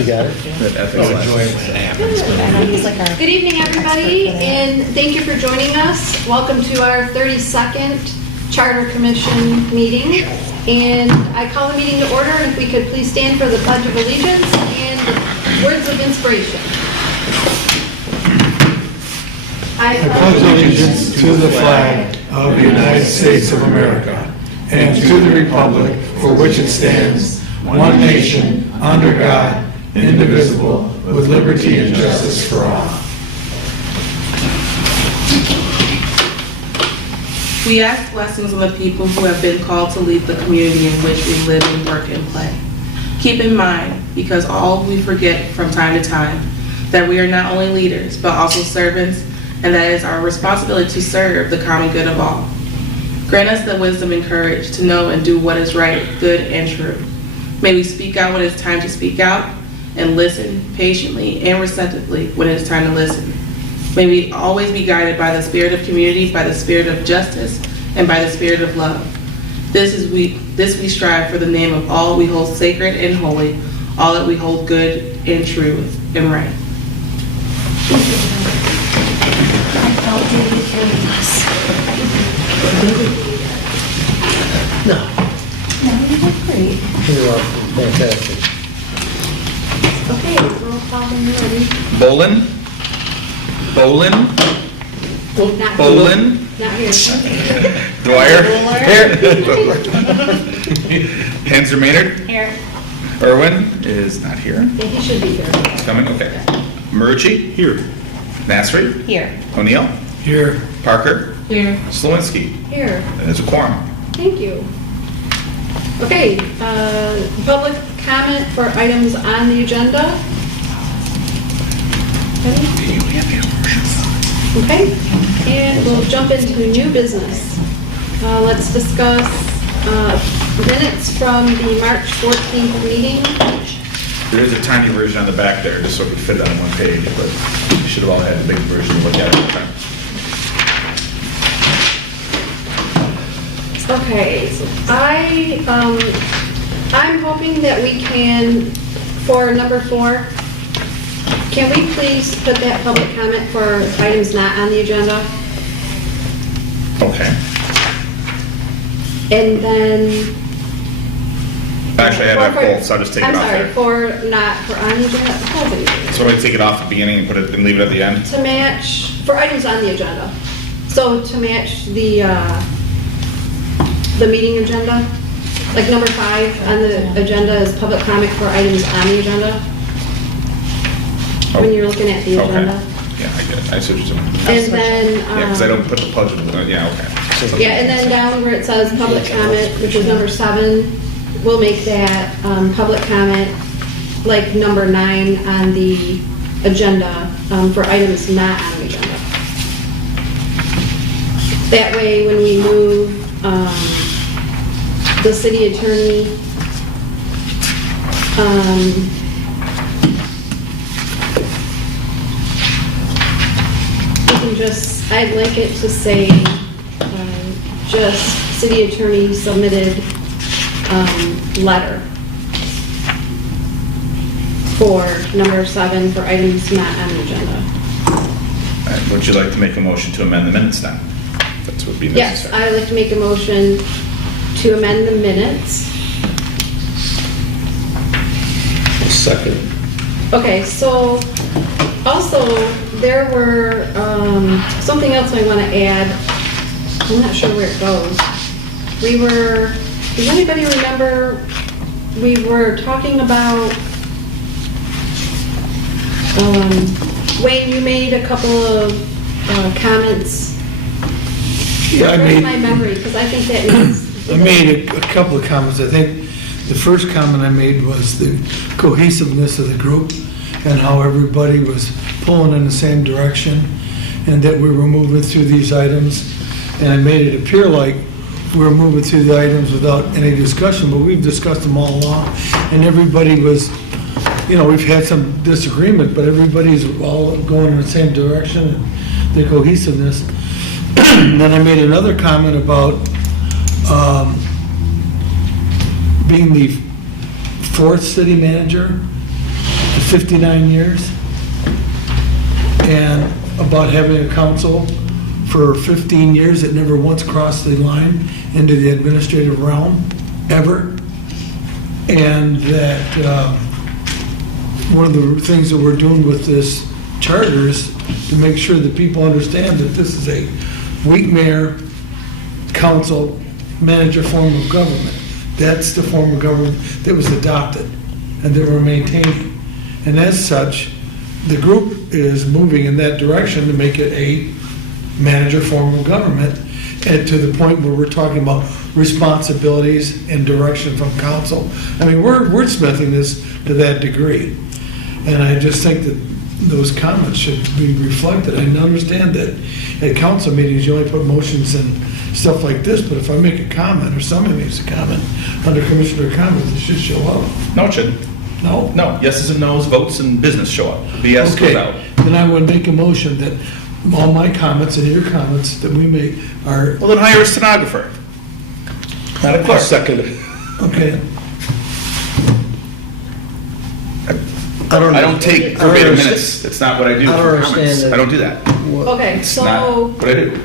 You got it? That ethics lesson. Good evening, everybody, and thank you for joining us. Welcome to our 32nd Charter Commission meeting. And I call the meeting to order, and if we could please stand for the Pledge of Allegiance and the words of inspiration. I pledge allegiance to the flag of the United States of America and to the republic for which it stands, one nation, under God, indivisible, with liberty and justice for all. We ask blessings on the people who have been called to lead the community in which we live and work and play. Keep in mind, because all we forget from time to time, that we are not only leaders, but also servants, and that it is our responsibility to serve the common good of all. Grant us the wisdom and courage to know and do what is right, good, and true. May we speak out when it is time to speak out, and listen patiently and receptively when it is time to listen. May we always be guided by the spirit of community, by the spirit of justice, and by the spirit of love. This we strive for the name of all we hold sacred and holy, all that we hold good and true and right. No. You're welcome. Fantastic. Okay, roll call when you're ready. Bolin? Not Bolin? Not here. Dwyer? Here. Hanser Maynard? Here. Irwin is not here. Yeah, he should be here. Coming, okay. Murchie? Here. Nasri? Here. O'Neill? Here, Parker? Here. Slawinski? Here. And there's a quorum. Thank you. Okay, public comment for items on the agenda. Okay, and we'll jump into new business. Let's discuss minutes from the March 14th meeting. There is a tiny version on the back there, just so we fit it on one page, but you should have all had a big version to look at at the time. Okay, so I'm hoping that we can, for number 4, can we please put that public comment for items not on the agenda? Okay. And then... Actually, I have that both, so I'll just take it off I'm there. sorry, for on the agenda, So I'm going to take it off at the beginning and put it and leave it at the end? to match, for items on the agenda. So to match the meeting agenda, like number 5 on the agenda is public comment for items on the agenda. When you're looking at the agenda. Okay. Yeah, I get it. I see what you're saying. And then, Yeah, because I don't put the pledge, yeah, okay. yeah, and then down where it says public comment, which is number 7, we'll make that public comment like number 9 on the agenda for items not on the agenda. That way, when we move the city attorney, you can just, I'd like it to say, just city attorney submitted letter for number 7 for items not on the agenda. And would you like to make a motion to amend the minutes then? That's what would be Yes, necessary. I'd like to make a motion to amend the minutes. Second. Okay, so also there were, something else I want to add. I'm not sure where it goes. Does anybody remember, we were talking about, Wayne, you made a couple of comments. yeah, Refresh my memory, because I think that needs. I made a couple of comments. I think the first comment I made was the cohesiveness of the group and how everybody was pulling in the same direction and that we were moving through these items. And I made it appear like we were moving through the items without any discussion, but we've discussed them all along. And everybody was, we've had some disagreement, but everybody's all going in the same direction, and the cohesiveness. And then I made another comment about being the fourth city manager 59 years, and about having a council for 15 years that never once crossed the line into the administrative realm, ever. And that one of the things that we're doing with this charter is to make sure that people understand that this is a weak mayor, council, manager form of government. That's the form of government that was adopted and that we're maintaining. And as such, the group is moving in that direction to make it a manager form of government, and to the point where we're talking about responsibilities and direction from council. I mean, we're wordsmithing this to that degree. And I just think that those comments should be reflected. I understand that at council meetings, you only put motions and stuff like this, but if I make a comment or somebody makes a comment under commissioner comments, it should show up. No, it shouldn't. No? No, yeses and nos, votes and business show up. BS goes out. Okay, then I would make a motion that all my comments and your comments that we make are, Well, then hire a stenographer. Not a I'll clerk. second it. okay, I don't take I don't verbatim understand- minutes. That's not what I do I don't for understand comments. that. I don't do that. Okay, It's not so, what I do.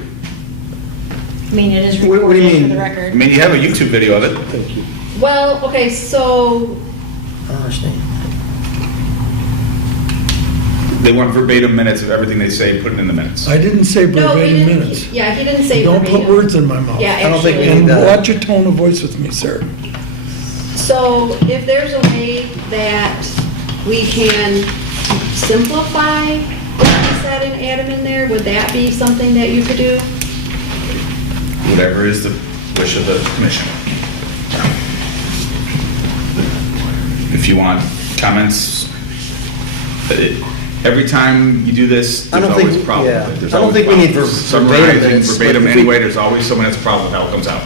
I mean, it is What do you recorded for mean? the I record. mean, you have a YouTube video of it. Thank you. well, okay, so, I don't understand. They want verbatim minutes of everything they say, put it in the minutes. I didn't say no, he verbatim didn't, minutes. yeah, he didn't say Don't put verbatim. words in my mouth. Yeah, I don't think we actually. need And that. watch your tone of voice with me, sir. So if there's a way that we can simplify what he said and add him in there, would that be something that you could do? Whatever is the wish of the commission. If you want comments, every time you do this, I there's don't always a think- problem. yeah. There's I don't always think we need problems. verbatim Summarizing minutes, but verbatim if we- anyway, there's always someone that's a problem with how it comes out.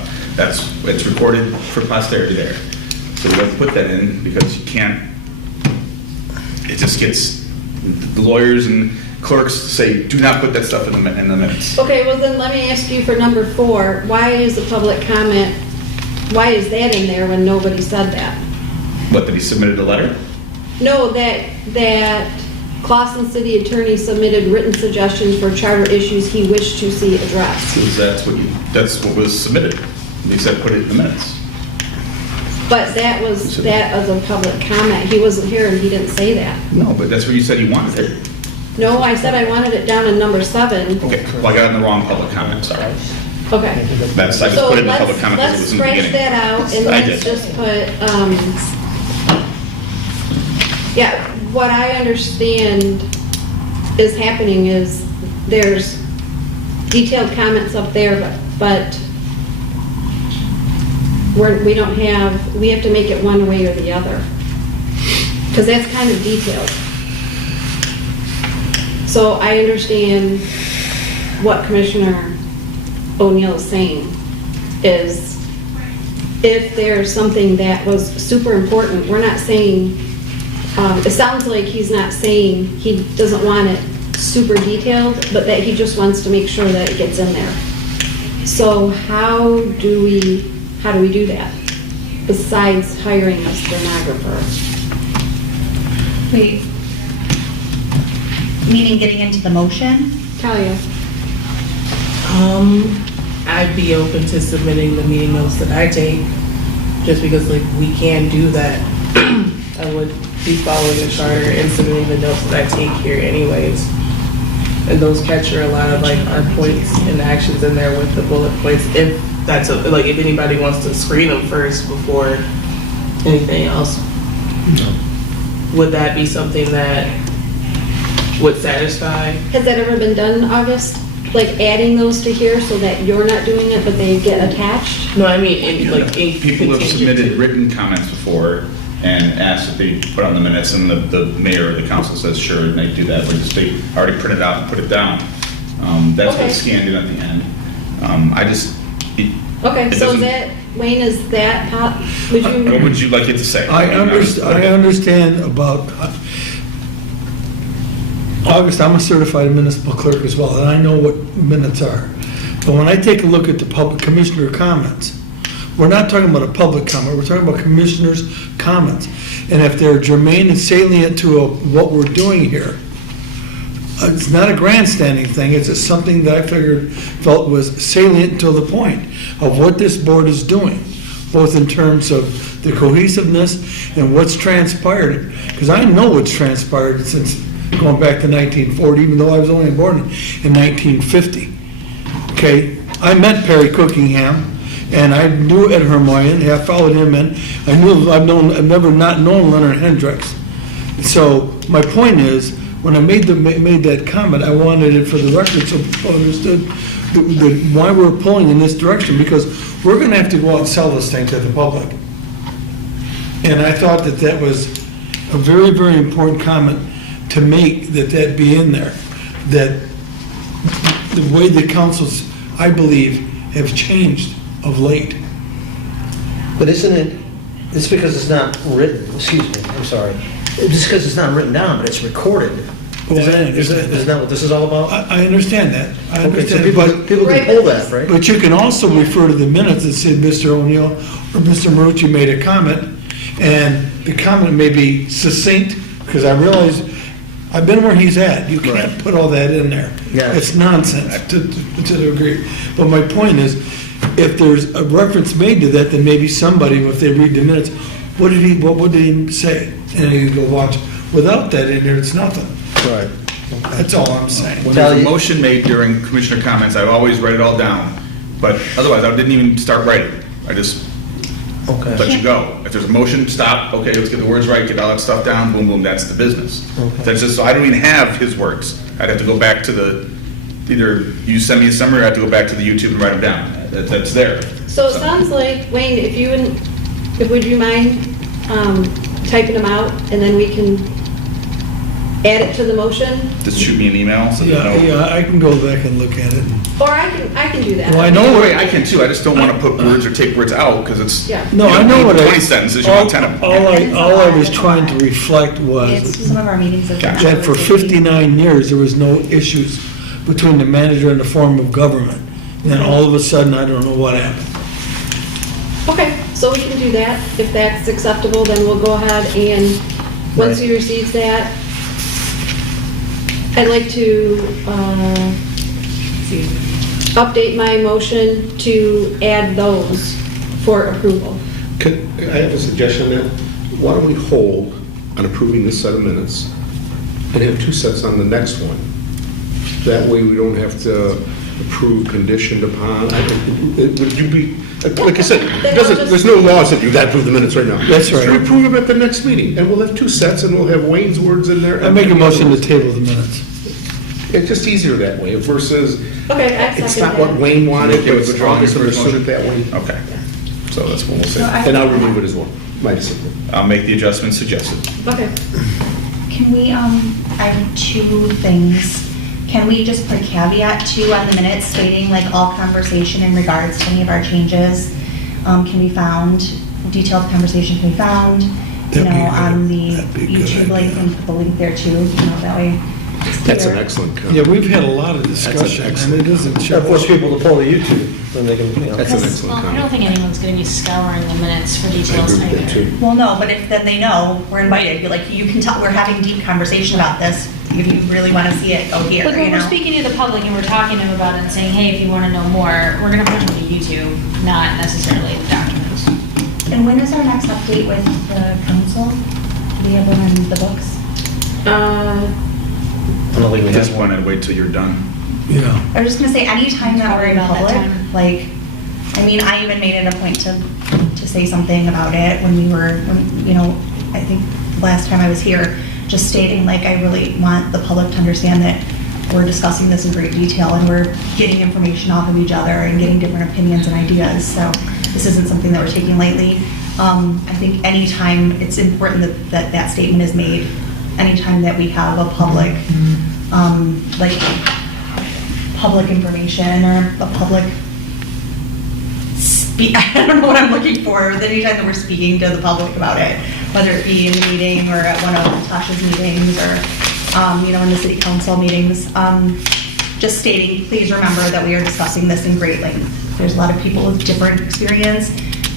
It's recorded for posterity there. So we have to put that in because you can't, it just gets, the lawyers and clerks say, do not put that stuff in the minutes. Okay, well then let me ask you for number 4, why is the public comment, why is that in there when nobody said that? What, that he submitted a letter? No, that Clausen City Attorney submitted written suggestions for charter issues he wished to see addressed. Because that's what was submitted. They said put it in the minutes. But that was a public comment. He wasn't here and he didn't say that. No, but that's where you said you wanted it. No, I said I wanted it down in number 7. Okay, well, I got it in the wrong public comment, sorry. Okay. That's, I just So put it in the public comment because it let's was in the scratch beginning. that out and I let's did. just put, yeah, what I understand is happening is there's detailed comments up there, but we don't have, we have to make it one way or the other. Because that's kind of detailed. So I understand what Commissioner O'Neill is saying is if there's something that was super important, we're not saying, it sounds like he's not saying he doesn't want it super detailed, but that he just wants to make sure that it gets in there. So how do we do that besides hiring a stenographer? Wait. Meaning getting into the motion? Talia? I'd be open to submitting the meeting notes that I take, just because like we can do that. I would be following the charter and submitting the notes that I take here anyways. And those capture a lot of like our points and actions in there with the bullet points. If that's like if anybody wants to screen them first before anything else, would that be something that would satisfy? Has that ever been done, August? Like adding those to here so that you're not doing it, but they get attached? No, I mean in like in People have contingent submitted to- written comments before and asked if they put on the minutes, and the mayor or the council says, sure, and they do that. They just, they already print it out and put it down. That's Okay. what's scanned in at the end. I just, Okay, It so doesn't- is that, Wayne, is that, would what you, would you like it to say? I understand about, August, I'm a certified municipal clerk as well, and I know what minutes are. But when I take a look at the public commissioner comments, we're not talking about a public comment, we're talking about commissioners' comments. And if they're germane and salient to what we're doing here, it's not a grandstanding thing, it's just something that I felt was salient to the point of what this board is doing, both in terms of the cohesiveness and what's transpired. Because I know what's transpired since going back to 1940, even though I was only born in 1950. Okay, I met Perry Cookingham, and I knew Ed Hermoyen, I followed him in. I've never not known Leonard Hendricks. So my point is, when I made that comment, I wanted it for the record so people understood why we're pulling in this direction, because we're gonna have to go out and sell this thing to the public. And I thought that was a very, very important comment to make, that be in there, that the way the councils, I believe, have changed of late. But isn't it's because it's not written, excuse me, I'm sorry. Just because it's not written down, but it's recorded. Well, I Isn't that what this is all about? I understand that. I Okay, so understand, but people can pull that, right? But you can also refer to the minutes that said Mr. O'Neill or Mr. Marucci made a comment, and the comment may be succinct, because I realize, I've been where he's at. You can't put all that in there. Yeah. It's nonsense to agree. But my point is, if there's a reference made to that, then maybe somebody, if they read the minutes, what would he say? And you go watch. Without that in there, it's nothing. Right. That's all I'm saying. When there's a motion made during commissioner comments, I always write it all down, but otherwise, I didn't even start writing. I just Okay. let you go. If there's a motion, stop, okay, let's get the words right, get all that stuff down, boom, boom, that's the business. Okay. That's just, so I don't even have his words. I'd have to go back to either you send me a summary, or I have to go back to the YouTube and write them down. That's there. So it sounds like, Wayne, would you mind typing them out, and then we can add it to the motion? Just shoot me an email, so Yeah, there's no. yeah, I can go back and look at it. Or I can do that. Well, I No know way, I can too, I just don't want to put words or take words out, because it's. Yeah. No, you I don't know need what 20 sentences, you want 10 of them. All I was trying to reflect was It's some of our meetings. that for 59 years, there was no issues between the manager and the form of government. And then all of a sudden, I don't know what happened. Okay, so we can do that. If that's acceptable, then we'll go ahead and, once he receives that, I'd like to update my motion to add those for approval. I have a suggestion then. Why don't we hold on approving this set of minutes and have two sets on the next one? That way we don't have to approve conditioned upon. Would you be, like I said, there's no laws that you gotta approve the minutes right now. That's right. Just approve them at the next meeting, and we'll have two sets, and we'll have Wayne's words in there. I make a motion to table the minutes. It's just easier that way versus, Okay, I it's second not what that. Wayne wanted, Okay but with it's withdrawing your strongest first understood it motion? that way. Okay, so that's what we'll say. And I'll remove it as well, my decision. I'll make the adjustments suggested. Okay. Can we, I have two things. Can we just put a caveat too on the minutes stating like all conversation in regards to any of our changes can be found, detailed conversation can be found, you That'd be know, good. on the That'd be a good YouTube link idea. and put the link there too, you know, that way. it's That's an clear. excellent Yeah, comment. we've had a lot of discussion, and it isn't That force sure. people to pull the YouTube, then they can, you know. That's an Because, excellent well, I don't comment. think anyone's gonna be scouring the minutes for I details agree with that either. too. Well, no, but if then they know, we're invited, You're like, you can tell, we're having deep conversation about this. If you really want to see it, go here, But when you we're know? speaking to the public and we're talking to them about it and saying, hey, if you wanna know more, we're gonna push them to YouTube, not necessarily the documents. And when is our next update with the council? Do we have one in the books? I don't think we At this have point, one. I'd wait till you're done. Yeah. I was just gonna say, anytime that we're in About that public, time. like, I mean, I even made it a point to say something about it when you know, I think last time I was here, just stating like, I really want the public to understand that we're discussing this in great detail and we're getting information off of each other and getting different opinions and ideas, so this isn't something that we're taking lightly. I think anytime it's important that statement is made, anytime that we have a public, like, public information or a public I don't know what I'm looking for, but anytime that we're speaking to the public about it, whether it be in the meeting or at one of Tasha's meetings or, you know, in the city council meetings, just stating, please remember that we are discussing this in great length. There's a lot of people with different experience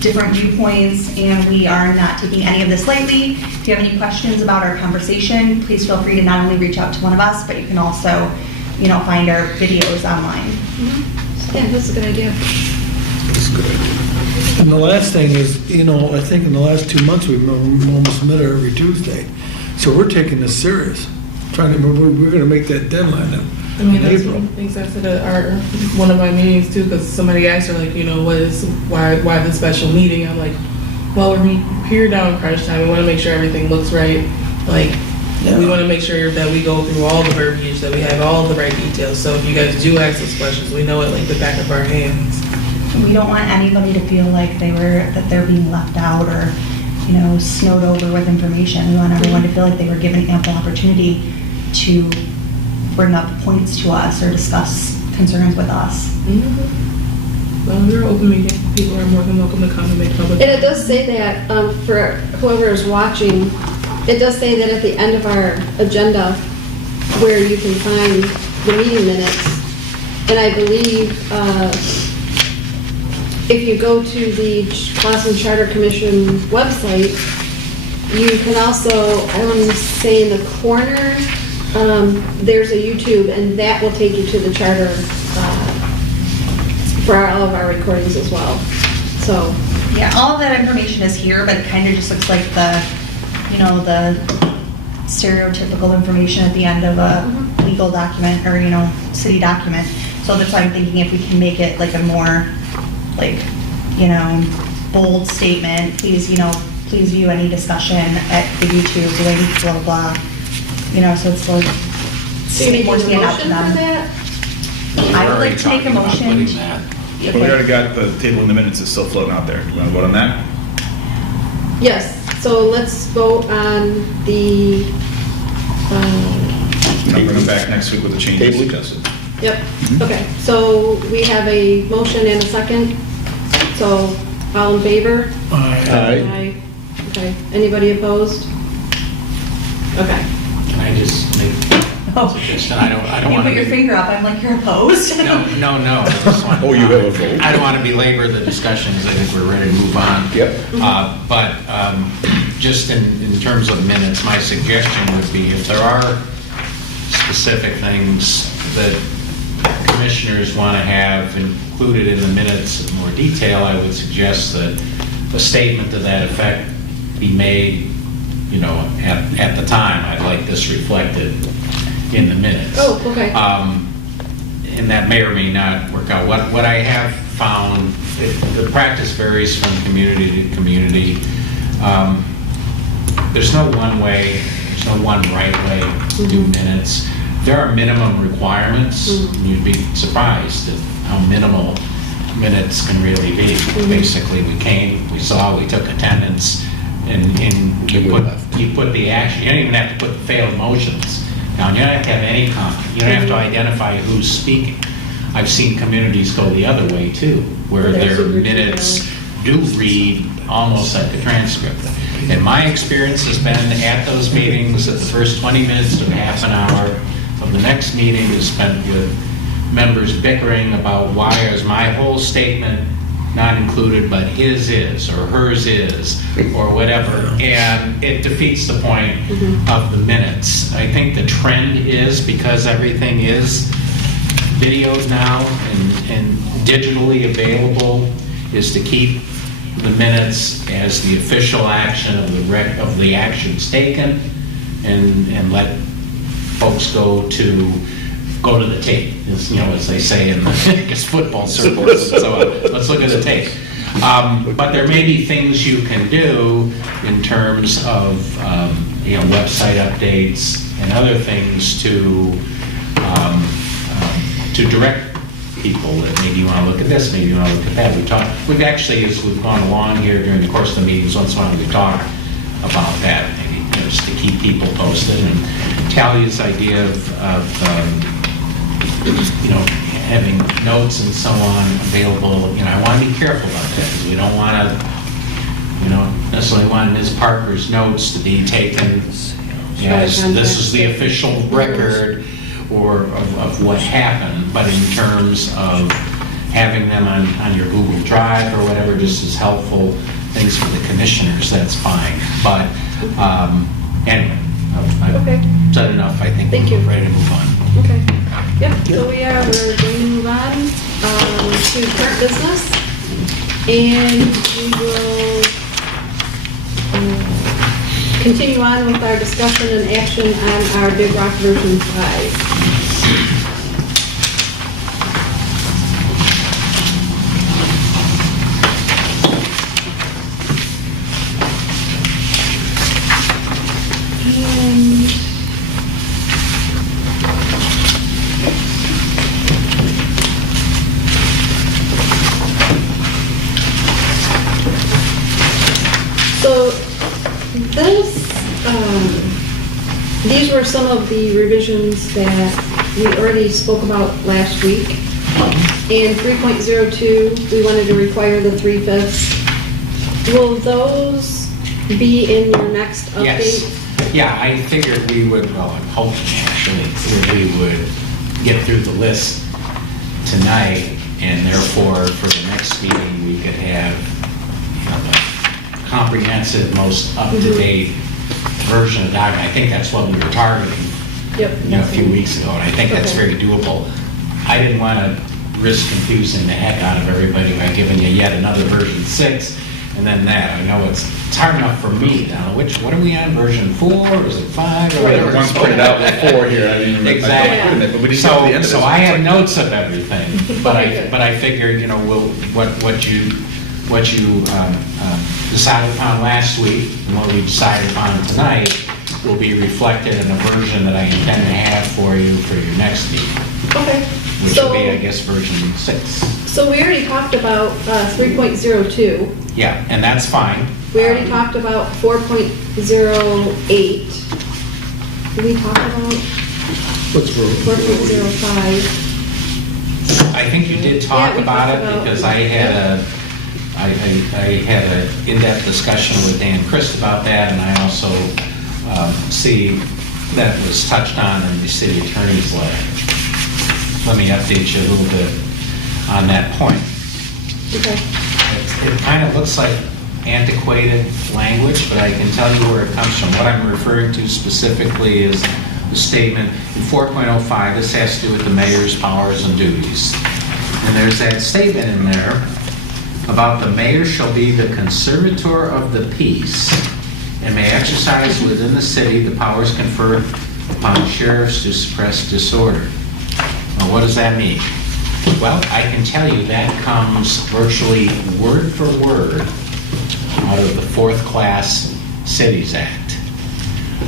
different viewpoints, and we are not taking any of this lightly. If you have any questions about our conversation, please feel free to not only reach out to one of us, but you can also, find our videos online. Yeah, that's a good idea. That's a good idea. And the last thing is, I think in the last 2 months, we've almost met her every Tuesday. So we're taking this serious. We're gonna make that deadline up I mean, in that's April. one of the things I said at one of my meetings too, because somebody asked her, like, why the special meeting? I'm like, well, we're here now in crunch time. We want to make sure everything looks right. Like, we want to make sure that we go through all the verbiage, that we have all the right details. So if you guys do ask us questions, we know it like the back of our hands. We don't want anybody to feel like that they're being left out or, snowed over with information. We want everyone to feel like they were given ample opportunity to bring up points to us or discuss concerns with us. Well, we're an open meeting. People are more than welcome to come and make public. And it does say that, for whoever is watching, it does say that at the end of our agenda, where you can find the meeting minutes. And I believe, if you go to the Boston Charter Commission website, you can also, I want to say in the corner, there's a YouTube, and that will take you to the charter for all of our recordings as well. So, Yeah, all of that information is here, but it kind of just looks like the stereotypical information at the end of a legal document or, city document. So that's why I'm thinking if we can make it like a more, bold statement, please view any discussion at the YouTube link, blah, blah, blah. So it's like, so you more making a stand out to motion for them. that? I would like to make a motion. We already got the table in the minutes that's still floating out there. You want to vote on that? Yes, so let's vote on the, I'll bring them back next week with the changes Table. suggested. yep, okay. So we have a motion and a second. So all in favor? Aye. Okay, anybody opposed? Okay. Can I just make a suggestion? I don't You want put your to. finger up, I'm like, you're opposed? No. I just want- Oh, you have a vote? I don't want to belabor the discussion because I think we're ready to move on. Yep. But just in terms of minutes, my suggestion would be if there are specific things that commissioners want to have included in the minutes in more detail, I would suggest that a statement to that effect be made, at the time. I'd like this reflected in the minutes. Oh, okay. And that may or may not work out. What I have found, the practice varies from community to community. There's no one way, there's no one right way to do minutes. There are minimum requirements. And you'd be surprised at how minimal minutes can really be. Basically, we came, we saw, we took attendance, and you put the action. You don't even have to put the failed motions. Now, you don't have to have any comment. You don't have to identify who's speaking. I've seen communities go the other way too, where their minutes do read almost like the transcript. And my experience has been at those meetings that the first 20 minutes to half an hour of the next meeting is spent with members bickering about why is my whole statement not included, but his is, or hers is, or whatever, and it defeats the point of the minutes. I think the trend is, because everything is videoed now and digitally available, is to keep the minutes as the official action of the actions taken, and let folks go to the tape, as they say in the football circles. So let's look at the tape. But there may be things you can do in terms of website updates and other things to direct people that maybe you want to look at this, maybe you want to look at that. We've actually, as we've gone along here during the course of the meetings, once in a while we talk about that, maybe just to keep people posted. And Tally's idea of having notes and so on available, I want to be careful about that, because we don't want to, necessarily want Ms. Parker's notes to be taken as this is the official record or of what happened, but in terms of having them on your Google Drive or whatever just is helpful things for the commissioners, that's fine. But anyway, Okay. I've said enough. I think Thank we're you. ready to move on. Okay. Yep, so we're going to move on to current business. And we will continue on with our discussion and action on our Big Rock version 5. And so this, these were some of the revisions that we already spoke about last week. And 3.02, we wanted to require the 3/5. Will those be in your next update? Yes. Yeah, I figured we would, well, I'm hoping actually, that we would get through the list tonight, and therefore, for the next meeting, we could have, you know, the comprehensive, most up-to-date version of the document. I think that's what we were targeting, Yep. you know, a few weeks ago, and I think that's Okay. very doable. I didn't want to risk confusing the heck out of everybody by giving you yet another version 6, and then that. I know it's hard enough for me now. What are we on, version 4, or is it 5, or whatever? Once printed out with 4 here, I mean, Exactly. wait a minute, but we didn't get to the end of this. So I have notes of everything, but Okay. I figured, you know, what you decided upon last week, and what we decided upon tonight, will be reflected in a version that I intend to have for you for your next meeting, Okay. which So- will be, I guess, version 6. So we already talked about 3.02. Yeah, and that's fine. We already talked about 4.08. Did we talk about Let's vote. 4.05? I think you did talk Yeah, we about talked it about- because I had an in-depth discussion with Dan Christ about that, and I also see that was touched on in the city attorney's letter. Let me update you a little bit on that point. Okay. It kind of looks like antiquated language, but I can tell you where it comes from. What I'm referring to specifically is the statement in 4.05, this has to do with the mayor's powers and duties. And there's that statement in there about the mayor shall be the conservator of the peace and may exercise within the city the powers conferred upon sheriffs to suppress disorder. Well, what does that mean? Well, I can tell you that comes virtually word for word out of the Fourth Class Cities Act.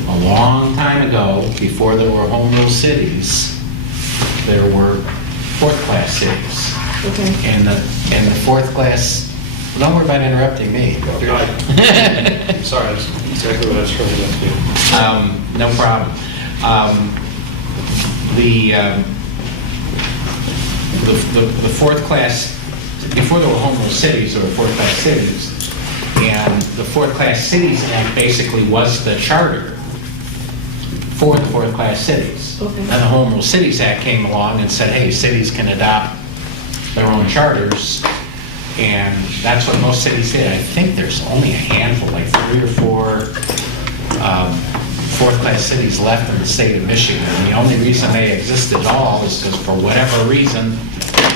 A long time ago, before there were home rule cities, there were fourth class cities. Okay. And the fourth class, don't worry about interrupting me. Sorry, that's exactly what I was trying to do. No problem. The fourth class, before there were home rule cities, there were fourth class cities. And the Fourth Class Cities Act basically was the charter for the fourth class cities. Okay. And the Home Rule Cities Act came along and said, hey, cities can adopt their own charters, and that's what most cities did. I think there's only a handful, like 3 or 4 fourth class cities left in the state of Michigan. And the only reason they exist at all is because for whatever reason,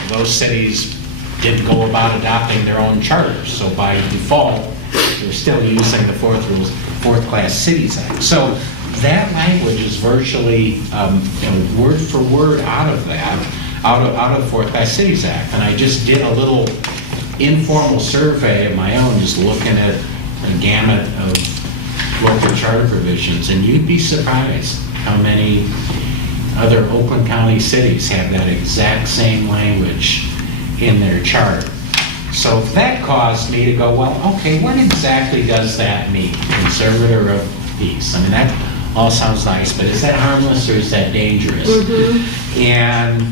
those cities didn't go about adopting their own charters. So by default, they're still using the Fourth Class Cities Act. So that language is virtually word for word out of that, out of the Fourth Class Cities Act. And I just did a little informal survey of my own, just looking at a gamut of local charter provisions, and you'd be surprised how many other Oakland County cities have that exact same language in their charter. So that caused me to go, well, okay, what exactly does that mean? Conservator of peace. I mean, that all sounds nice, but is that harmless or is that dangerous? And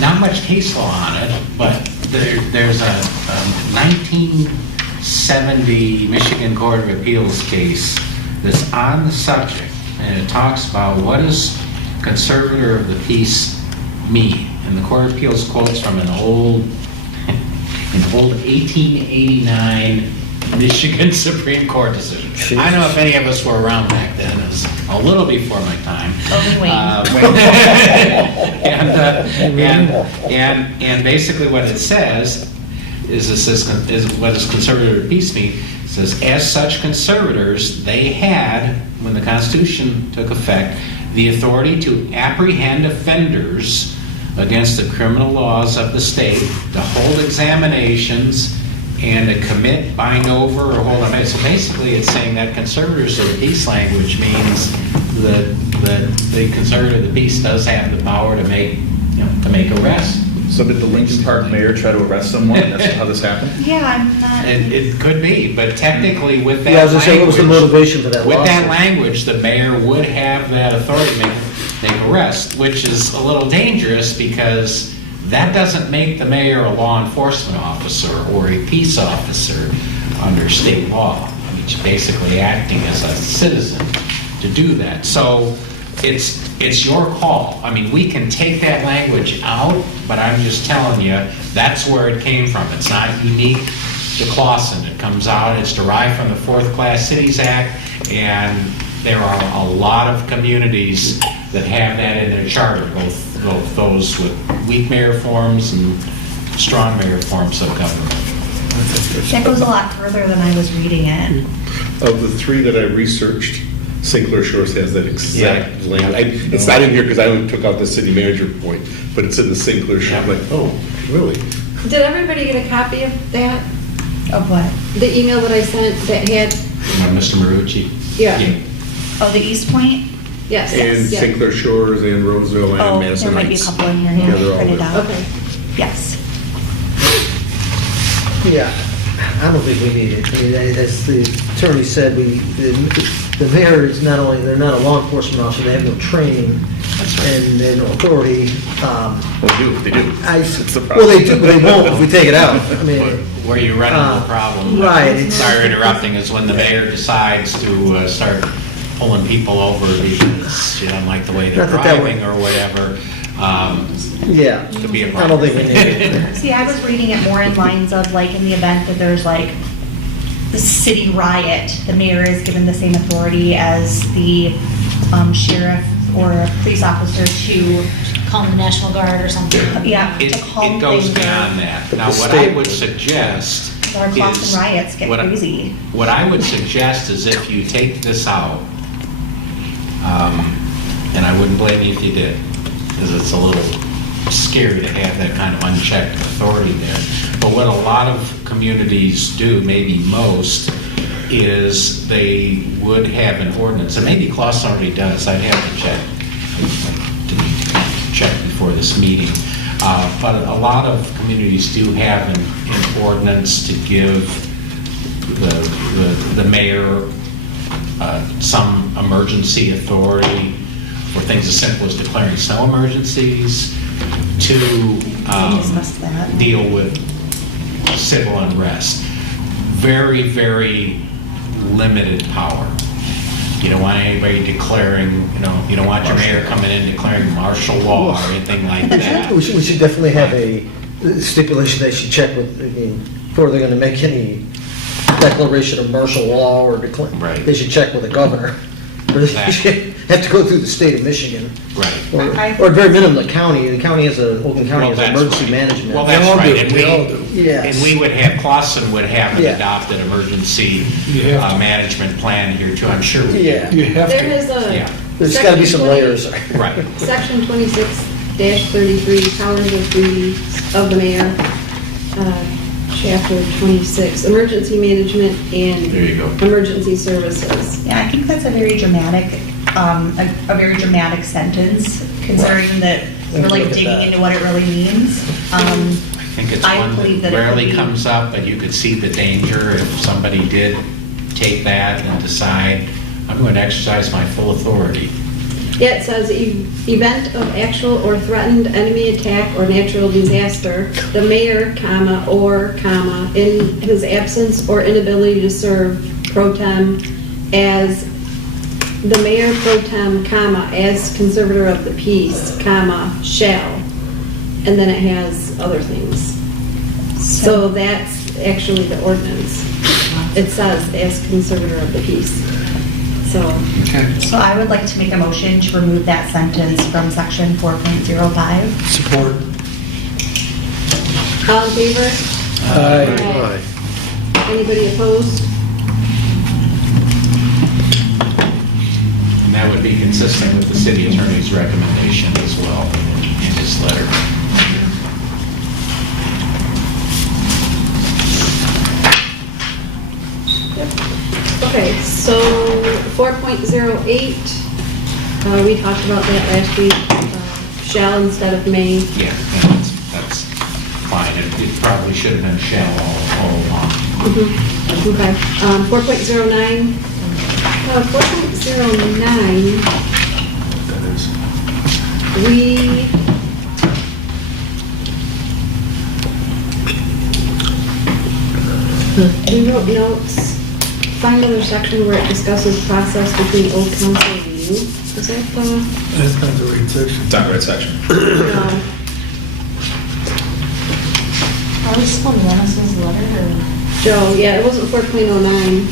not much case law on it, but there's a 1970 Michigan Court of Appeals case that's on the subject, and it talks about what does conservator of the peace me. And the Court of Appeals quotes from an old 1889 Michigan Supreme Court decision. I don't know if any of us were around back then. It was a little before my time. Only Wayne. And basically what it says is what does conservative peace mean? It says, as such conservators, they had, when the Constitution took effect, the authority to apprehend offenders against the criminal laws of the state, to hold examinations, and to commit, bind over, or hold on. So basically, it's saying that conservators of the peace language means that the conservative of the peace does have the power to make arrests. So did the Lincoln Park mayor try to arrest someone? That's how this happened? Yeah, I'm not. It could be, but technically with that Yeah, I was gonna say, what was the language- motivation for that With that lawsuit? language, the mayor would have that authority to make arrests, which is a little dangerous because that doesn't make the mayor a law enforcement officer or a peace officer under state law. I mean, he's basically acting as a citizen to do that. So it's your call. I mean, we can take that language out, but I'm just telling you, that's where it came from. It's not unique to Clausen. It comes out, it's derived from the Fourth Class Cities Act, and there are a lot of communities that have that in their charter, both those with weak mayor forms and strong mayor forms of government. That goes a lot further than I was reading it. Of the three that I researched, St. Clair Shores has that exact Yeah. language. It's not in here because I only took out the city manager point, but it's in the St. Clair Shores. I'm like, oh, really? Did everybody get a copy of that? Of what? The email that I sent that had, Mr. Marucci? yeah, Oh, the East Point? yes. And yeah. St. Clair Shores and Roseville and Oh, Madison there might be a Heights. couple in here, Yeah, they're yeah, all printed there. out. Okay. Yes. Yeah, I don't think we need it. I mean, as the attorney said, the mayor is not only, they're not a law enforcement officer, they have no training and no authority. Well, they do. It's the Well, problem. they do, but they won't if we take it out. I mean, Where you run into a problem. right, it's- Sorry interrupting, is when the mayor decides to start pulling people over because you don't like the way they're Not that driving or whatever. yeah, Could be a I don't think we problem. need it. See, I was reading it more in lines of like in the event that there's like the city riot, the mayor is given the same authority as the sheriff or a police officer to, Call the National Guard or something. yeah, It to calm it goes things beyond down. that. But Now, the what state- I would suggest Our is... Clausen riots get what I- crazy. What I would suggest is if you take this out, and I wouldn't blame you if you did, because it's a little scary to have that kind of unchecked authority there. But what a lot of communities do, maybe most, is they would have an ordinance, and maybe Clausen already does, I'd have to check before this meeting. But a lot of communities do have an ordinance to give the mayor some emergency authority for things as simple as declaring snow emergencies to Discuss that. deal with civil unrest. Very, very limited power. You don't want anybody declaring, you don't want your mayor coming in declaring martial law or anything like that. We should definitely have a stipulation they should check with, I mean, before they're gonna make any declaration of martial law or declare, Right. they should check with the governor. Or they should have to go through the state of Michigan. Right. Or at very minimum, the county Oakland County has Well, an that's emergency right. management. Well, that's They all right. do. And They all do. Yes. And we would have, Clausen would have an Yeah. adopted emergency You have to. management plan here too, I'm sure we do. Yeah, You have There to. is Yeah, there's gotta be some Section 20. layers. right. Section 26-33, powers and duties of the mayor, chapter 26, emergency management and There you go. emergency services. Yeah, I think that's a very dramatic, a very dramatic sentence, considering that we're like Look at digging that. into what it really means. I think it's I one believe that that it could rarely be- comes up, but you could see the danger if somebody did take that and decide, I'm going to exercise my full authority. Yeah, it says event of actual or threatened enemy attack or natural disaster, the mayor, in his absence or inability to serve pro tem as the mayor pro tem, as conservator of the peace, shall and then it has other things. So that's actually the ordinance. It says, as conservator of the peace. So, So I would like to make a motion to remove that sentence from section 4.05. Support. all in favor? Aye. Anybody opposed? And that would be consistent with the city attorney's recommendation as well in his letter. Okay, so 4.08, we talked about that last week, shall instead of may. Yeah, and that's fine. It probably should have been shall all along. Okay, 4.09, 4.09, we wrote notes, find other section where it discusses process between old council and you. Is that the? That's not the right section. It's not the right section. No. Are we still in Dennis's letter or? Joe, yeah, it wasn't 4.09.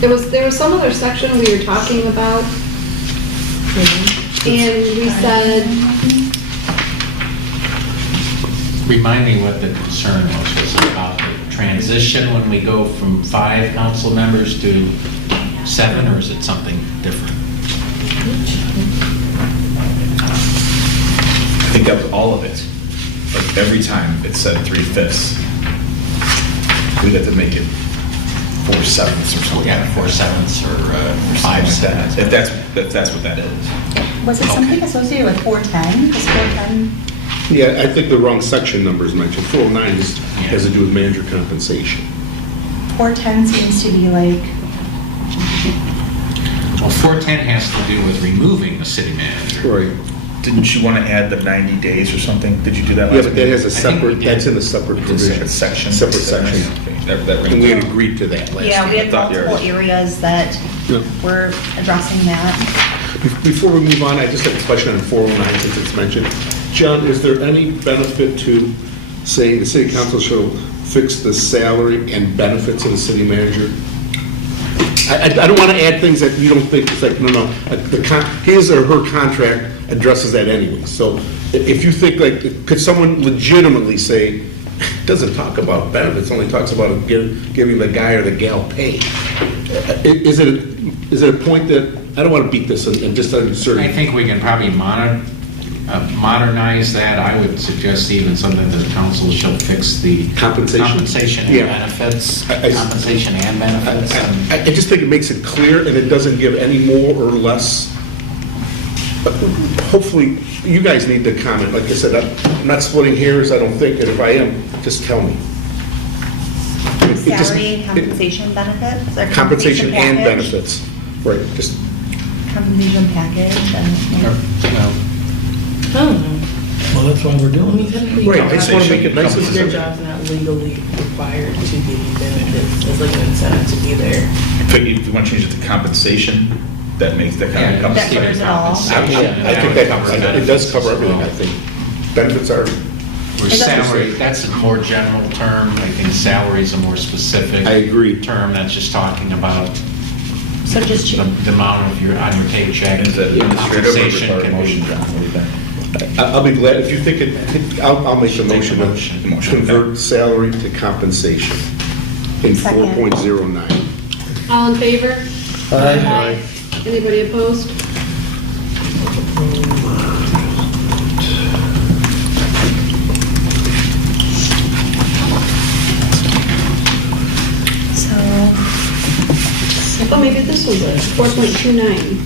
There was some other section we were talking about. And we said, Remind me what the concern was it about the transition when we go from 5 council members to 7, or is it something different? I think that was all of it. Like every time it said 3/5. We'd have to make it 4/7 or something. Yeah, 4/7 or 5/7. If that's what that is. Was it something associated with 410? Because 410, Yeah, I think the wrong section number is mentioned. 409 has to do with manager compensation. 410 seems to be like, Well, 410 has to do with removing the city manager. Right. Didn't you want to add the 90 days or something? Did you do that Yeah, last but that meeting? has a I think we separate, did. that's in a separate provision. Section? Separate section. Okay, that And we rings. had agreed to that last yeah, we time. had thought you multiple were- areas that Yeah. were addressing that. Before we move on, I just have a question on 409 since it's mentioned. John, is there any benefit to saying the city council shall fix the salary and benefits of the city manager? I don't want to add things that you don't think, it's like, no, his or her contract addresses that anyway. So if you think like, could someone legitimately say, it doesn't talk about benefits, only talks about giving the guy or the gal pay? Is it a point that, I don't want to beat this and just insert. I think we can probably modernize that. I would suggest even something that the council shall fix the Compensation. compensation and Yeah. benefits, I- compensation and benefits. and- I just think it makes it clear and it doesn't give any more or less. But hopefully, you guys need to comment. Like I said, I'm not splitting hairs, I don't think, and if I am, just tell me. It just- Salary, compensation, benefits? or Compensation and package? benefits, right, just, Compensation package. Well, Well, that's why we're doing it. right, I just want to make it nice and Their simple. job's not legally required to give you benefits. It's like an incentive to be there. If you want to change it to compensation, that makes that kind of yeah, comes. That covers it all. compensation. I think that, it does cover everything, I think. Benefits are, Where salary, that's a more general term. I think salary is a more specific. I agree. Term that's just talking about So just, the amount of on your paycheck. Is that administrative or Compensation required can motion, be. John? What do you think? I'll be glad, if you think it, I'll make the Take a motion motion. to convert salary to compensation in Second. 4.09. all in favor? Aye. Anybody opposed? so, Oh, maybe this one's it, 4.29.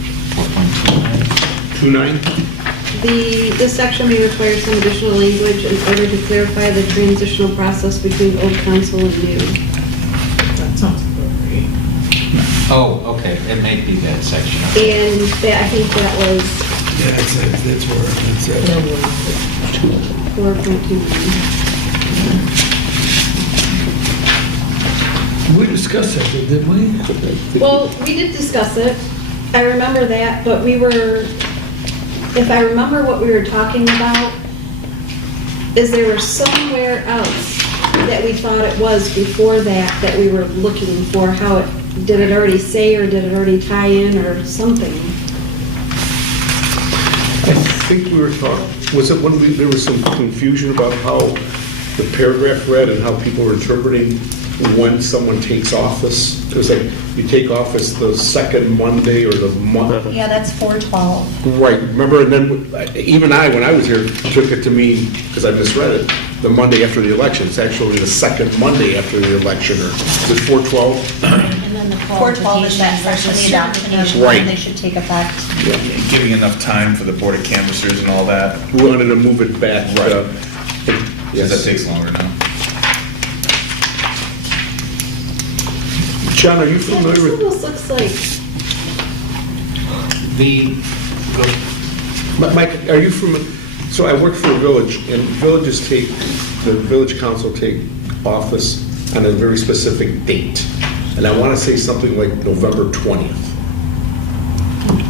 29? This section may require some additional language in order to clarify the transitional process between old council and new. That sounds appropriate. Oh, okay, it may be that section. And that, I think that was Yeah, that's where, that's it. 4.29. We discussed that, didn't we? Well, we did discuss it. I remember that, but we were, if I remember what we were talking about, is there was somewhere else that we thought it was before that we were looking for, how it, did it already say, or did it already tie in, or something? I think we were talking, was it when there was some confusion about how the paragraph read and how people were interpreting when someone takes office? It was like, you take office the second Monday or the month. Yeah, that's 4/12. Right, remember, and then even when I was here, took it to mean, because I misread it, the Monday after the election. It's actually the second Monday after the election, or is it 4/12? And then the 4/12 is that section of the adoption Right. and they should take effect. Giving enough time for the Board of Canvassers and all that, We wanted to move it back. Right. Yes. because that takes longer now. John, are you Yeah, familiar this with? almost looks like, Mike, are you from, so I work for a village, and the village council take office on a very specific date. And I want to say something like November 20th.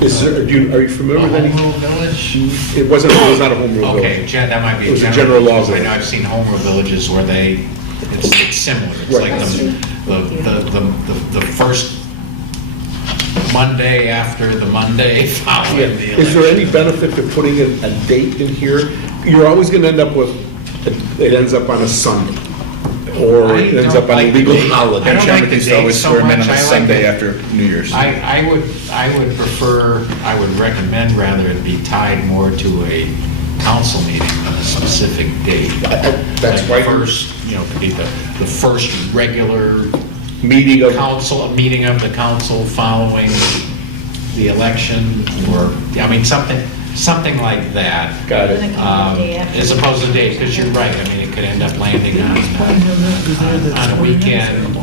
Are you familiar with any? Home rule village? It was not a home rule Okay, village. that might be It was a general law I village. know I've seen home rule villages where it's similar. It's Right. like the first Monday after the Monday Yeah. following the election. Is there any benefit to putting a date in here? You're always going to end up with, it ends up on a Sunday, or it ends up on a legal holiday. I don't Chairman like the thinks to always date so swear 'em in much. on a I like Sunday it. after New Year's. I would recommend rather it be tied more to a council meeting than a specific date. That's Like why First, could be the first regular meeting of, meeting of the council following the election, or, something like that. got it. As opposed to days, because you're right, it could end up landing on a weekend,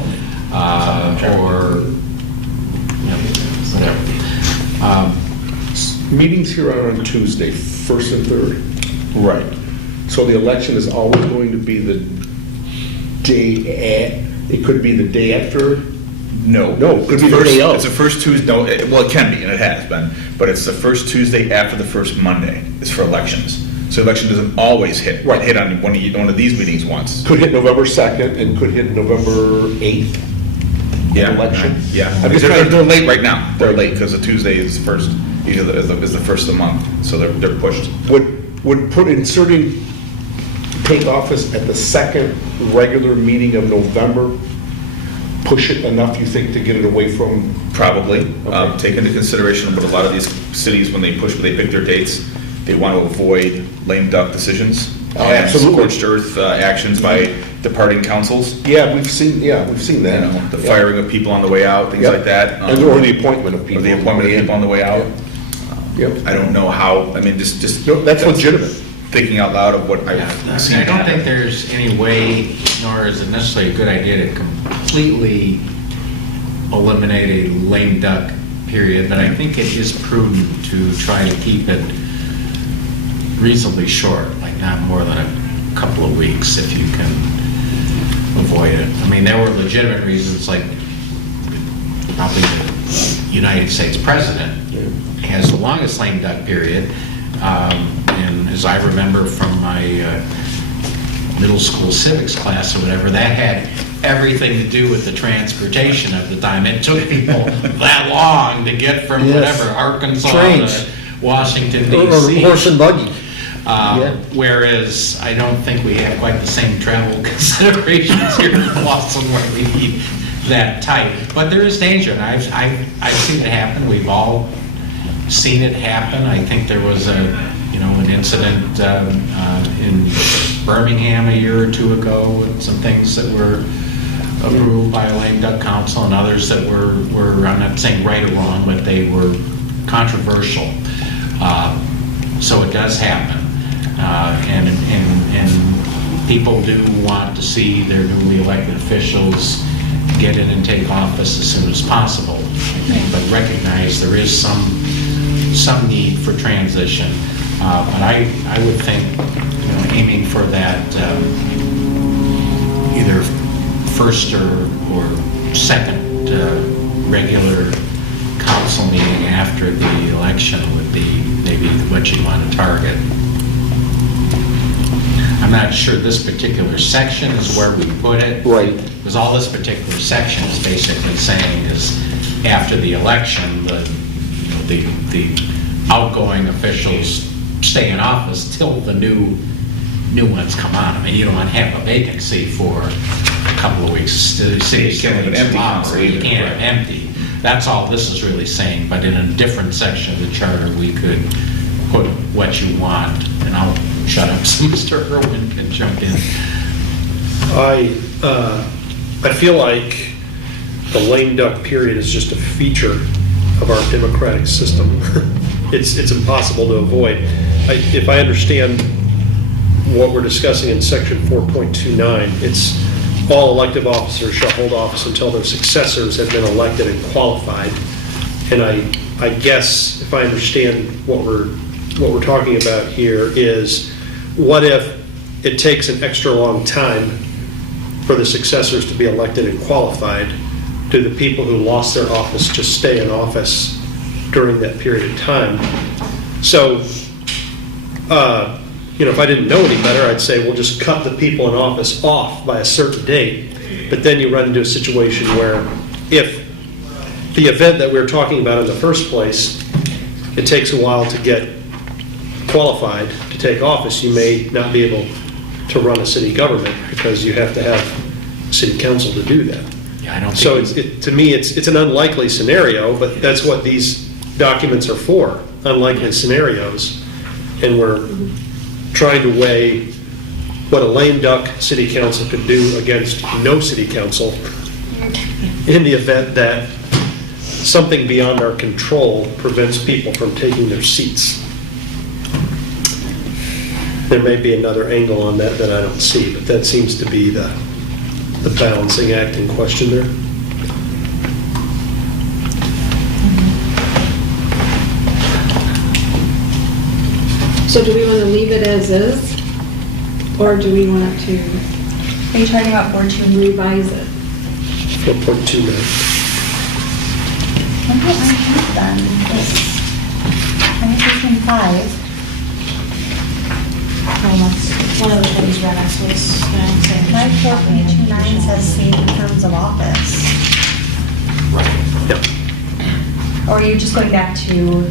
or, whatever. Meetings here are on Tuesday, 1st and 3rd. Right. So the election is always going to be the it could be the day after? No. No, it could It's be the first- day of. It's the first Tuesday, no, well, it can be, and it has been, but it's the first Tuesday after the first Monday is for elections. So election doesn't always hit. Right. It hit on one of these meetings once. Could hit November 2nd and could hit November 8th. Yeah. Election. Yeah. I'm just They're trying to- they're late right now. They're late because the Tuesday is the first, usually is the first of the month, so they're pushed. Would inserting take office at the second regular meeting of November push it enough, you think, to get it away from? Probably. Okay. Take into consideration what a lot of these cities, when they pick their dates, they want to avoid lame duck decisions. Oh, and absolutely. Scorched earth actions by departing councils. Yeah, we've seen that. The firing of people on the way out, things Yep. like that. Or the appointment of Or people. the appointment of people on the way out. Yep. I don't know how, just. No, that's legitimate. Thinking out loud of what I've seen. I don't happen. think there's any way, nor is it necessarily a good idea to completely eliminate a lame duck period, but I think it is prudent to try to keep it reasonably short, like not more than a couple of weeks if you can avoid it. There were legitimate reasons, like probably the United States president has the longest lame duck period. And as I remember from my middle school civics class or whatever, that had everything to do with the transportation of the time. It took people that long to get from Yes. whatever, Arkansas Trains. to Washington Or DC. horse and buggy. Yeah. Whereas I don't think we have quite the same travel considerations here in Boston where we need that tight. But there is danger, and I've seen it happen. We've all seen it happen. I think there was an incident in Birmingham a year or two ago, and some things that were approved by a lame duck council, and others that were I'm not saying right or wrong, but they were controversial. So it does happen, and people do want to see their newly elected officials get in and take office as soon as possible, I think, but recognize there is some need for transition. But I would think, aiming for that either first or second regular council meeting after the election would be maybe what you want to target. I'm not sure this particular section is where we put it. Right. Because all this particular section is basically saying is after the election, the outgoing officials stay in office till the new ones come on. I mean, you don't want to have a vacancy for a couple of weeks, You can't have an empty council You either, can't have right. empty. That's all this is really saying, but in a different section of the charter, we could put what you want, and I'll shut up so Mr. Irwin can jump in. I feel like the lame duck period is just a feature of our democratic system. It's impossible to avoid. If I understand what we're discussing in section 4.29, it's all elective officers shall hold office until their successors have been elected and qualified. And I guess if I understand what we're talking about here is, what if it takes an extra long time for the successors to be elected and qualified? Do the people who lost their office just stay in office during that period of time? So, if I didn't know any better, I'd say we'll just cut the people in office off by a certain date. But then you run into a situation where if the event that we were talking about in the first place, it takes a while to get qualified to take office, you may not be able to run a city government because you have to have city council to do that. Yeah, I don't So think, to me, it's an unlikely scenario, but that's what these documents are for, unlikely scenarios. And we're trying to weigh what a lame duck city council could do against no city council in the event that something beyond our control prevents people from taking their seats. There may be another angle on that I don't see, but that seems to be the balancing act in question there. So do we want to leave it as is? Or do we want to Are you talking about 4.2? revise it? 4.29. When did I have done this? 2005. Well, that's one of the things Rex was going to say. My 4.29 says same terms of office. Or are you just going back to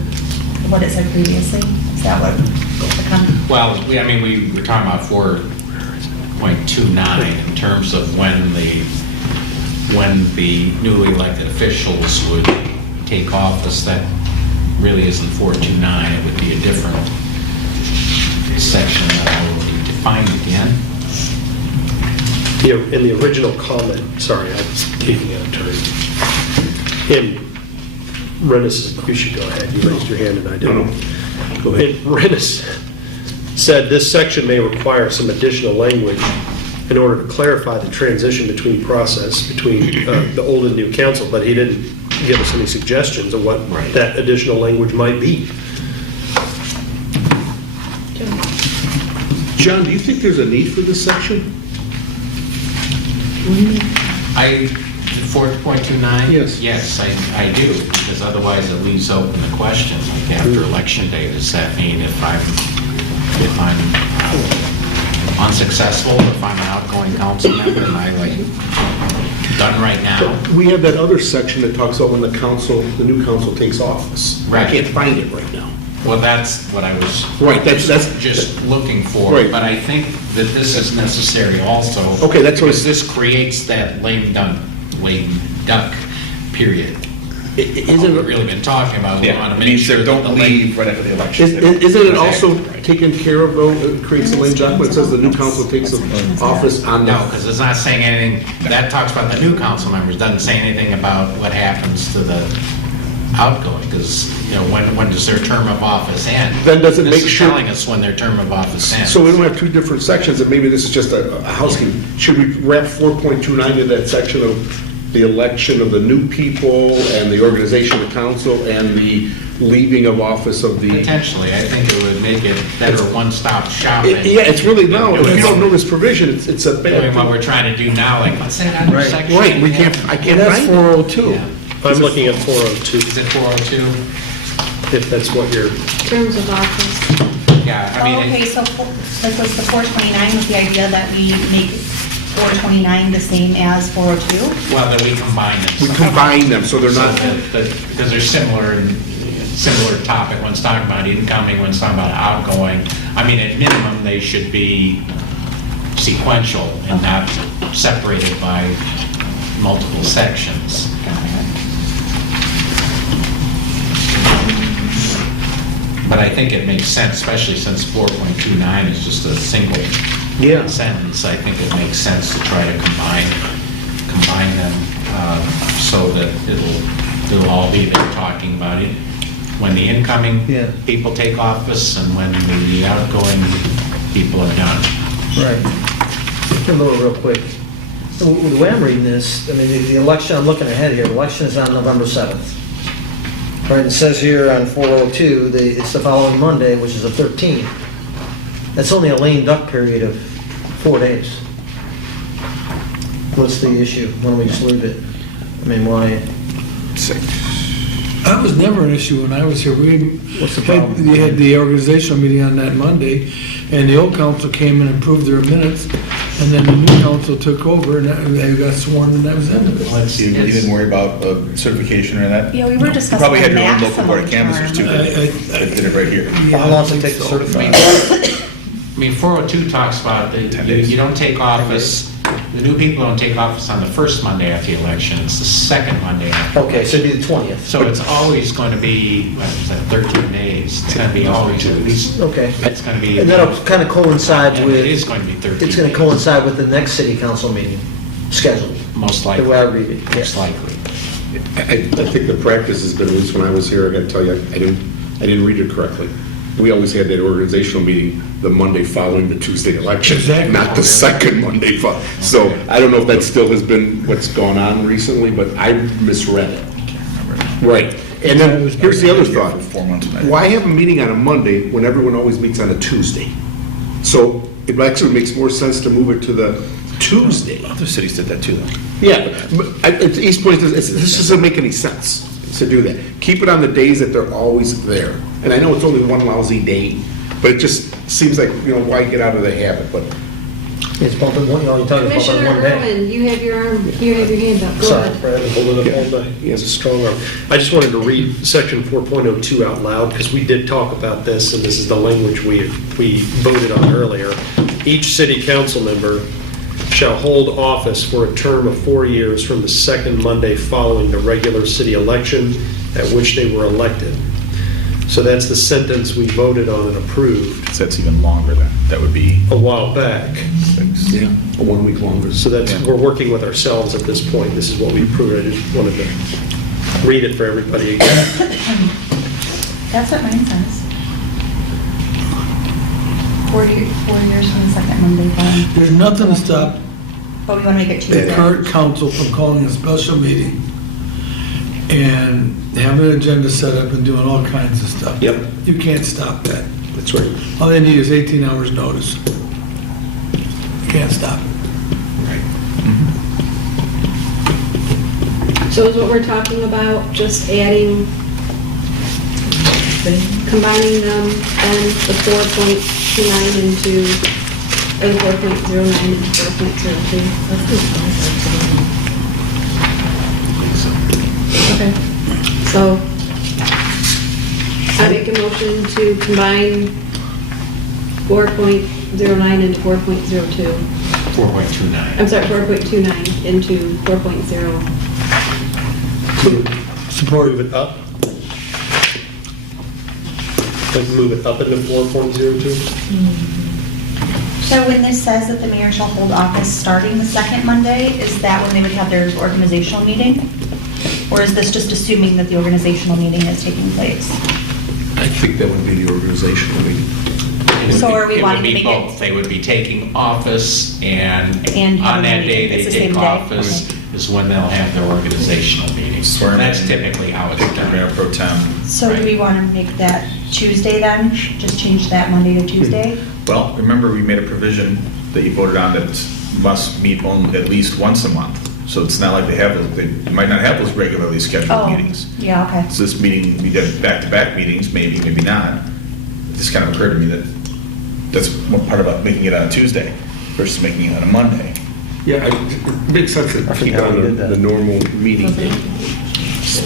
what it said previously? Is that what the well, we were talking about 4.29 in terms of when the newly elected officials would take office. That really isn't 429. It would be a different section that will be defined again. In the original comment, sorry, I was keeping out of turn. Rennis, you should go ahead. You raised your hand and I didn't. Go ahead. Rennis said this section may require some additional language in order to clarify the transition between the old and new council, but he didn't give us any suggestions of what that additional language might be. John, do you think there's a need for this section? 4.29? Yes. Yes, I do, because otherwise it leaves open the question, like after election day, does that mean if I'm unsuccessful, if I'm an outgoing council member, am I done right now? We have that other section that talks about when the new council takes office. Right. I can't find it right now. Well, that's what I was Right, that's- just looking for. Right. But I think that this is necessary also. Okay, that's what Because this creates that lame duck period. Isn't We've it, really been talking about. We Yeah, want it to make means sure they that the don't lame. leave right after the election. isn't it also Right. taken care of, though, it creates a lame duck when it says the new council takes office on No, the... because it's not saying anything, that talks about the new council members, doesn't say anything about what happens to the outgoing, because, when does their term of office end? Then does it This make is sure- telling us when their term of office ends. So we don't have two different sections, and maybe this is just a housekeeping. Should we wrap 4.29 in that section of the election of the new people and the organization of the council and the leaving of office of the... Potentially, I think it would make it better one-stop shopping. Yeah, it's really now, if you don't know this provision, it's a bad Doing what thing. we're trying to do now, like, let's say that Right. section. Right, I can't That's find it. 402. Yeah. I'm looking at 402, Is it 402? if that's what you're... Terms of office. Yeah, I Oh, mean, okay, so like was the 429 with the idea that we make 429 the same as 402? well, then we combine them. We combine them, so they're So not, because they're similar topic, one's talking about incoming, one's talking about outgoing. I mean, at minimum, they should be sequential and not separated by multiple sections. But I think it makes sense, especially since 4.29 is just a single Yeah. sentence. I think it makes sense to try to combine them so that it'll all be there talking about it. When the incoming Yeah. people take office and when the outgoing people are done. Right. A little real quick. The way I'm reading this, I mean, the election, I'm looking ahead here, the election is on November 7th. Right, it says here on 402, it's the following Monday, which is the 13th. That's only a lame duck period of 4 days. What's the issue? Why don't we just leave it? I mean, why? That was never an issue when I was here. What's the problem? We had the organizational meeting on that Monday, and the old council came and approved their minutes, and then the new council took over, and they got sworn, and that was the end of it. You didn't worry about certification or that? Yeah, we were discussing Probably had the your own local board of maximum canvassers too. term. They did it right here. How long does it take to so. certify? I mean, 402 talks about that 10 you days. don't take office, the new people don't take office on the first Monday after the election, it's the second Monday after. Okay, so it'd be the 20th. So it's always going to be, what is that, 13 days? It's going to be always at least, Okay. it's going to be. And that'll kind of coincide And with... It is going to be 13 It's going to days, coincide with the next city council meeting scheduled, most the likely. way I read it, Most yes. likely. I think the practice has been, at least when I was here, I gotta tell you, I didn't read it correctly. We always had that organizational meeting the Monday following the Tuesday election, Exactly. not the second Monday. So I don't know if that still has been what's gone on recently, but I misread it. Right. And then, here's the other thought. For 4 months. Why have a meeting on a Monday when everyone always meets on a Tuesday? So it actually makes more sense to move it to the Tuesday. Other cities did that too, though. Yeah, but East Point, this doesn't make any sense to do that. Keep it on the days that they're always there. And I know it's only one lousy day, but it just seems like, why get out of the habit? But It's bumping one, you're talking about Commissioner one day. Irwin, you have your hand up. Go Sorry, ahead. Brad. Hold it up all day. He has a strong arm. I just wanted to read section 4.02 out loud, because we did talk about this, and this is the language we voted on earlier. Each city council member shall hold office for a term of 4 years from the second Monday following the regular city election at which they were elected. So that's the sentence we voted on and approved So that's even longer then. That would be a while back. yeah, a 1 week longer. So that's, we're working with ourselves at this point. This is what we approved. I just wanted to read it for everybody again. That's what mine says. 4 years from the second Monday following. There's nothing to stop But we want to make it the Tuesday. current council from calling a special meeting and having an agenda set up and doing all kinds of stuff. Yep. You can't stop that. That's right. All they need is 18 hours notice. You can't stop it. So is what we're talking about, just adding, combining them, and the 4.29 into, or the 4.09 into 4.02? Okay, so I make a motion to combine 4.09 into 4.02. 4.29. I'm sorry, 4.29 into 4.0. Support. Move it up. Like move it up into 4.02? So when this says that the mayor shall hold office starting the second Monday, is that when they would have their organizational meeting? Or is this just assuming that the organizational meeting is taking place? I think that would be the organizational meeting. It would So be- are we it would wanting to be make it- both. They would be taking office and And on that having a day meeting. they It's the take same day? office is when they'll have their organizational meetings. Swear 'em That's in. typically how it's Pick their mayor done. pro tem. So do we want to make that Tuesday then? Just change that Monday to Tuesday? Well, remember, we made a provision that you voted on that must meet only at least once a month. So it's not like they might not have those regularly scheduled Oh, meetings. yeah, okay. So this meeting, we did back-to-back meetings, maybe, maybe not. It just kind of occurred to me that that's one part about making it on a Tuesday versus making it on a Monday. Yeah, it makes sense to keep it on the normal meeting date.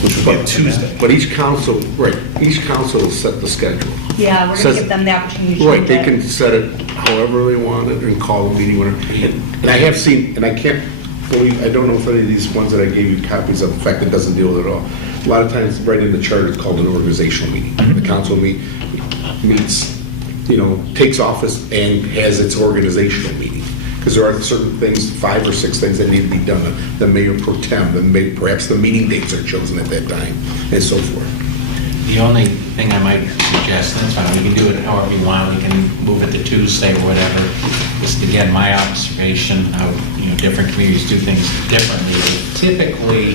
Which would be a Tuesday. But each council will set the schedule. Yeah, we're Says- gonna give them the opportunity to Right, change they it. can set it however they want it and call a meeting whenever. And I have seen, and I can't believe, I don't know if any of these ones that I gave you copies of, in fact, it doesn't deal with it at all. A lot of times, right in the charter, it's called an organizational meeting. The council meets, takes office and has its organizational meeting. Because there are certain things, 5 or 6 things that need to be done. The mayor pro tem, perhaps the meeting dates are chosen at that time, and so forth. The only thing I might suggest, that's fine, we can do it however you want, we can move it to Tuesday or whatever. Just again, my observation, how, different communities do things differently. Typically,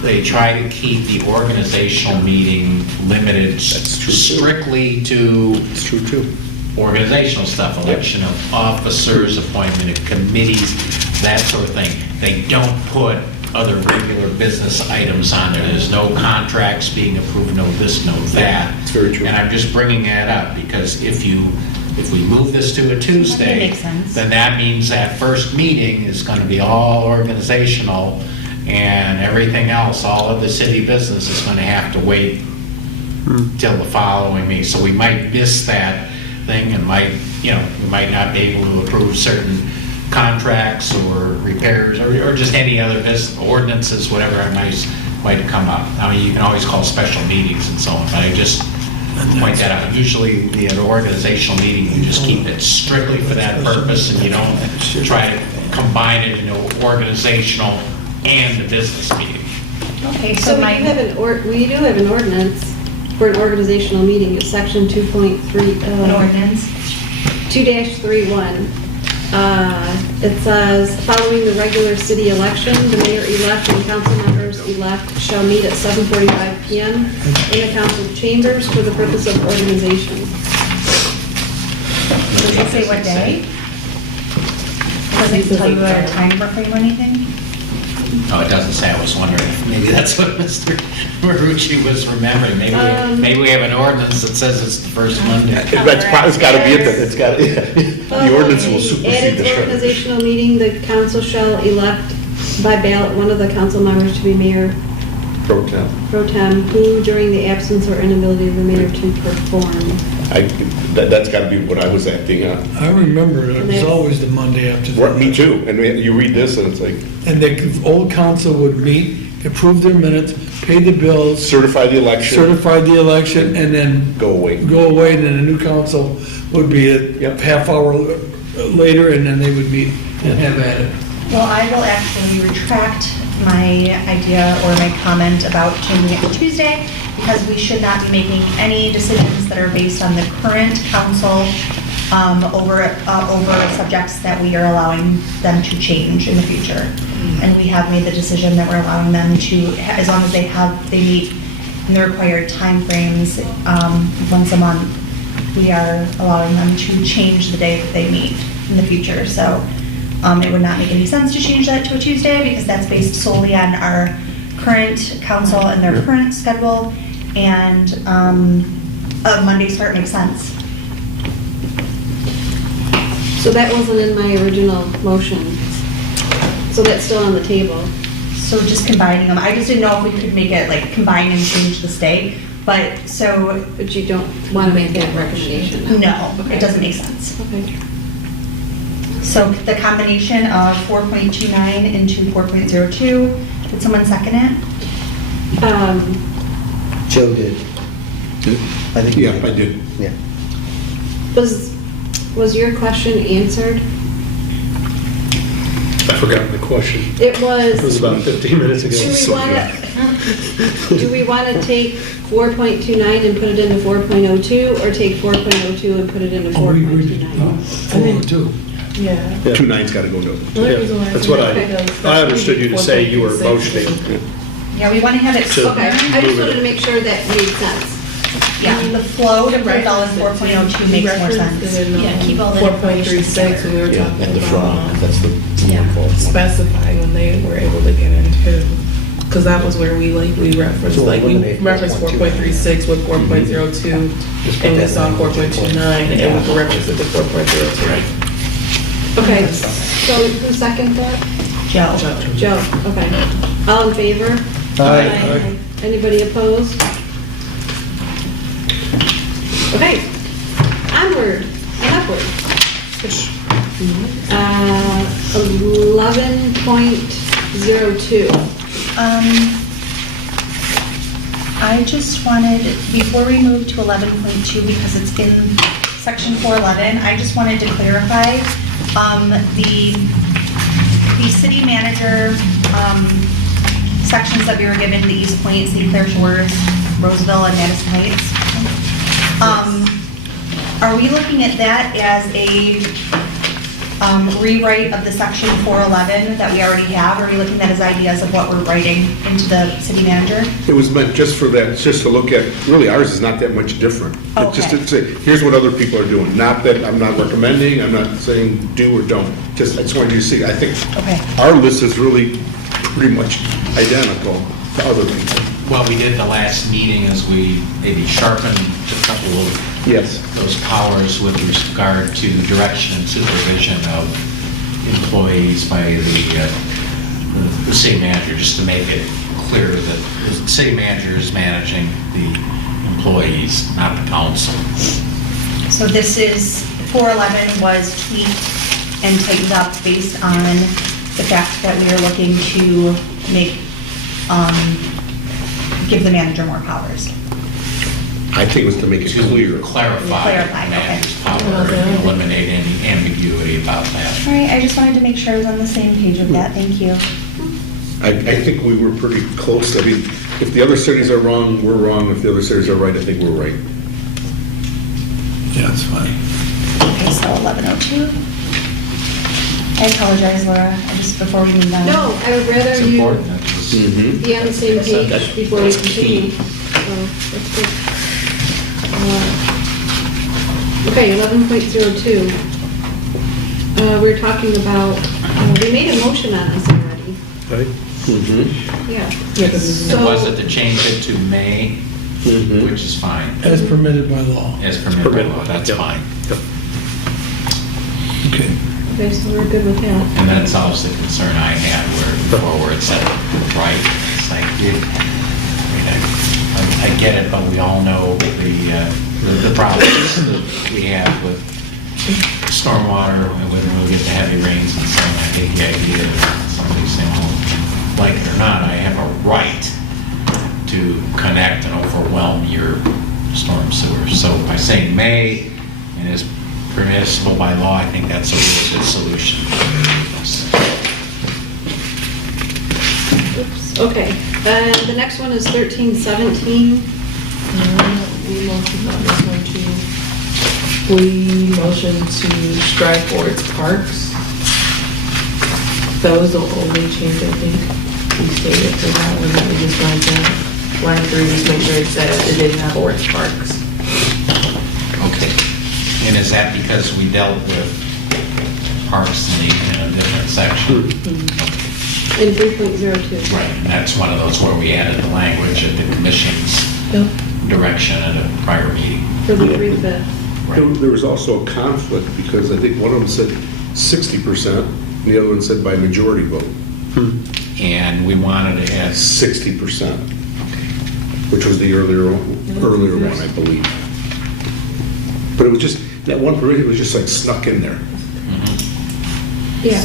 they try to keep the organizational meeting limited strictly to It's true, too. organizational stuff, election of officers, appointment of committees, that sort of thing. They don't put other regular business items on there. There's no contracts being approved, no this, no that. It's very true. And I'm just bringing that up because if we move this to a Tuesday, makes sense. then that means that first meeting is going to be all organizational and everything else, all of the city business is going to have to wait till the following meeting. So we might miss that thing and we might not be able to approve certain contracts or repairs or just any other business ordinances, whatever might come up. I mean, you can always call special meetings and so on, but I just point that out. Usually an organizational meeting, you just keep it strictly for that purpose and you don't try to combine it into organizational and the business meeting. Okay, So so we my, do have an ordinance for an organizational meeting, it's section 2.3. an ordinance, 2-31. It says, following the regular city election, the mayor-elect and council members-elect shall meet at 7:45 PM in the council chambers for the purpose of organization. does it say what day? Does it tell you a time frame or anything? Oh, it doesn't say, I was wondering if maybe that's what Mr. Marucci was remembering. Maybe we have an ordinance that says it's the first Monday. It's got to be it, then. It's got, the ordinance will At supersede the its charter. organizational meeting, the council shall elect by ballot one of the council members to be mayor Pro tem. pro tem, who during the absence or inability of the mayor to perform. That's got to be what I was acting on. I remember it was always the Monday after. the Me too, and you read this and it's like, And the old council would meet, approve their minutes, pay the bills, certify the election, certify the election, and then go away. go away, and then a new council would be a Yep. half hour later, and then they would meet and have at it. Well, I will actually retract my idea or my comment about changing it to Tuesday, because we should not be making any decisions that are based on the current council over subjects that we are allowing them to change in the future. And we have made the decision that we're allowing them to, as long as they meet in the required timeframes, once a month, we are allowing them to change the day that they meet in the future. So it would not make any sense to change that to a Tuesday, because that's based solely on our current council and their current schedule, and a Monday start makes sense. So that wasn't in my original motion. So that's still on the table. So just combining them, I just didn't know if we could make it like combine and change the state, but so, But you don't want to make that recommendation? no, Okay. it doesn't make sense. Okay. So the combination of 4.29 into 4.02, did someone second it? Joe did. I think. Yeah, I did. Yeah. Was your question answered? I forgot the question. It It was was, about 15 minutes ago. do we want to take 4.29 and put it into 4.02, or take 4.02 and put it into Oh, we agreed, 4.29? 402. Yeah. Yeah. 2-9's got to go no. Yeah, that's what I understood you to say, you were motioning. Yeah, we want to have it So- Okay, I just wanted to make sure that made sense. Yeah, the flow to put it all in 4.02 makes more sense. Yeah, keep all the 4.36, when we were talking And the front, about that's the Yeah. one fault. specifying when they were able to get into Because that was where we referenced, So we eliminate referenced 4.36 with 4.02, and we saw 4.29, and we referenced it to 4.02. Okay, so who seconded that? Joe. Joe, okay. All in favor? Aye. Anybody opposed? Okay, onward and upward. 11.02. I just wanted, before we move to 11.2, because it's in section 411, I just wanted to clarify, the city manager, sections that we were given, the East Point, St. Clair Shores, Roseville, and Madison Heights. Are we looking at that as a rewrite of the section 411 that we already have? Or are we looking at as ideas of what we're writing into the city manager? It was meant just for that, just to look at, really ours is not that much different. It's just to say, here's what other people are doing. Not that I'm not recommending, I'm not saying do or don't. I just wanted you to see, I think Okay. our list is really pretty much identical to other people. What we did the last meeting is we maybe sharpened a couple of Yes. those powers with regard to direction and supervision of employees by the city manager, just to make it clear that the city manager is managing the employees, not the council. So this is, 411 was tweaked and tightened up based on the fact that we are looking to make, give the manager more powers. I think it was to make it clear. To clarify Clarify, the manager's okay. power and eliminate any ambiguity about that. All right, I just wanted to make sure I was on the same page with that, thank you. I think we were pretty close. I mean, if the other cities are wrong, we're wrong. If the other cities are right, I think we're right. Yeah, that's fine. Okay, so 1102. I apologize, Laura, I just, before we move on. No, I would rather It's you important. That was- be on the same page before we continue. So, that's good. Okay, 11.02. We're talking about, we made a motion on this already. Right? Yeah. It So, was it to change it to May, which is fine, As permitted by law. as permitted by law, that's Yep. fine. Okay. okay, so we're good with that. And that solves the concern I had where it said, right, it's like, I mean, I get it, but we all know the problems that we have with stormwater, and when we get the heavy rains and so on. I think the idea that somebody saying, well, like it or not, I have a right to connect and overwhelm your storm sewer. So by saying may and is permissible by law, I think that's a really good solution. Oops, okay. The next one is 1317. We motioned on this one too. We motioned to strike for its parks. That was the only change, I think, we stated for that one, that we just wanted to, line 3, just make sure it said it didn't have or its parks. Okay. And is that because we dealt with parks in a different section? In 3.02. Right, and that's one of those where we added the language at the commission's Yep. direction at a prior meeting. For the 3/5. There was also a conflict because I think one of them said 60%, and the other one said by majority vote, And we wanted to add 60%, which was the earlier one, I believe. But it was just, that one provision was just like snuck in there. Yeah.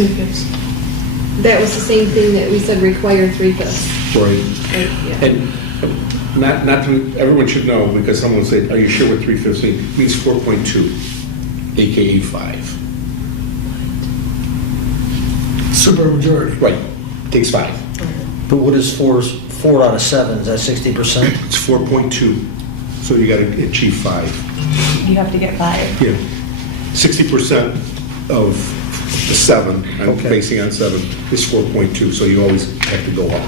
That was the same thing that we said required 3/5. Right. Yeah. And not to, everyone should know, because someone said, are you sure what 315 means? 4.2, AKA 5. Supermajority. Right, takes 5. But what is 4 out of 7? Is that 60%? It's 4.2, so you gotta achieve 5. You have to get 5. Yeah. 60% of the 7, I'm Okay. basing on 7, is 4.2, so you always have to go up.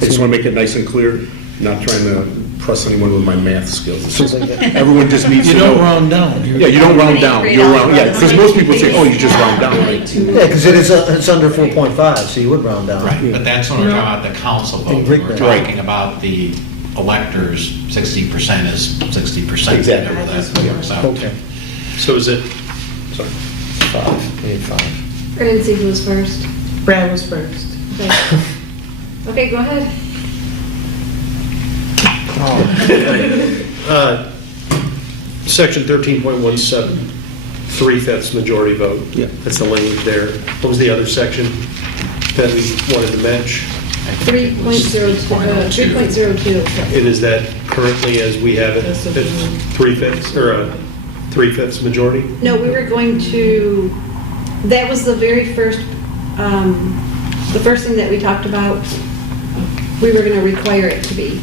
I just wanna make it nice and clear, not trying to impress anyone with my math skills. It seems like everyone just needs You to don't know. round down. Yeah, you don't round down, you're round, yeah, because most people say, oh, you just round down, right? Yeah, because it's under 4.5, so you would round down. Right, but that's when we're talking about the council vote. Greek We're math. talking about the electors, 60% is 60%. Exactly. whatever that works out. Okay. So is it, sorry. 5, we need 5. I didn't see who was first. Brad was first. Okay. Okay, go ahead. Section 13.17, 3/5 majority vote. Yeah. That's the language there. What was the other section that we wanted to match? 3.02. And is that currently as we have it, That's at what 3/5 or 3/5 majority? No, we were going to, that was the very first, the first thing that we talked about. We were going to require it to be.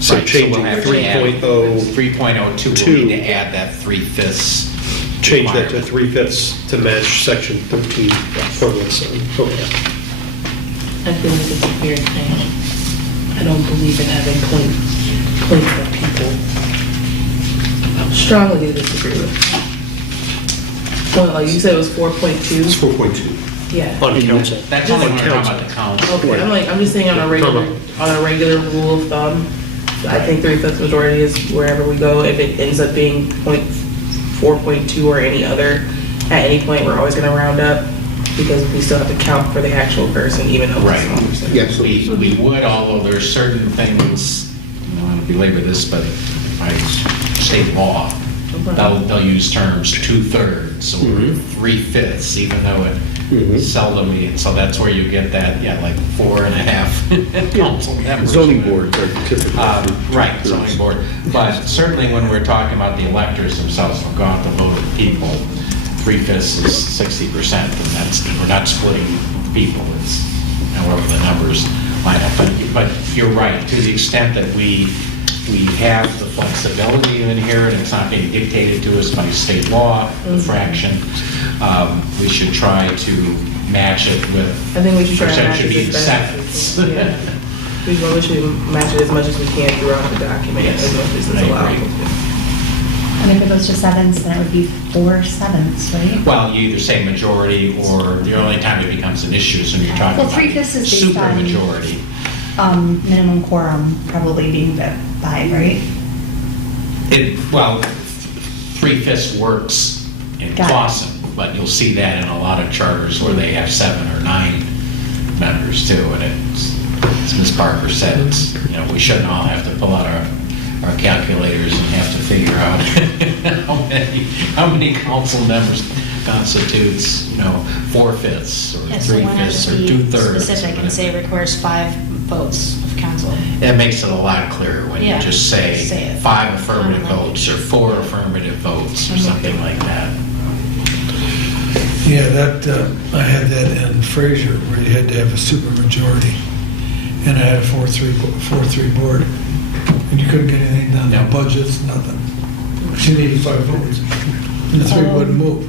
So Right, changing we'll have to add 3.0, 3.02, we'll need to add that 3/5. change that to requirement. 3/5 to match section 13.17. Okay. I feel like it's a fair thing. I don't believe in having points for people. I strongly disagree with that. Well, like you said, it was 4.2? It's 4.2. Yeah. On council. That's only when we're talking council. about the council. Okay, I'm just saying on a regular rule of thumb, I think 3/5 majority is wherever we go. If it ends up being 4.2 or any other, at any point, we're always gonna round up because we still have to count for the actual person, even though Right. it's a small percentage. Yes. We would, although there's certain things, I don't want to belabor this, but by state law, they'll use terms 2/3 or 3/5, even though it seldom, so that's where you get that, like 4.5 council members. Zoning boards are typically. Right, zoning board. But certainly when we're talking about the electors themselves, we're going to vote of people, 3/5 is 60%, and that's, we're not splitting people, it's however the numbers line up. But you're right, to the extent that we have the flexibility in here, and it's not being dictated to us by state law, the fraction, we should try to match it with. I think we should try to percent match should it be as best as we sevenths. can. Yeah. We should match it as much as we can throughout the document, Yes, as much as I it's allowed. agree. And if it goes to sevenths, then it would be 4/7, right? Well, you either say majority, or the only time it becomes an issue is when you're talking Well, about 3/5 is based on- supermajority. Minimum quorum probably being 5, right? Well, 3/5 works in Got it. Clausen, but you'll see that in a lot of charters where they have 7 or 9 members too, and it's, as Ms. Parker said, it's, we shouldn't all have to pull out our calculators and have to figure out how many council members constitutes, 4/5 or Yeah, so why not 3/5 just or be 2/3. specific and say requires 5 votes of council? That makes it a lot clearer when you Yeah, just say say it. 5 affirmative Common votes or 4 affirmative votes or I'm something okay. like that. Yeah, I had that in Fraser, where you had to have a supermajority, and I had a 4-3 board, and you couldn't get anything done, no Yep. budgets, nothing. She needed 5 votes, and the 3 wouldn't move,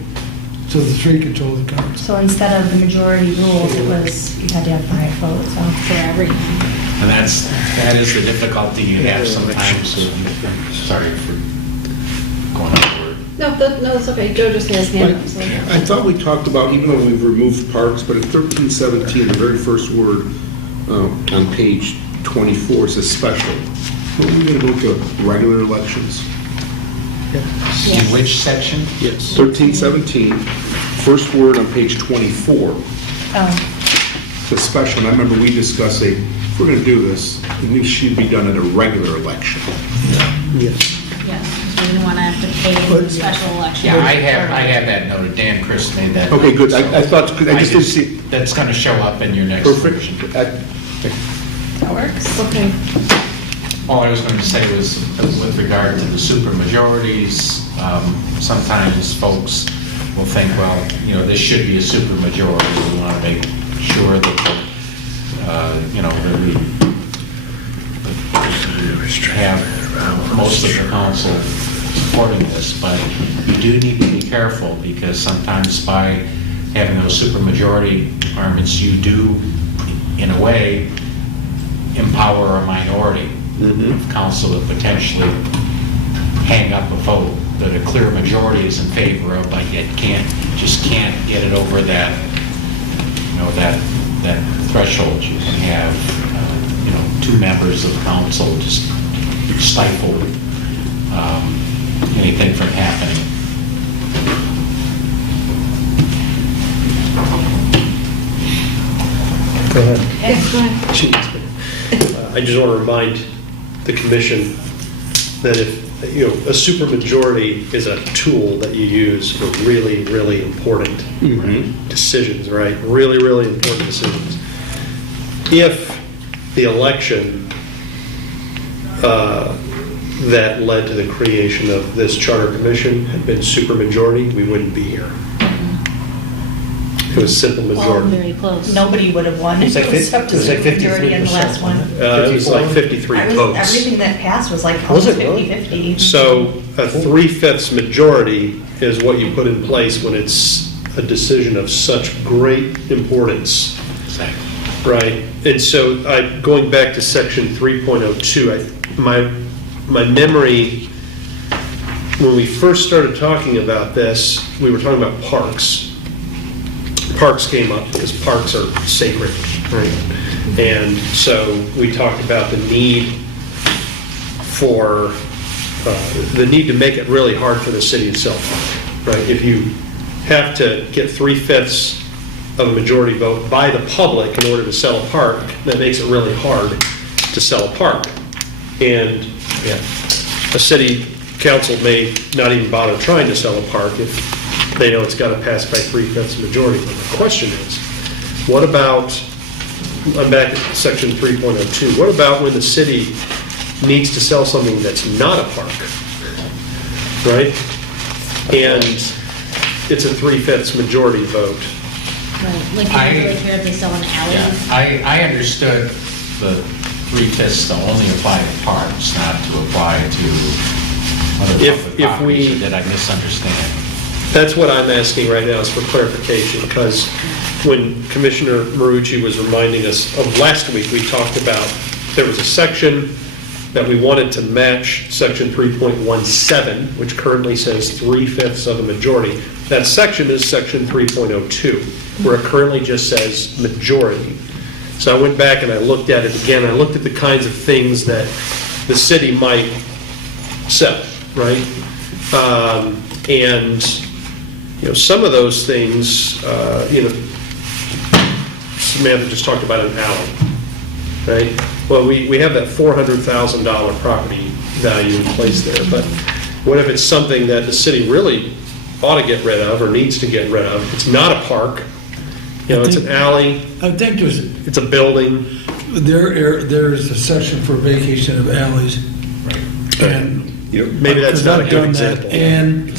so the 3 controlled the council. So instead of the majority rules, it was, you had to have 5 votes, so. For everything. And that is the difficulty you have sometimes. Sorry for going over. No, that's okay. Joe just has hand up, so. I thought we talked about, even though we've removed parks, but in 1317, the very first word on page 24 says special. Are we going to go to regular elections? In which section? Yes. 1317, first word on page 24, Oh, the special. And I remember we discussed, if we're going to do this, it should be done at a regular election. Yes. Yes, so we didn't want to have to pay a special election. Yeah, I have that noted. Dan Chris made that. Okay, note, good. so I thought, because I just didn't see. That's going to show up in your next Perfect. version. That works. Okay. All I was going to say was, with regard to the supermajorities, sometimes folks will think, well, this should be a supermajority. We want to make sure that, really have most of the council supporting this, but you do need to be careful, because sometimes by having those supermajority requirements, you do, in a way, empower a minority council to potentially hang up a vote that a clear majority is in favor of, but yet just can't get it over that, that threshold. You can have, 2 members of council just stifle anything from happening. Go ahead. I just want to remind the commission that if, a supermajority is a tool that you use for really, really important decisions, right? Really, really important decisions. If the election that led to the creation of this charter commission had been supermajority, we wouldn't be here. It was simple Well, majority. very close. Nobody would have won. It was like Except it was like majority in the 53%, last one. It was like 53 votes. Everything that passed was like Was almost it really? 50-50. So a 3/5 majority is what you put in place when it's a decision of such great importance, Exactly. right? And so going back to section 3.02, my memory, when we first started talking about this, we were talking about parks. Parks came up because parks are sacred, right? And so we talked about the need to make it really hard for the city to sell park, right? If you have to get 3/5 of a majority vote by the public in order to sell a park, that makes it really hard to sell a park. And a city council may not even bother trying to sell a park if they know it's got to pass by 3/5 majority. But the question is, what about, I'm back at section 3.02, what about when the city needs to sell something that's not a park, right? And it's a 3/5 majority vote. Right, like I- right here, if they sell an alley. Yeah, I understood the 3/5 to only apply to parks, not to apply to other If public we- properties, or did I misunderstand? That's what I'm asking right now, is for clarification, because when Commissioner Marucci was reminding us of last week, we talked about, there was a section that we wanted to match section 3.17, which currently says 3/5 of a majority. That section is section 3.02, where it currently just says majority. So I went back and I looked at it again. I looked at the kinds of things that the city might sell, right? And, some of those things, Samantha just talked about an alley, right? Well, we have that $400,000 property value in place there, but what if it's something that the city really ought to get rid of or needs to get rid of? It's not a park, it's an alley, I think it's a building. there's a section for vacation of alleys. And Maybe that's not a I've good done that, example. And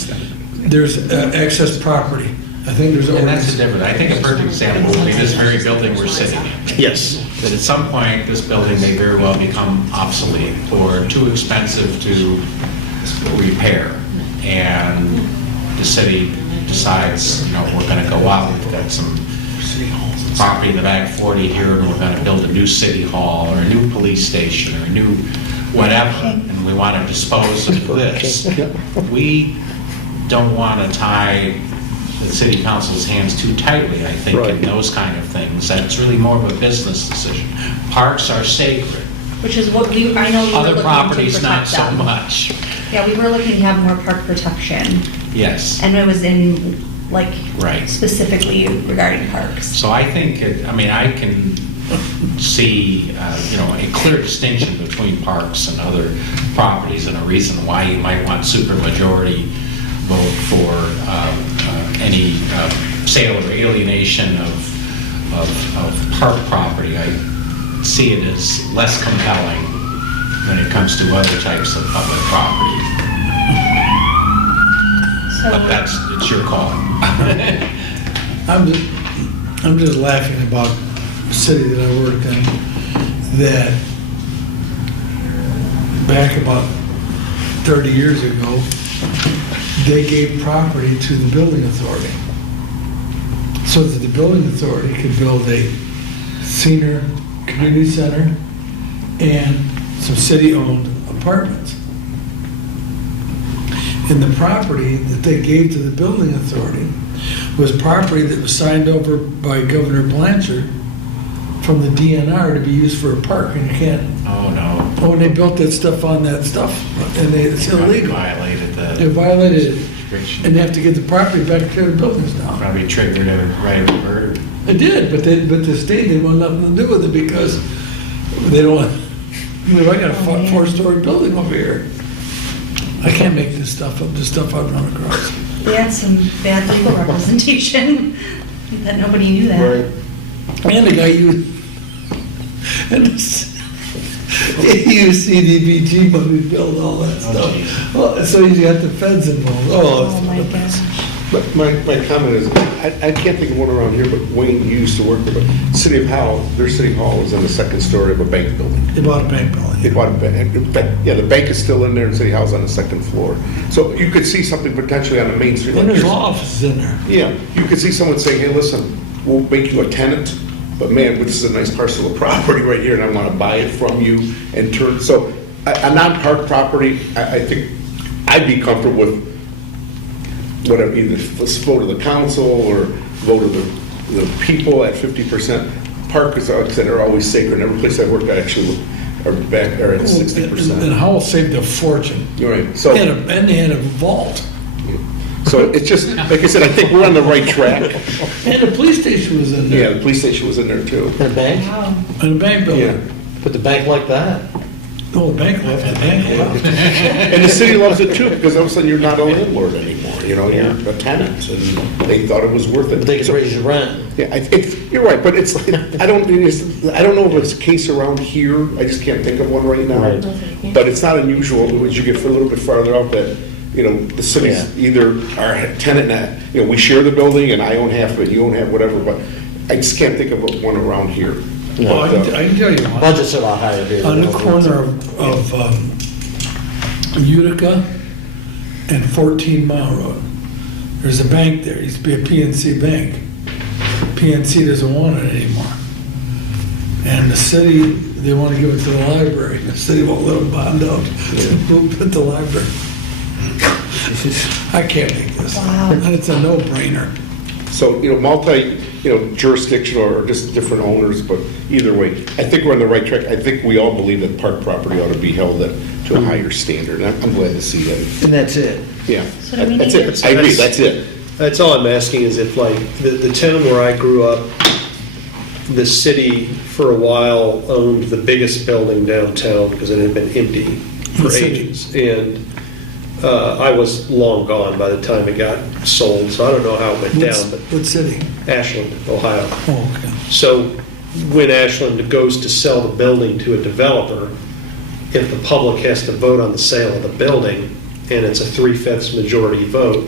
there's excess property. I think there's. And that's the difference. I think a perfect example would be this very building we're sitting in. Yes. That at some point, this building may very well become obsolete or too expensive to repair. And the city decides, we're going to go out, we've got some property in the back 40 here, and we're going to build a new city hall or a new police station or a new whatever, and we want to dispose of this. We don't want to tie the city council's hands too tightly, I think, in those kind of things. That's really more of a business decision. Parks are sacred. Which is what I know we were Other looking to properties, not protect so them. much. Yeah, we were looking to have more park protection, Yes. and it was in, Right. specifically regarding parks. So I think, I can see, a clear distinction between parks and other properties, and a reason why you might want supermajority vote for any sale or alienation of park property. I see it as less compelling when it comes to other types of public property. But it's your call. I'm just laughing about the city that I worked in, that back about 30 years ago, they gave property to the building authority, so that the building authority could build a senior community center and some city-owned apartments. And the property that they gave to the building authority was property that was signed over by Governor Blanchard from the DNR to be used for a park, and you can't, Oh, no. oh, and they built that stuff on that stuff, and it's illegal. Violated They the violated it, restriction. and they have to get the property back to tear the buildings down. Probably triggered a right of reverter. They did, but the state didn't want nothing to do with it because they don't want, I got a four-story building over here. I can't make this stuff up, this stuff I've run across. They had some bad legal representation, that nobody knew that. And the guy used, and he used CDBG money to build all that stuff. Well, so he's got the feds involved. Oh, my gosh. But my comment is, I can't think of one around here, but Wayne used to work there, but City of Howell, their city hall is in the second story of a bank building. They bought a bank building. They bought a bank, yeah, the bank is still in there, and City Hall's on the second floor. So you could see something potentially on the main street. And like there's yours. law offices in there. Yeah, you could see someone saying, hey, listen, we'll make you a tenant, but man, this is a nice parcel of property right here, and I want to buy it from you and turn, so a non-park property, I think I'd be comfortable with whatever, either let's vote of the council or vote of the people at 50%. Park is, like I said, are always sacred. Every place I've worked, I actually are back are at And 60%. Howell saved a fortune. You're right. So, And they had a vault. so it's just, like I said, I think we're on the right track. And the police station was in Yeah, there. the police station was in there too. And a bank? And a bank Yeah. building. Put the bank like that. Oh, the bank left, the bank left. And the city loves it too, because all of a sudden you're not a landlord anymore, you know, you're a tenant, and they thought it was worth it. But they could raise your rent. Yeah, you're right, but it's, I don't know if it's a case around here, I just can't think of one right now. Right. But it's not unusual, as you get a little bit farther out, that, you know, the cities Yeah. either are a tenant, you know, we share the building, and I own half of it, you own half, whatever, but I just can't think of one around here. Well, I can tell you one. Budget's a lot higher here. On the corner of Utica and 14 Mile Road, there's a bank there, used to be a PNC bank. PNC doesn't want it anymore. And the city, they want to give it to the library. The city won't let them bond out to move it to the library. I can't make this. Wow. And it's a no-brainer. So, you know, jurisdiction or just different owners, but either way, I think we're on the right track. I think we all believe that park property ought to be held to a higher standard, and I'm glad to see that. And that's it. Yeah, So do we that's need it. to- I agree, that's it. That's all I'm asking is if like, the town where I grew up, the city for a while owned the biggest building downtown because it had been empty for The city. ages. And I was long gone by the time it got sold, so I don't know how it went down, but What city? Ashland, Ohio. Oh, okay. So when Ashland goes to sell the building to a developer, if the public has to vote on the sale of the building, and it's a 3/5 majority vote,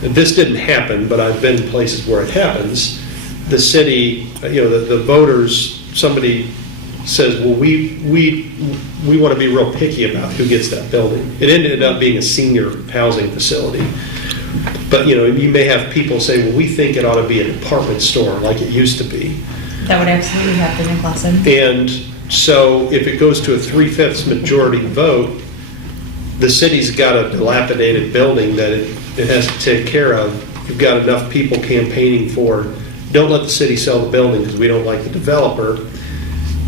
this didn't happen, but I've been in places where it happens, the city, you know, the voters, somebody says, well, we want to be real picky about who gets that building. It ended up being a senior housing facility. But, you know, you may have people say, well, we think it ought to be a department store like it used to be. That would absolutely happen in Classen. And so if it goes to a 3/5 majority vote, the city's got a dilapidated building that it has to take care of. You've got enough people campaigning for, don't let the city sell the building because we don't like the developer.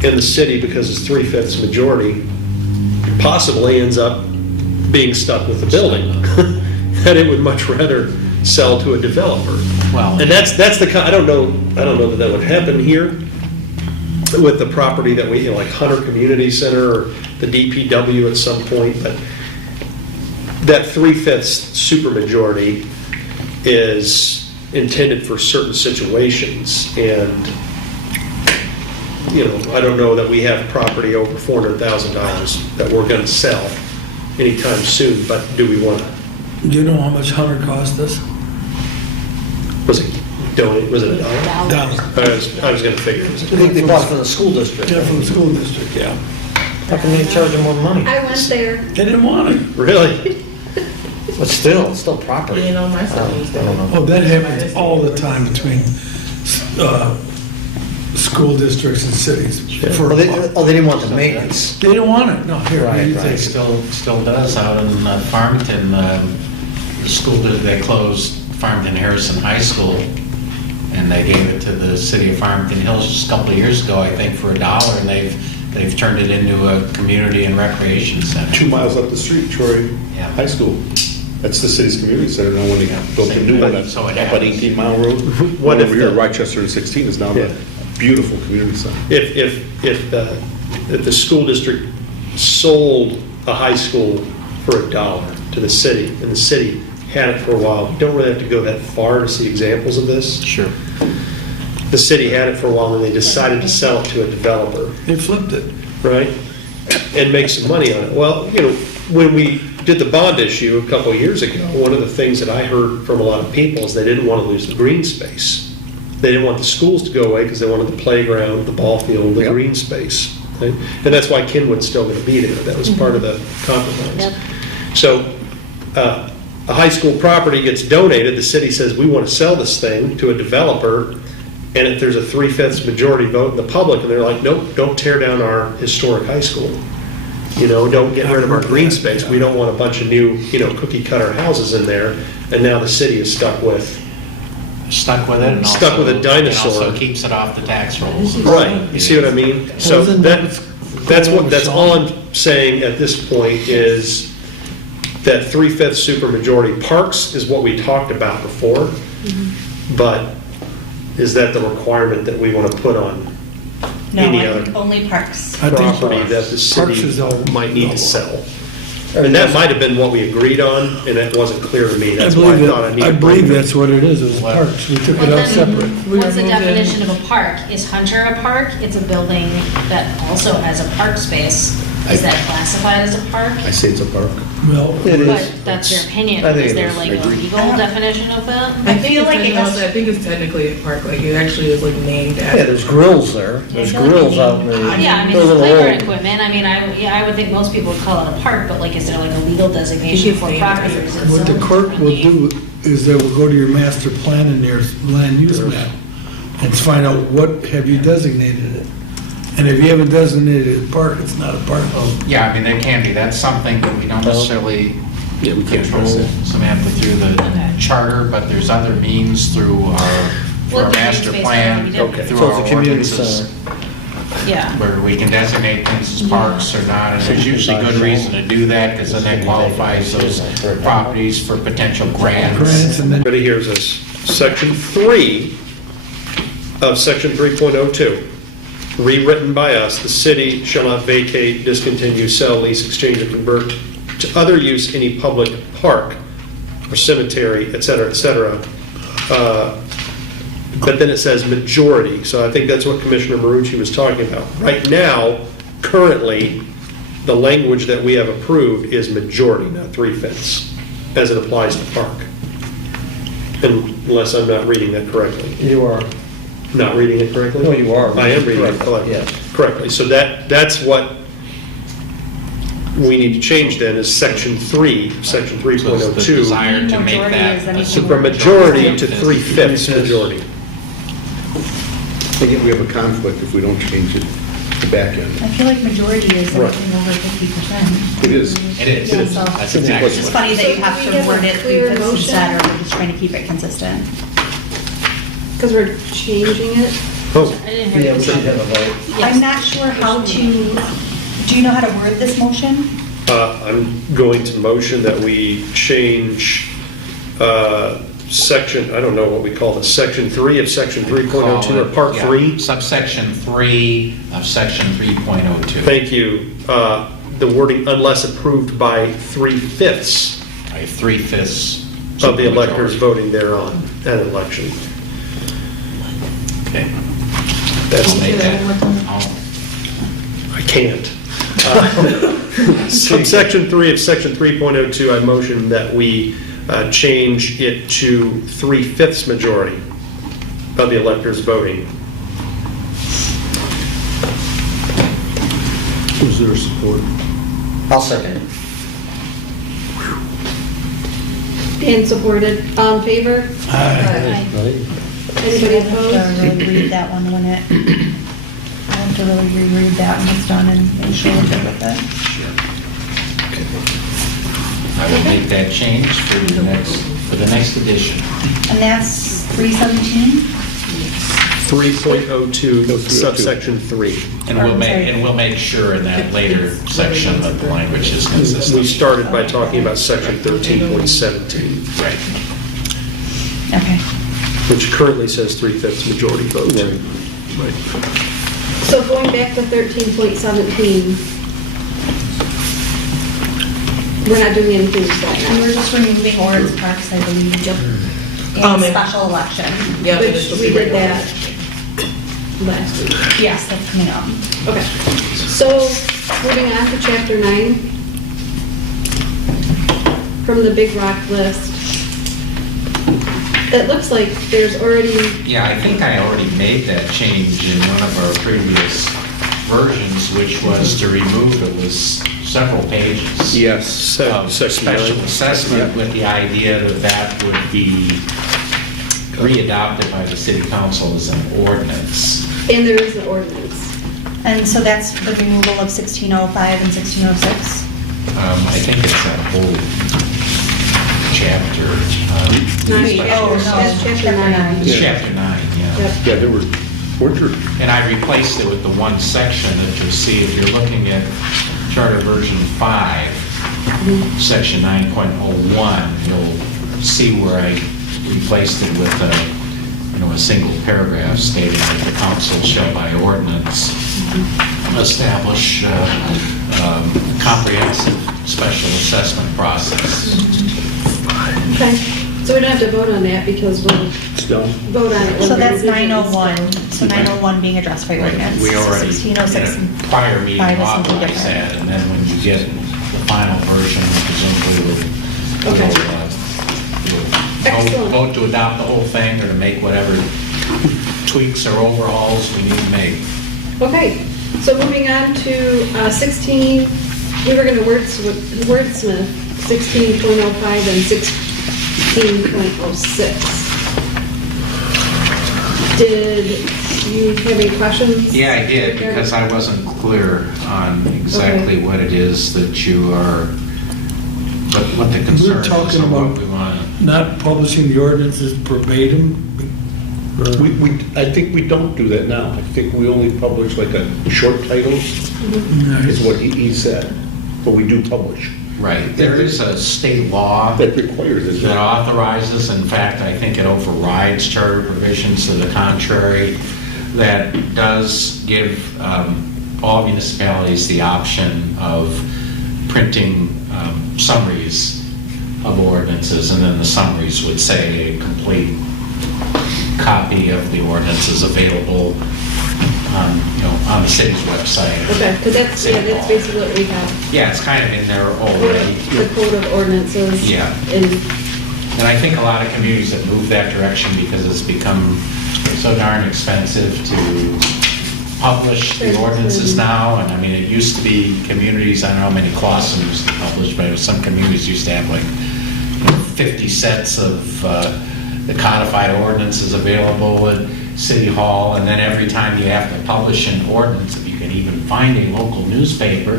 And the city, because it's 3/5 majority, possibly ends up being stuck with the building. That it would much rather sell to a developer. Well, And that's the kind, I don't know that that would happen here with the property that we, you know, like Hunter Community Center or the DPW at some point, but that 3/5 supermajority is intended for certain situations, and, you know, I don't know that we have property over $400,000 that we're gonna sell anytime soon, but do we want to? Do you know how much Hunter cost us? Was it donate, was it a dollar? Dollars. I was gonna figure it was. They bought it from the school district. Yeah, from the school district, yeah. How come they charge them more money? I went there. They didn't want it. Really? But still, it's still property. You know, my son used I don't to. know. Oh, that happens all the time between school districts and cities for Well, a buck. they didn't want the maintenance. They don't want it, no, here, Right, you right. take It it. still does out in Farmington. The school, they closed Farmington Harrison High School, and they gave it to the city of Farmington Hills just a couple of years ago, I think, for $1, and they've turned it into a community and recreation center. 2 miles up the street, Troy Yeah. High School. That's the city's community center now when they built the new one up So it on happens. 18 Mile Road. What One if over here, the- Rochester and 16 is now Yeah. a beautiful community center. If the school district sold a high school for $1 to the city, and the city had it for a while, you don't really have to go that far to see examples of this. Sure. The city had it for a while, and they decided to sell it to a developer, They flipped it. right? And make some money on it. Well, you know, when we did the bond issue a couple of years ago, one of the things that I heard from a lot of people is they didn't want to lose the green space. They didn't want the schools to go away because they wanted the playground, the ball field, the Yep. green space. Okay? And that's why Kenwood's still going to be there. That was part of the compromise. Yep. So a high school property gets donated, the city says, we want to sell this thing to a developer, and if there's a 3/5 majority vote in the public, and they're like, nope, don't tear down our historic high school. You know, don't get rid of our green space. We don't want a bunch of new, cookie cutter houses in there. And now the city is stuck with, Stuck with it and also. Stuck with a dinosaur. It also keeps it off the tax rolls. right, you see what I mean? So Wasn't that's all I'm saying at this point is that 3/5 supermajority. Parks is what we talked about before, but is that the requirement that we want to put on No, any I other think only parks. I think property that the Parks city is all- might need to sell? And that might have been what we agreed on, and it wasn't clear to me. I That's why I believe thought I that, needed I to believe bring it. that's what it is parks. We took it Well, out then, separate. what's the removed it. definition of a park? Is Hunter a park? It's a building that also has a park space. Is that classified as a park? I say it's a park. Well, It is. But that's your opinion. I think Is it there is. like I a agree. legal definition of that? I feel like it has- I think it's technically a park, like it actually is like named Yeah, after. there's grills there. There's I feel like grills you out in need- the. Yeah, I mean, the it's little playground road. equipment. I mean, I would think most people would call it a park, but like, is there like a legal designation It's for named property? after or is it what the zoned court will differently? do is they will go to your master plan and your land use map and find out what have you designated it. And if you haven't designated a park, it's not a park. Yeah, I mean, there can be, that's something that we don't necessarily Yeah, we can't control, address it. Samantha, through the charter, but there's other means through our, through Well, our the green master space plan, would be different. through So it's our a community ordinances, center. Yeah. where we can designate things as parks or not, and there's usually good reason to do that, because then that qualifies those properties for potential Grants grants. and then Ready, here's this, section 3 of section 3.02. Rewritten by us, the city shall not vacate, discontinue, sell, lease, exchange, or convert to other use any public park or cemetery, et cetera, but then it says majority, so I think that's what Commissioner Marucci was talking about. Right now, currently, the language that we have approved is majority, not 3/5, as it applies to park. Unless I'm not reading that correctly. You are. Not reading it correctly? No, you are. I am reading it Correct, yes. correctly. So that's what we need to change then, is section 3, section So it's the 3.02. desire to make Majority that. is a anything Supermajority to Is- 3/5 majority. Again, we have a conflict if we don't change it, the back end. I feel like majority is Right. anything over 50%. It is. It is, Yeah, so- that's exactly It's just what. funny that you have So to can we word get it a clear 3/5 motion? instead, or we're just trying to keep it consistent. Because we're changing it. Oh, I didn't hear Yeah, you we should say. have a vote. Yes. I'm not sure how to, do you know how to word this motion? I'm going to motion that we change section, I don't know what we call this, section 3 of section 3.02, or part Yeah, 3. Subsection 3 of section 3.02. Thank you. The wording, unless approved by 3/5 Right, 3/5 of the electors supermajority. voting thereon at an election. Okay. That's, I'll make that. I'll- I can't. Subsection 3 of section 3.02, I motion that we change it to 3/5 majority of the electors voting. Who's there support? I'll second. Dan supported. All in favor? Aye. Anybody I'll have to opposed? really read that one when it, I'll have to really reread that when it's done and make sure we're good with it. I will make that change for the next edition. And that's 317? 3.02 subsection 3. And we'll make sure in that later section that the language is We consistent. started by talking about section 13.17, Right. Okay. which currently says 3/5 majority vote. Right. So going back to 13.17, we're not doing anything with that And now. we're just removing Orange Parks, I believe. Um, And special election. Yeah, but Which it's we did that last week. Yes, that's coming up. Okay, so moving on to chapter 9. From the Big Rock list. It looks like there's already, Yeah, I think I already made that change in one of our previous versions, which was to remove, it was several pages. Yes. Of Section special 9. assessment with the idea that that would be readopted by the city council as an ordinance. and there is an ordinance. And so that's the removal of 1605 and 1606? I think it's that whole chapter. Nine. Oh, no, That's chapter 9. It's chapter 9, yeah. Yep. Yeah, there were, weren't there? And I replaced it with the one section that you'll see, if you're looking at Charter version 5, section 9.01, you'll see where I replaced it with a single paragraph stating that the council shall by ordinance establish comprehensive special assessment process. Okay, so we don't have to vote on that because we'll It's done. vote on it. when So the that's revision is 901, done. so 901 being addressed by ordinance. We already, 1606 in a prior meeting, 5 is something authorized different. that, and then when you get the final version, presumably Okay. we'll Excellent. vote to adopt the whole thing or to make whatever tweaks or overhauls we need to make. Okay, so moving on to 16, we were going to wordsmith 16.05 and 16.06. Did you have any questions? Yeah, I did, because I wasn't clear on exactly Okay. what it is that you are, what the concern is talking or what about- we want to. Not publishing the ordinances verbatim. I think we don't do that now. I think we only publish like a short titles, is what he said, but we do publish. Right, there is a state law That requires it. that authorizes, in fact, I think it overrides charter provisions to the contrary, that does give all municipalities the option of printing summaries of ordinances, and then the summaries would say a complete copy of the ordinances available on the city's website. Okay, because that's basically what we have. Yeah, it's kind of in there already. The code of ordinances. Yeah. And, And I think a lot of communities have moved that direction because it's become so darn expensive to publish the ordinances now. And I mean, it used to be communities, I don't know how many Clausen used to publish, but some communities used to have like 50 sets of the codified ordinances available at City Hall. And then every time you have to publish an ordinance, if you can even find a local newspaper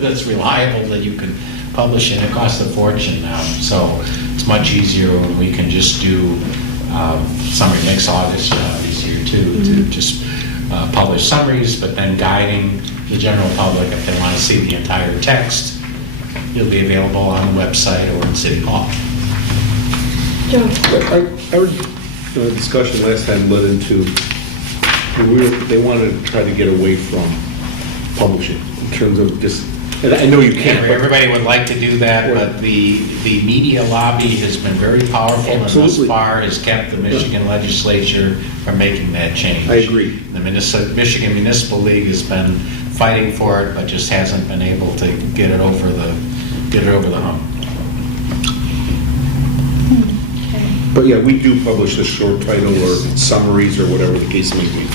that's reliable that you can publish in, it costs a fortune now. So it's much easier when we can just do, summary makes August easier too, to just publish summaries, but then guiding the general public if they want to see the entire text, it'll be available on the website or in City Hall. Joe, Our discussion last time led into, they wanted to try to get away from publishing in terms of just, and I know you can't, but Everybody would like to do that, but the media lobby has been very powerful and thus Absolutely. far has kept the Michigan legislature from making that change. I agree. The Michigan Municipal League has been fighting for it, but just hasn't been able to get it over the hump. But yeah, we do publish a short title or summaries or whatever the case may be.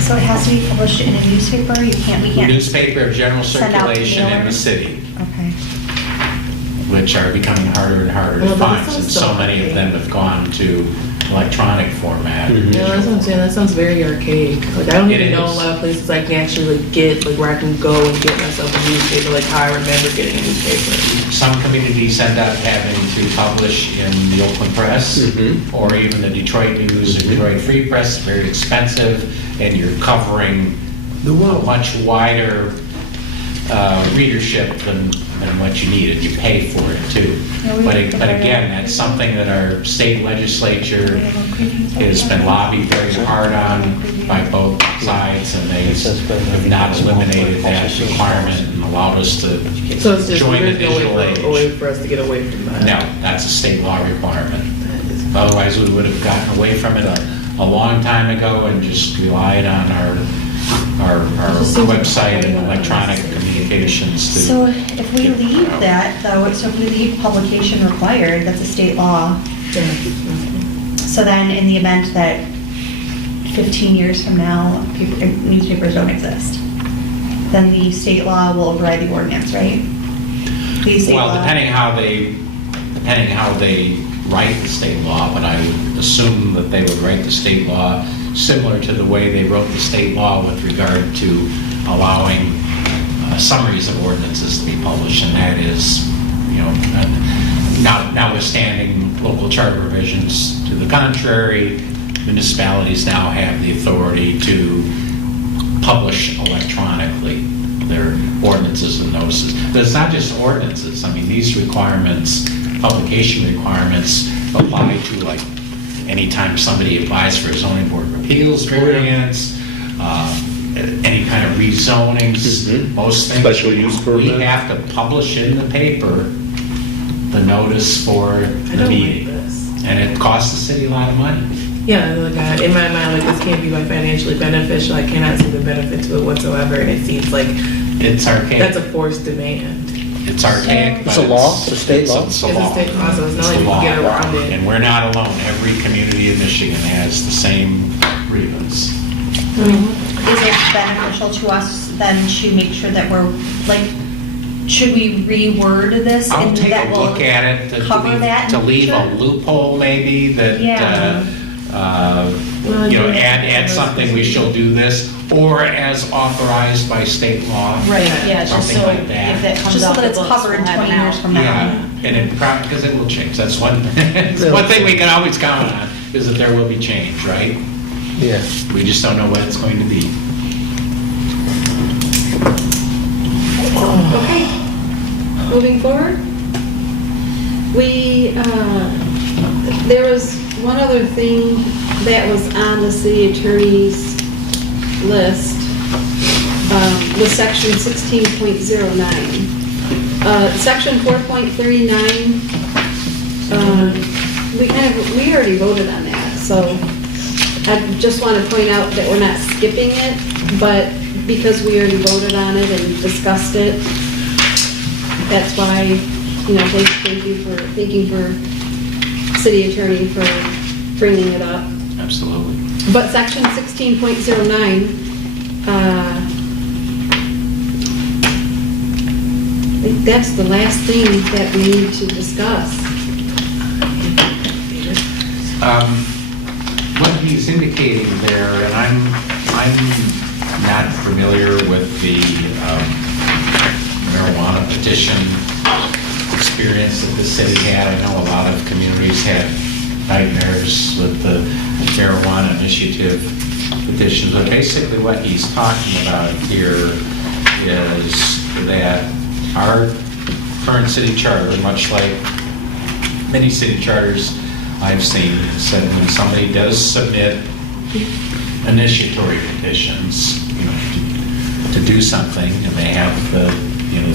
So it has to be published in a newspaper? We can't. Newspaper of general Send out circulation in the mailers? city. Okay. which are becoming harder and harder to Well, that find, since sounds so so many of them have gone to electronic format. Yeah, that's what I'm saying. That sounds very archaic. Like, I don't It even know a is. lot of places I can actually like get, like, where I can go and get myself a newspaper, like how I remember getting a newspaper. Some communities end up having to publish in the Oakland Press, or even the Detroit News or Detroit Free Press, very expensive, and you're covering a much wider readership than what you need, and you pay for it too. Yeah, we- But again, that's something that our state legislature has been lobbied very hard on by both sides, and they have not eliminated that requirement and allowed us to So it's just, join the there's no digital way for, a way age. for us to get away from that. No, that's a state law requirement. Otherwise, we would have gotten away from it a long time ago and just relied on our website and electronic communications to. So if we leave that, though, so if we leave publication required, that's a state law. So then in the event that 15 years from now, newspapers don't exist, then the state law will override the ordinance, right? The state Well, law- depending how they write the state law, but I would assume that they would write the state law similar to the way they wrote the state law with regard to allowing summaries of ordinances to be published, and that is, notwithstanding local charter revisions to the contrary, municipalities now have the authority to publish electronically their ordinances and notices. But it's not just ordinances. I mean, these requirements, publication requirements, apply to like anytime somebody applies for a zoning board of appeals variance, any kind of rezonings, most things. Special use We permit. have to publish in the paper the notice for I the don't like meeting. this. And it costs the city a lot of money. Yeah, like in my mind, like this can't be like financially beneficial. I cannot see the benefit to it whatsoever, and it seems like It's archaic. that's a forced demand. It's archaic. It's but a law? It's a state law? It's It's a state law, so it's not like you can get around it. And we're not alone. Every community in Michigan has the same grievance. Is it beneficial to us then to make sure that we're, like, should we reword this? I'll and take that a will look at it to cover leave, that to in the leave a future? loophole maybe that, Yeah. add something, we shall do this, or as authorized by state law. Right, yeah, just Something so like that. if it comes Just so off that the it's books, covered we'll have 20 it years out. from now. Yeah, and because it will change, that's one, it's one thing we can always count on, is that there will be change, right? Yeah. We just don't know what it's going to be. Okay, moving forward. There was one other thing that was on the city attorney's list, was section 16.09. Section 4.39, we already voted on that, so I just want to point out that we're not skipping it, but because we already voted on it and discussed it, that's why, thank you for city attorney for bringing it up. Absolutely. But section 16.09, I think that's the last thing that we need to discuss. What he's indicating there, and I'm not familiar with the marijuana petition experience that the city had. I know a lot of communities had nightmares with the marijuana initiative petitions, but basically what he's talking about here is that our current city charter, much like many city charters I've seen, said when somebody does submit initiatory petitions, to do something, and they have the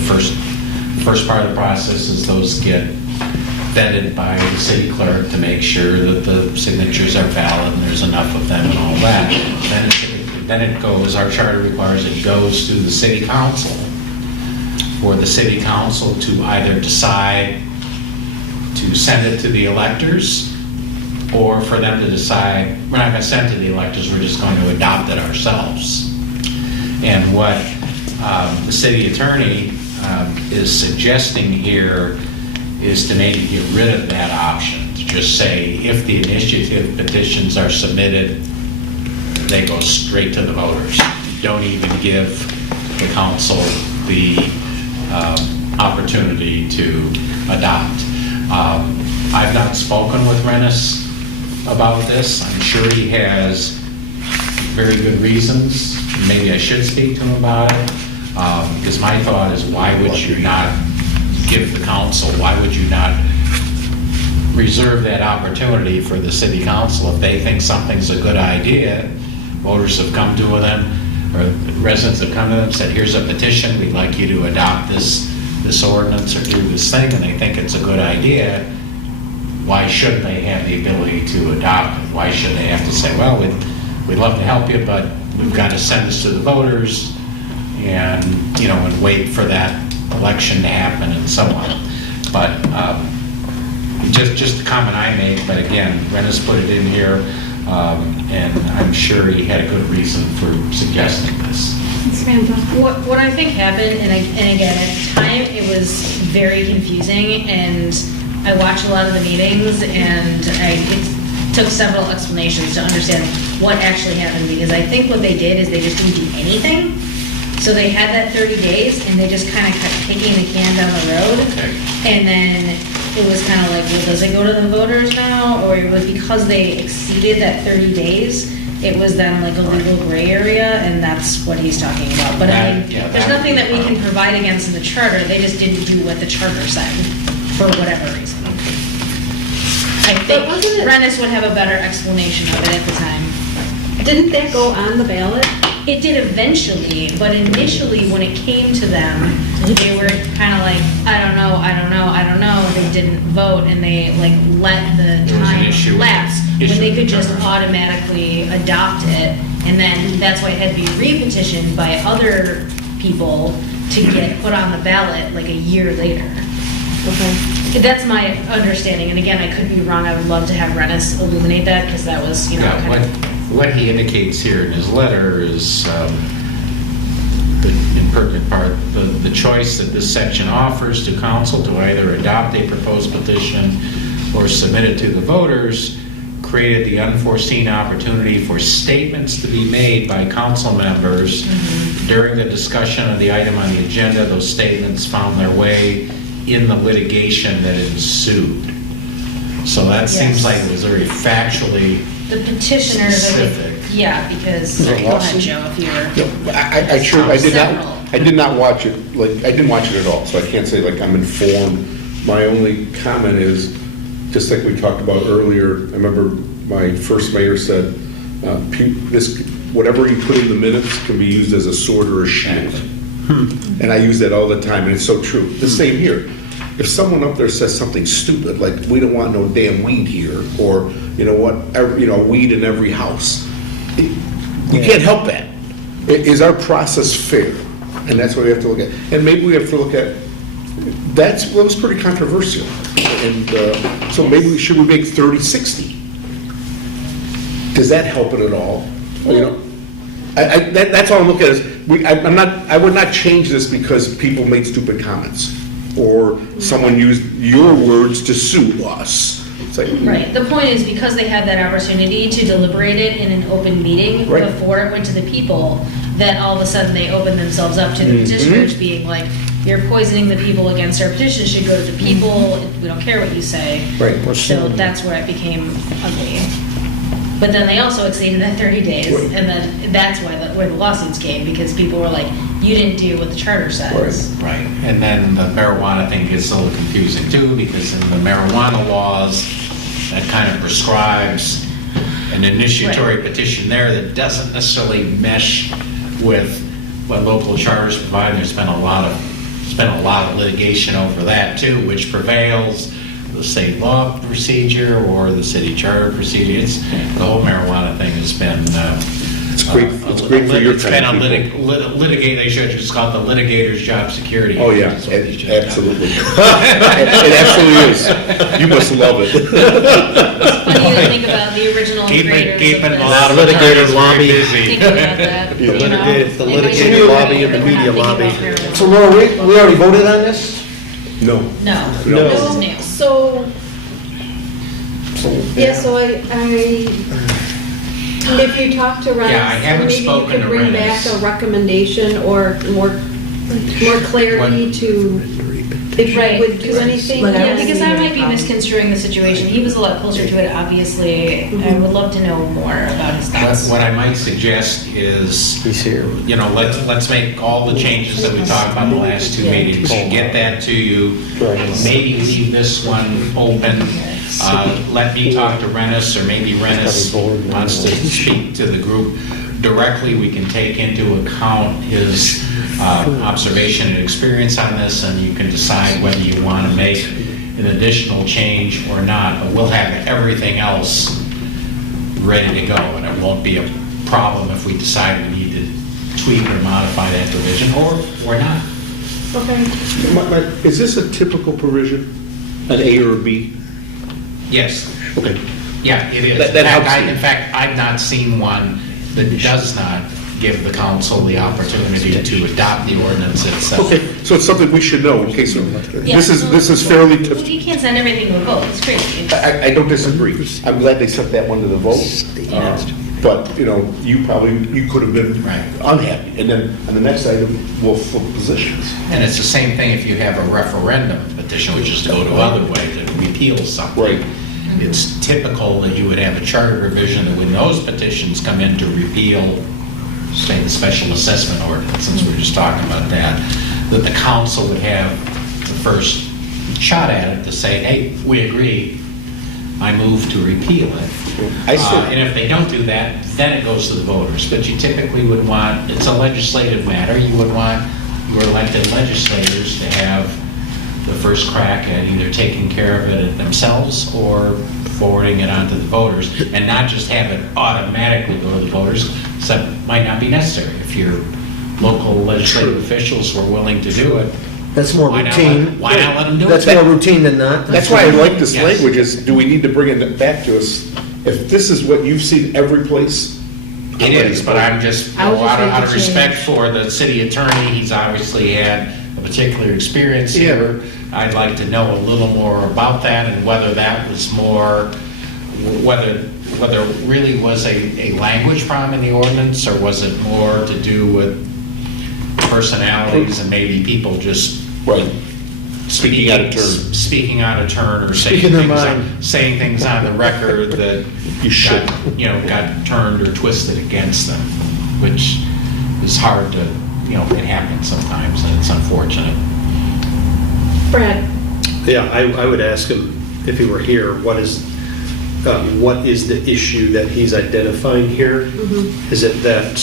first part of the process is those get vetted by the city clerk to make sure that the signatures are valid and there's enough of them and all that. Then it goes, our charter requires it goes to the city council, for the city council to either decide to send it to the electors, or for them to decide, we're not going to send it to the electors, we're just going to adopt it ourselves. And what the city attorney is suggesting here is to maybe get rid of that option, to just say, if the initiative petitions are submitted, they go straight to the voters. Don't even give the council the opportunity to adopt. I've not spoken with Rennis about this. I'm sure he has very good reasons. Maybe I should speak to him about it. Because my thought is, why would you not give the council, why would you not reserve that opportunity for the city council? If they think something's a good idea, voters have come to them, or residents have come to them and said, here's a petition, we'd like you to adopt this ordinance or do this thing, and they think it's a good idea, why shouldn't they have the ability to adopt it? Why should they have to say, well, we'd love to help you, but we've got to send this to the voters and, and wait for that election to happen and so on. But just a comment I made, but again, Rennis put it in here, and I'm sure he had a good reason for suggesting this. Samantha. What I think happened, and again, at the time, it was very confusing, and I watched a lot of the meetings, and it took several explanations to understand what actually happened, because I think what they did is they just didn't do anything. So they had that 30 days, and they just kind of kept kicking the can down the road. Okay. And then it was kind of like, well, does it go to the voters now? Or it was because they exceeded that 30 days, it was then like a legal gray area, and that's what he's talking about. But I mean, Yeah, there's that nothing would that be we can fine. provide against in the charter. They just didn't do what the charter said, for whatever reason. I think wasn't it- Rennis would have a better explanation of it at the time. Didn't that go on the ballot? It did eventually, but initially, when it came to them, they were kind of like, I don't know. They didn't vote, and they like let the There was an time issue- lapse issue when they with could the just charter. automatically adopt it. And then that's why it had to be repetitioned by other people to get put on the ballot like a year later. Okay. That's my understanding, and again, I could be wrong. I would love to have Rennis illuminate that, because that was, Yeah, kind of. what he indicates here in his letter is the impertinent part, the choice that this section offers to council to either adopt a proposed petition or submit it to the voters created the unforeseen opportunity for statements to be made by council members during the discussion of the item on the agenda. Those statements found their way in the litigation that ensued. So that seems Yes. like it was very factually The petitioners, I think, specific. yeah, because, Is it a go ahead, lawsuit? Joe, if you were. No, I did not watch it, I didn't watch it at all, so I can't say like I'm informed. My only comment is, just like we talked about earlier, I remember my first mayor said, whatever you put in the minutes can be used as a sword or a shield. And I use that all the time, and it's so true. The same here. If someone up there says something stupid, like, we don't want no damn weed here, or, weed in every house, you can't help that. Is our process fair? And that's what we have to look at. And maybe we have to look at, that was pretty controversial. And so maybe should we make 30-60? Does that help it at all? That's all I'm looking at is, I would not change this because people made stupid comments, or someone used your words to sue us. It's like, Right, the point is, because they had that opportunity to deliberate it in an open meeting Right. before it went to the people, that all of a sudden they opened themselves up to the petitioners being like, you're poisoning the people against our petition, it should go to the people, we don't care what you say. Right. So that's where it became ugly. But then they also exceeded that 30 days, Right. and then that's where the lawsuits came, because people were like, you didn't do what the charter says. Right, and then the marijuana thing gets a little confusing too, because in the marijuana laws, that kind of prescribes an initiatory petition there that doesn't necessarily mesh with what local charters provide. There's been a lot of litigation over that too, which prevails, the state law procedure or the city charter procedure. The whole marijuana thing has been. It's great for your It's been a kind of people. litigate. They should just call it the litigator's job security. Oh, yeah, That's what they should have done. absolutely. It absolutely is. You must love it. Funny to think about the original creators of Keeping this. a lot of Litigator attorneys lobby. very busy. Thinking about that, you know? The And I litigator knew lobby and the they were not media thinking lobby. about marijuana. So Laura, we already voted on this? No. No. No. This is new. So, yeah, so if you talk to Rennis, Yeah, I haven't maybe you spoken could to bring back Rennis. a recommendation or more clarity to if you Right. would do anything. Like, I Yeah, don't because see I any might be problem. misconstruing the situation. He was a lot closer to it, obviously. I would love to know more about his thoughts. What I might suggest is, He's here. you know, let's make all the changes that we talked about in the last two meetings, get that to you, maybe leave this one open. Let me talk to Rennis, or maybe Rennis wants to speak to the group directly. We can take into account his observation and experience on this, and you can decide whether you want to make an additional change or not. But we'll have everything else ready to go, and it won't be a problem if we decide we need to tweak or modify that provision, or not. Okay. Is this a typical provision, an A or a B? Yes. Okay. Yeah, it is. That helps me. In fact, I've not seen one that does not give the council the opportunity to adopt the ordinance itself. Okay, so it's something we should know, okay, so Yeah, this is fairly, You can't send everything to a vote. It's crazy. I don't disagree. I'm glad they set that one to the vote. But, you know, you could have been Right. unhappy. And then on the next item, we'll flip positions. And it's the same thing if you have a referendum petition, which is to go the other way, to repeal something. Right. It's typical that you would have a charter revision that when those petitions come in to repeal, say, the special assessment ordinance, since we're just talking about that the council would have the first shot at it to say, hey, we agree, I move to repeal it. And if they don't do that, then it goes to the voters. But you typically would want, it's a legislative matter, you would want your elected legislators to have the first crack at either taking care of it themselves or forwarding it on to the voters, and not just have it automatically go to the voters, so that might not be necessary. If your local legislative officials were willing to do it, That's more why not routine. why not let them do it? That's more routine than not. That's why I like this Yes. language, is do we need to bring it back to us? If this is what you've seen every place. It is, but I'm just, I would just out make of the respect for the city attorney, he's obviously had a particular experience here. I'd like to know a little more about that, and whether that was more, whether it really was a language problem in the ordinance, or was it more to do with personalities and maybe people just Right. Speaking out of turn. Speaking out of turn, or saying Speaking their things, mind. saying things on the record that You should. got turned or twisted against them, which is hard to, it happens sometimes, and it's unfortunate. Brad, Yeah, I would ask him, if he were here, what is the issue that he's identifying here? Is it that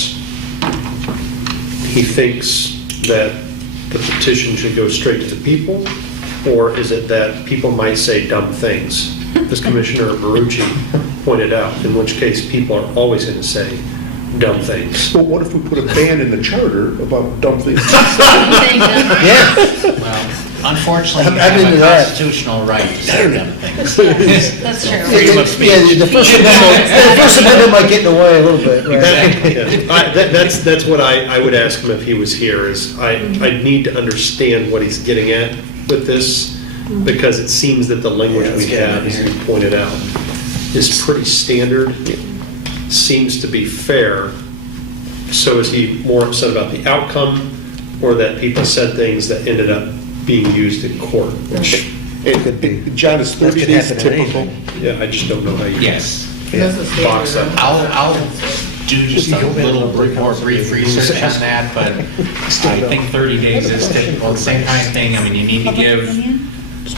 he thinks that the petition should go straight to the people? Or is it that people might say dumb things, as Commissioner Marucci pointed out, in which case people are always going to say dumb things? But what if we put a ban in the charter about dumb things? Yeah. Well, unfortunately, you I'm have into a that. constitutional right to say them things. That's true. Freedom of speech. Yeah, the First Amendment might get in the way a little bit. right? Yeah. That's what I would ask him if he was here, is I need to understand what he's getting at with this, because it seems that the language we have, as you pointed out, is pretty standard, seems to be fair. So is he more upset about the outcome, or that people said things that ended up being used in court? Which, John, is 30 could days happen in typical? yeah, I just don't know how you Yes. That's a standard. box up. I'll do just a little more brief research on that, but I think 30 days is typical. The same kind of thing, I mean, you need to give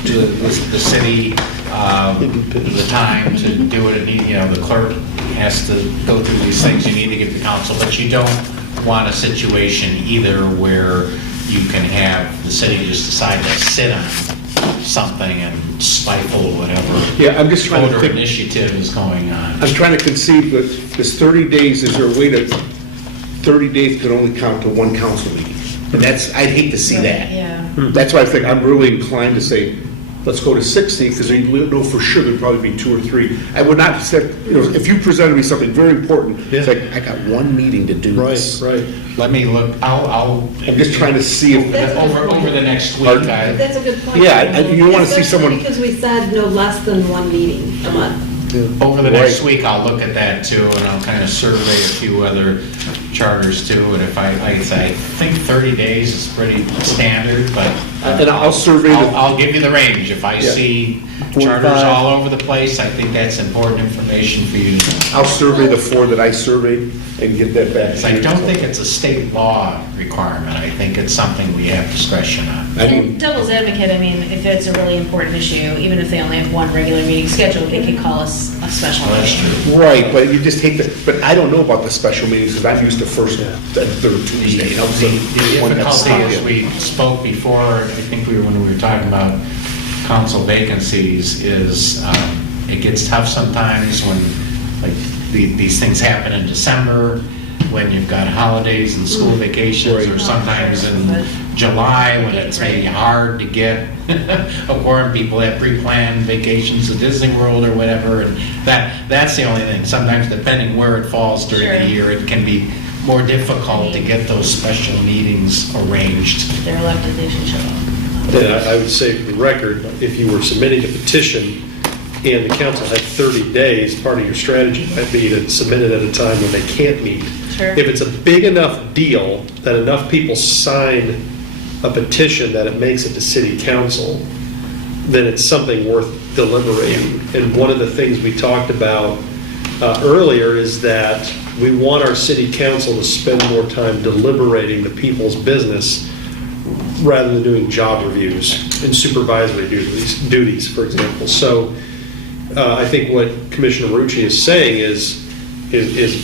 the city the time to do it. The clerk has to go through these things. You need to give the council, but you don't want a situation either where you can have the city just decide to sit on something and stifle whatever Yeah, I'm just trying to voter think. initiative is going on. I'm trying to conceive that this 30 days, is there a way that 30 days could only count to one council meeting? And I'd hate to see that. Yeah. That's why I think I'm really inclined to say let's go to 60, because you know for sure there'd probably be 2 or 3. I would not say, if you presented me something very important, it's Yeah. like, I got one meeting to do this. Right. Let me look, I'll, I'm just trying to see if, over the next week, Pardon? That's a good point. Yeah, you wanna see Especially someone- because we said no less than one meeting a month. over the next week, I'll look at that too, and I'll kind of survey a few other charters too, and if I think 30 days is pretty standard, but. And I'll survey the- I'll give you the range. If I Yeah. see charters 45. all over the place, I think that's important information for you to know. I'll survey the 4 that I surveyed and get that back. So I don't think it's a state law requirement. I think it's something we have discretion on. I mean, And devil's advocate, I mean, if it's a really important issue, even if they only have one regular meeting scheduled, they could call us a special Well, that's meeting. true. right, but you just hate the, but I don't know about the special meetings, because I'm used to first and third Tuesday. and all of a sudden, The one got difficulty stuck is, in. we spoke before, I think when we were talking about council vacancies, is it gets tough sometimes when, like, these things happen in December, when you've got holidays and school vacations, or sometimes in July, when it's maybe hard to get a quorum. People have pre-planned vacations to Disney World or whatever, and that's the only thing. Sometimes, depending where it falls during the Sure. year, it can be more difficult to get those special meetings arranged. If they're elected, they should show up. Then I would say for the record, if you were submitting a petition and the council had 30 days, part of your strategy might be to submit it at a time when they can't meet. Sure. If it's a big enough deal that enough people sign a petition that it makes it to city council, then it's something worth deliberating. And one of the things we talked about earlier is that we want our city council to spend more time deliberating the people's business rather than doing job reviews and supervisory duties, for example. So I think what Commissioner Marucci is saying is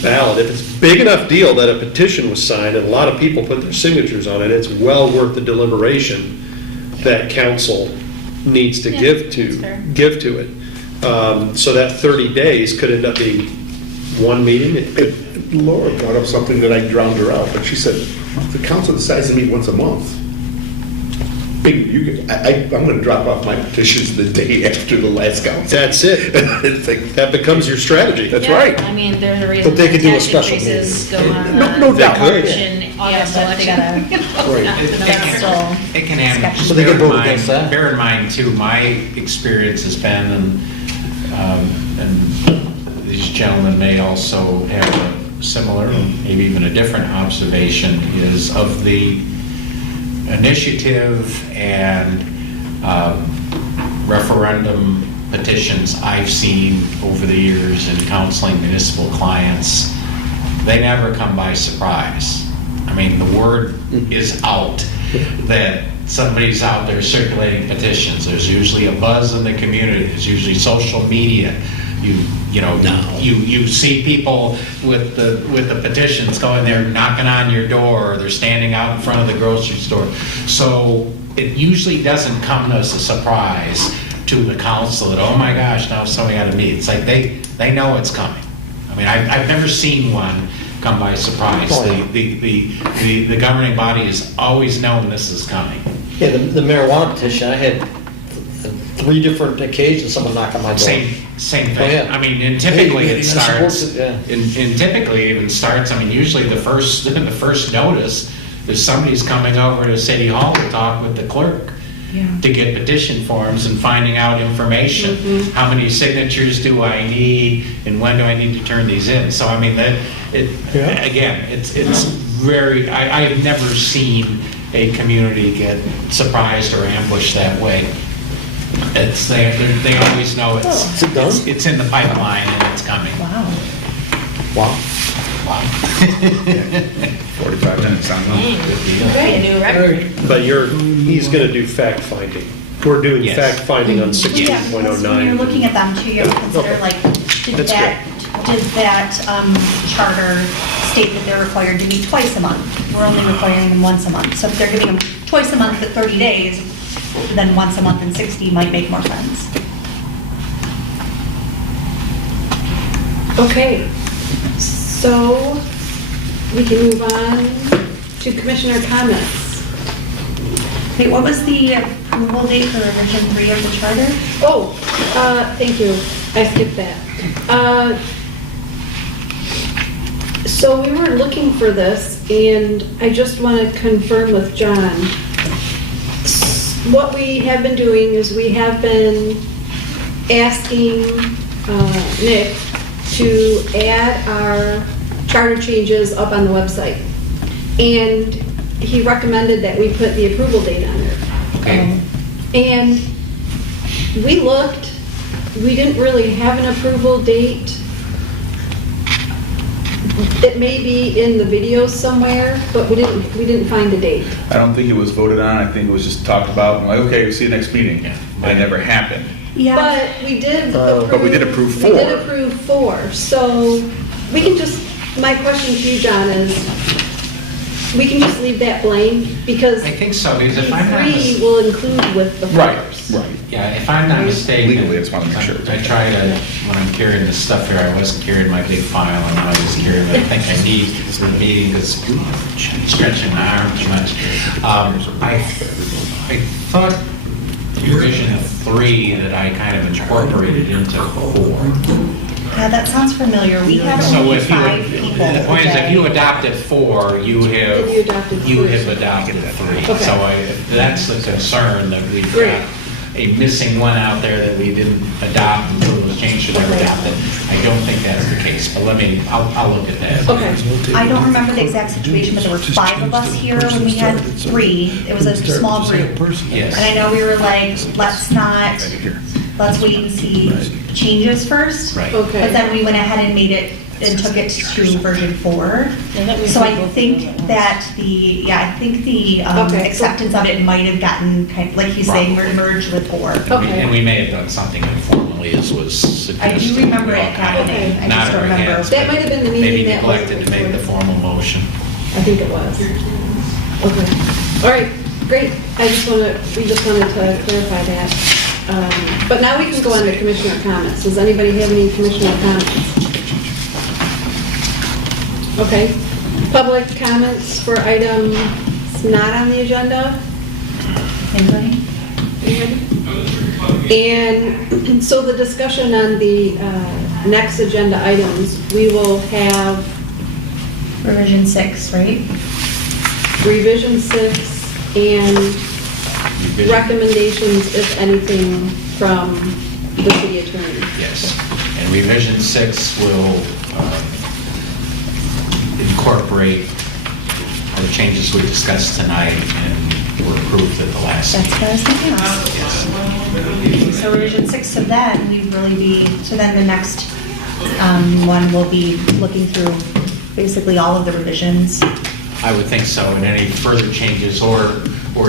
valid. If it's a big enough deal that a petition was signed and a lot of people put their signatures on it, it's well worth the deliberation that council needs to Yeah, that's fair. give to it. So that 30 days could end up being one meeting. It could, Laura brought up something that I drowned her out, but she said, the council decides to meet once a month. Big, I'm gonna drop off my petitions the day after the last council. that's it. It's like, That becomes your strategy. That's Yeah, right. I mean, there's a reason But they that could do a tax special increases go on No the doubt. election, Yeah, August but they gotta- election. It can happen. So they can Bear in vote mind- against that? Bear in mind too, my experience has been, and these gentlemen may also have a similar, maybe even a different observation, is of the initiative and referendum petitions I've seen over the years in counseling municipal clients, they never come by surprise. I mean, the word is out that somebody's out there circulating petitions. There's usually a buzz in the community. There's usually social media. You see people with the petitions going there, knocking on your door, or they're standing out in front of the grocery store. So it usually doesn't come as a surprise to the council that, oh my gosh, now somebody got to meet. It's like they know it's coming. I mean, I've never seen one come by surprise. Oh, yeah. The governing body has always known this is coming. Yeah, the marijuana petition, I had 3 different occasions, someone knock on my door. Same thing. Oh, yeah. I mean, and typically Hey, it you support starts, it, yeah. and typically it even starts, I mean, usually the first notice is somebody's coming over to City Hall to talk with the clerk to get petition forms and finding out information. How many signatures do I need, and when do I need to turn these in? So, I mean, again, it's very, I've never seen a community get surprised or ambushed that way. They always know Is it done? it's in the pipeline and it's coming. Wow. Wow. Wow. 45 minutes, I don't know. Be a new record. But he's going to do fact finding. We're doing Yes. fact finding on Yeah, because when you're 16.09. looking at them too, you have to consider like, did That's that charter state that they're required to meet twice a month? We're only requiring them once a month. So if they're giving them twice a month for 30 days, then once a month and 60 might make more sense. Okay, so we can move on to commissioner comments. Wait, what was the approval date for revision 3 of the charter? Oh, thank you. I skipped that. So we were looking for this, and I just want to confirm with John. What we have been doing is we have been asking Nick to add our charter changes up on the website. And he recommended that we put the approval date on it. Okay. And we looked, we didn't really have an approval date. It may be in the videos somewhere, but we didn't find a date. I don't think it was voted on, I think it was just talked about, and like, okay, we'll see you next meeting. Yeah. It never happened. Yeah. But we did approve. But we did approve We did 4. approve 4, so we can just, my question to you, John, is, we can just leave that blank, because I think so, because if I'm not 3 will include with the 4s. Right. Yeah, if I'm not mistaken. Legally, I just wanna make sure. I try to, when I'm carrying this stuff here, I wasn't carrying my big file, and I was carrying, I think I need for the meeting, because stretching my arm too much. I thought revision 3 that I kind of incorporated into 4. Yeah, that sounds familiar. We have So only if you, 5 people. the point is, if you adopted 4, you have, You adopted you 3. have adopted 3. Okay. So that's the concern, that we've Great. got a missing one out there that we didn't adopt until it was changed to never Okay. adopted. I don't think that's the case, but I'll look at that. Okay. I don't remember the exact situation, but there were 5 of us here when we had 3. It was a small group. Yes. And I know we were like, let's wait and see changes first. Right. Okay. But then we went ahead and made it, and took it to version 4. So I think that the Okay. acceptance of it might have gotten, kind of, like he's saying, merged with 4. Okay. And we may have done something informally, as was suggested. I do remember it happening. I Not just don't our remember. hands, That but might have been the meeting Maybe that was neglected to make the before. formal motion. I think it was. Okay. All right, great. We just wanted to clarify that. But now we can go on to commissioner comments. Does anybody have any commissioner comments? Okay. Public comments for items not on the agenda? Anybody? Anybody? And so the discussion on the next agenda items, we will have Revision 6, right? revision 6 and recommendations, if anything, from the city attorney. Yes. And revision 6 will incorporate the changes we discussed tonight and were approved at the last. That's what I was thinking. Yes. So revision 6, so then we'd really be, so then the next one will be looking through basically all of the revisions. I would think so, and any further changes or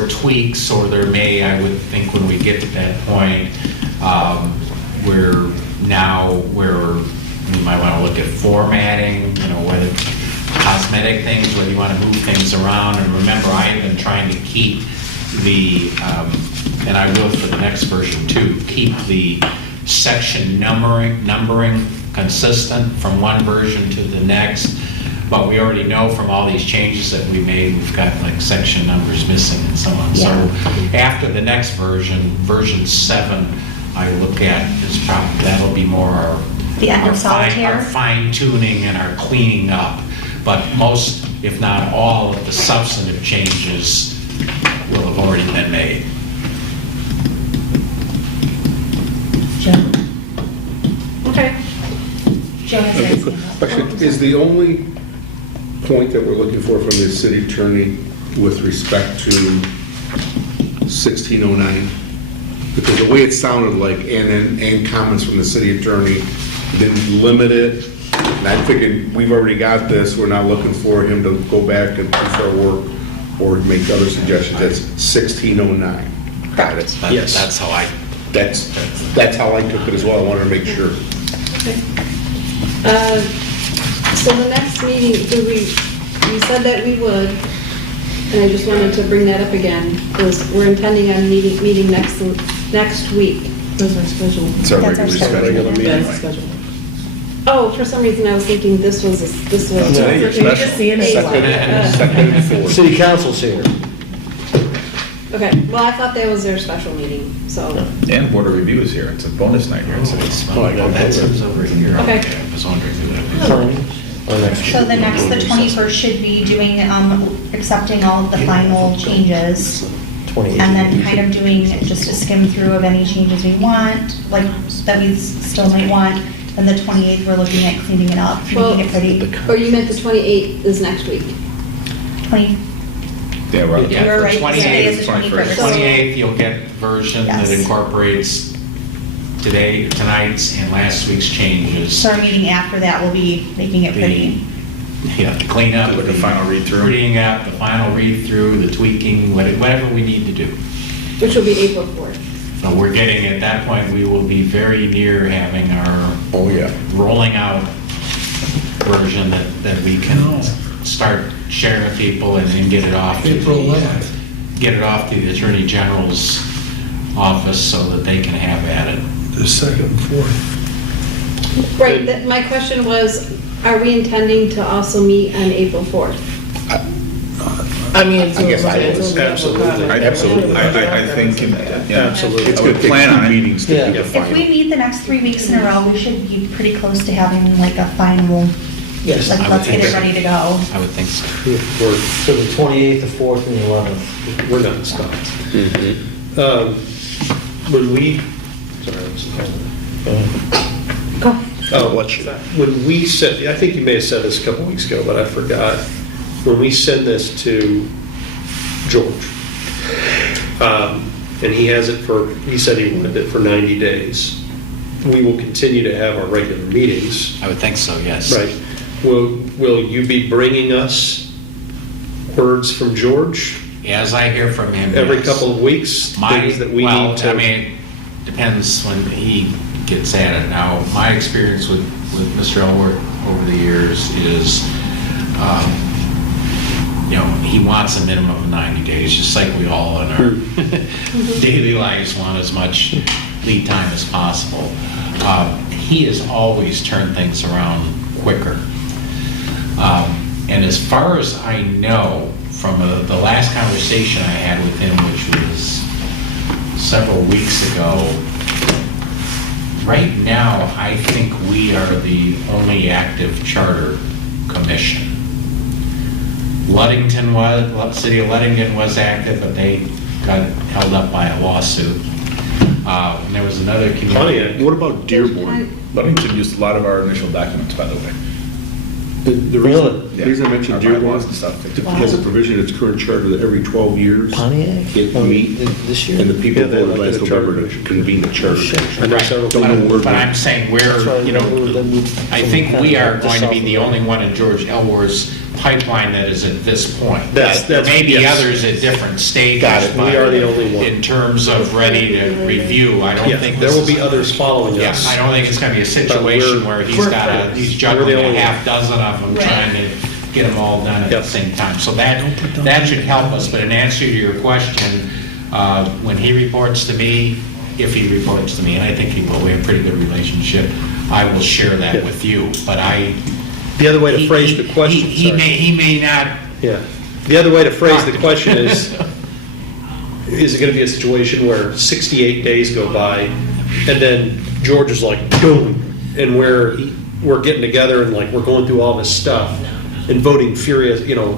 tweaks, or there may, I would think when we get to that point, where we might want to look at formatting, whether cosmetic things, whether you want to move things around. And remember, I have been trying to keep the, and I will for the next version too, keep the section numbering consistent from one version to the next. But we already know from all these changes that we made, we've got like section numbers missing and so on. So after the next version, version 7, I look at is probably, that'll be more our The end of solitaire? our fine tuning and our cleaning up. But most, if not all, of the substantive changes will have already been made. Joe? Okay. Joe has his hand up. Actually, is the only point that we're looking for from the city attorney with respect to 1609? Because the way it sounded like, and comments from the city attorney, didn't limit it. And I'm thinking, we've already got this, we're not looking for him to go back and push our work or make other suggestions. That's 1609. Got it. Yes. That's how I, That's how I took it as well. I wanted to make sure. Okay. So the next meeting, we said that we would, and I just wanted to bring that up again, was we're intending on meeting next week. That's our schedule. It's our That's our regular schedule. schedule. That's the schedule. Oh, for some reason I was thinking this was. No, you're Can you just see it as Second well? and fourth. City council's here. Okay, well, I thought that was their special meeting, so, And Board of Review is here. It's a bonus night here. So it's Oh, that's over here. Okay. I was wondering who that was. So the 21st should be doing, accepting all of the final changes. 28. And then kind of doing just a skim through of any changes we want, like that we still might want. And the 28th, we're looking at cleaning it up, Well- making it pretty. or you meant the 28th is next week? 20, Yeah, right. Yeah, you're the right, today is the 21st. 21st. 28th, you'll get a version that Yes. incorporates tonight's and last week's changes. So our meeting after that will be making it pretty. Yeah, the cleanup. With the final read-through. Prettying up, the final read-through, the tweaking, whatever we need to do. Which will be April 4th. So we're getting, at that point, we will be very near having our Oh, yeah. rolling out version that we can start sharing with people and then get it off to April the, 11th. get it off to the Attorney General's office so that they can have at it. The 2nd and 4th. Right, my question was, are we intending to also meet on April 4th? I mean, until, I guess I until was, we have a absolutely. comment. Absolutely. I think, yeah. Absolutely. It's I going would to take plan on 2 it. meetings to Yeah. get a If we final. meet the next 3 weeks in a row, we should be pretty close to having like a final, Yes. like I would let's get think it so. ready to go. I would think so. We're, So the 28th, the 4th, and the 11th. we're not stopped. When we, sorry, I was when we sent, I think you may have said this a couple weeks ago, but I forgot. When we send this to George, and he has it for, he said he wanted it for 90 days. We will continue to have our regular meetings, I would think so, yes. right? Will you be bringing us words from George As I hear from him. every yes. couple of weeks? My, Things that we well, need to. I mean, depends when he gets at it. Now, my experience with Mr. Elworth over the years is, you know, he wants a minimum of 90 days, just like we all in our daily lives want as much lead time as possible. He has always turned things around quicker. And as far as I know, from the last conversation I had with him, which was several weeks ago, right now, I think we are the only active charter commission. City of Ludington was active, but they got held up by a lawsuit. And there was another community. Pontiac. What about Dearborn? Ludington used a lot of our initial documents, by the way. The Really? reason I mentioned Our Dearborn bylaws and stuff. has a provision in its current charter that every 12 years, Pontiac? it Oh, meet, This year? and the people Yeah, they voted elected last a charter November to convene a charter. I know several Don't know people. where- But I'm saying That's why we're, you know, then we- I think we are the going to be South the Road. only one in George Elworth's pipeline that is at this point. That's- There may be yes. others at different stages. Got it. We but are the only one. In terms of ready to review, I don't Yeah, think. there this will is- be others following Yeah, us. I don't think it's gonna be a situation where he's he's We're juggling the a only half dozen of them, Right. trying to get them all done at Yep. the same time. So that should help us, but in answer to your question, when he reports to me, if he reports to me, and I think he will, we have a pretty good relationship, I will share that Yeah. with you, but I. The other way to he- phrase the question, He sorry. may not, Yeah. The other way to phrase the question is it going to be a situation where 68 days go by and then George is like, boom, and we're getting together and like, we're going through all this stuff and voting furious, you know,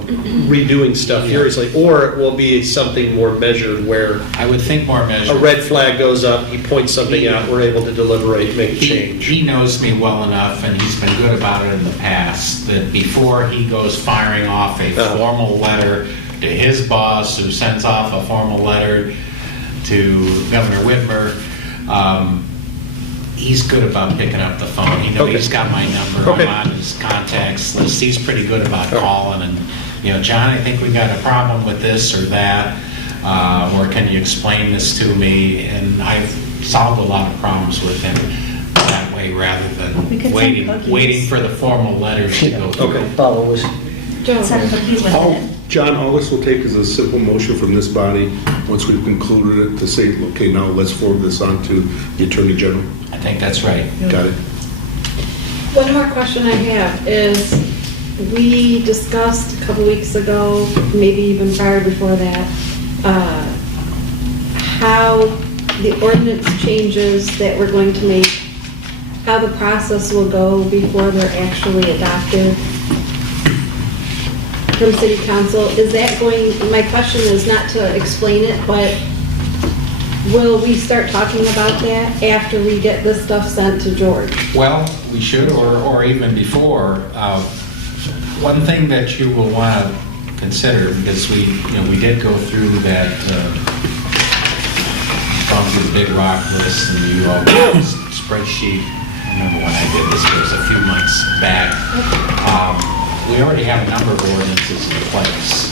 redoing stuff furiously, or it will be something more measured where I would think more a measured. red flag goes up, he points something out, we're able to deliberate, make a He change. knows me well enough, and he's been good about it in the past, that before he goes firing off a formal letter to his boss, who sends off a formal letter to Governor Whitmer, he's good about picking up the phone. He knows Okay. he's got my number. Okay. I'm on his contacts list. He's pretty good about calling and, you know, John, I think we got a problem with this or that, or can you explain this to me? And I've solved a lot of problems with him that way rather We could than send cookies. waiting for the formal letters to go through. Okay. Thought it was, Send cookies with All, it. John, all this will take is a simple motion from this body, once we've concluded it, to say, okay, now let's forward this on to the Attorney General. I think that's right. Got it? One more question I have is, we discussed a couple weeks ago, maybe even prior before that, how the ordinance changes that we're going to make, how the process will go before they're actually adopted from city council? Is that going, my question is not to explain it, but will we start talking about that after we get this stuff sent to George? Well, we should, or even before. One thing that you will want to consider, because we did go through that, gone through the Big Rock list and the UO spreadsheet. I remember when I did this, it was a few months back. We already have a number of ordinances in place.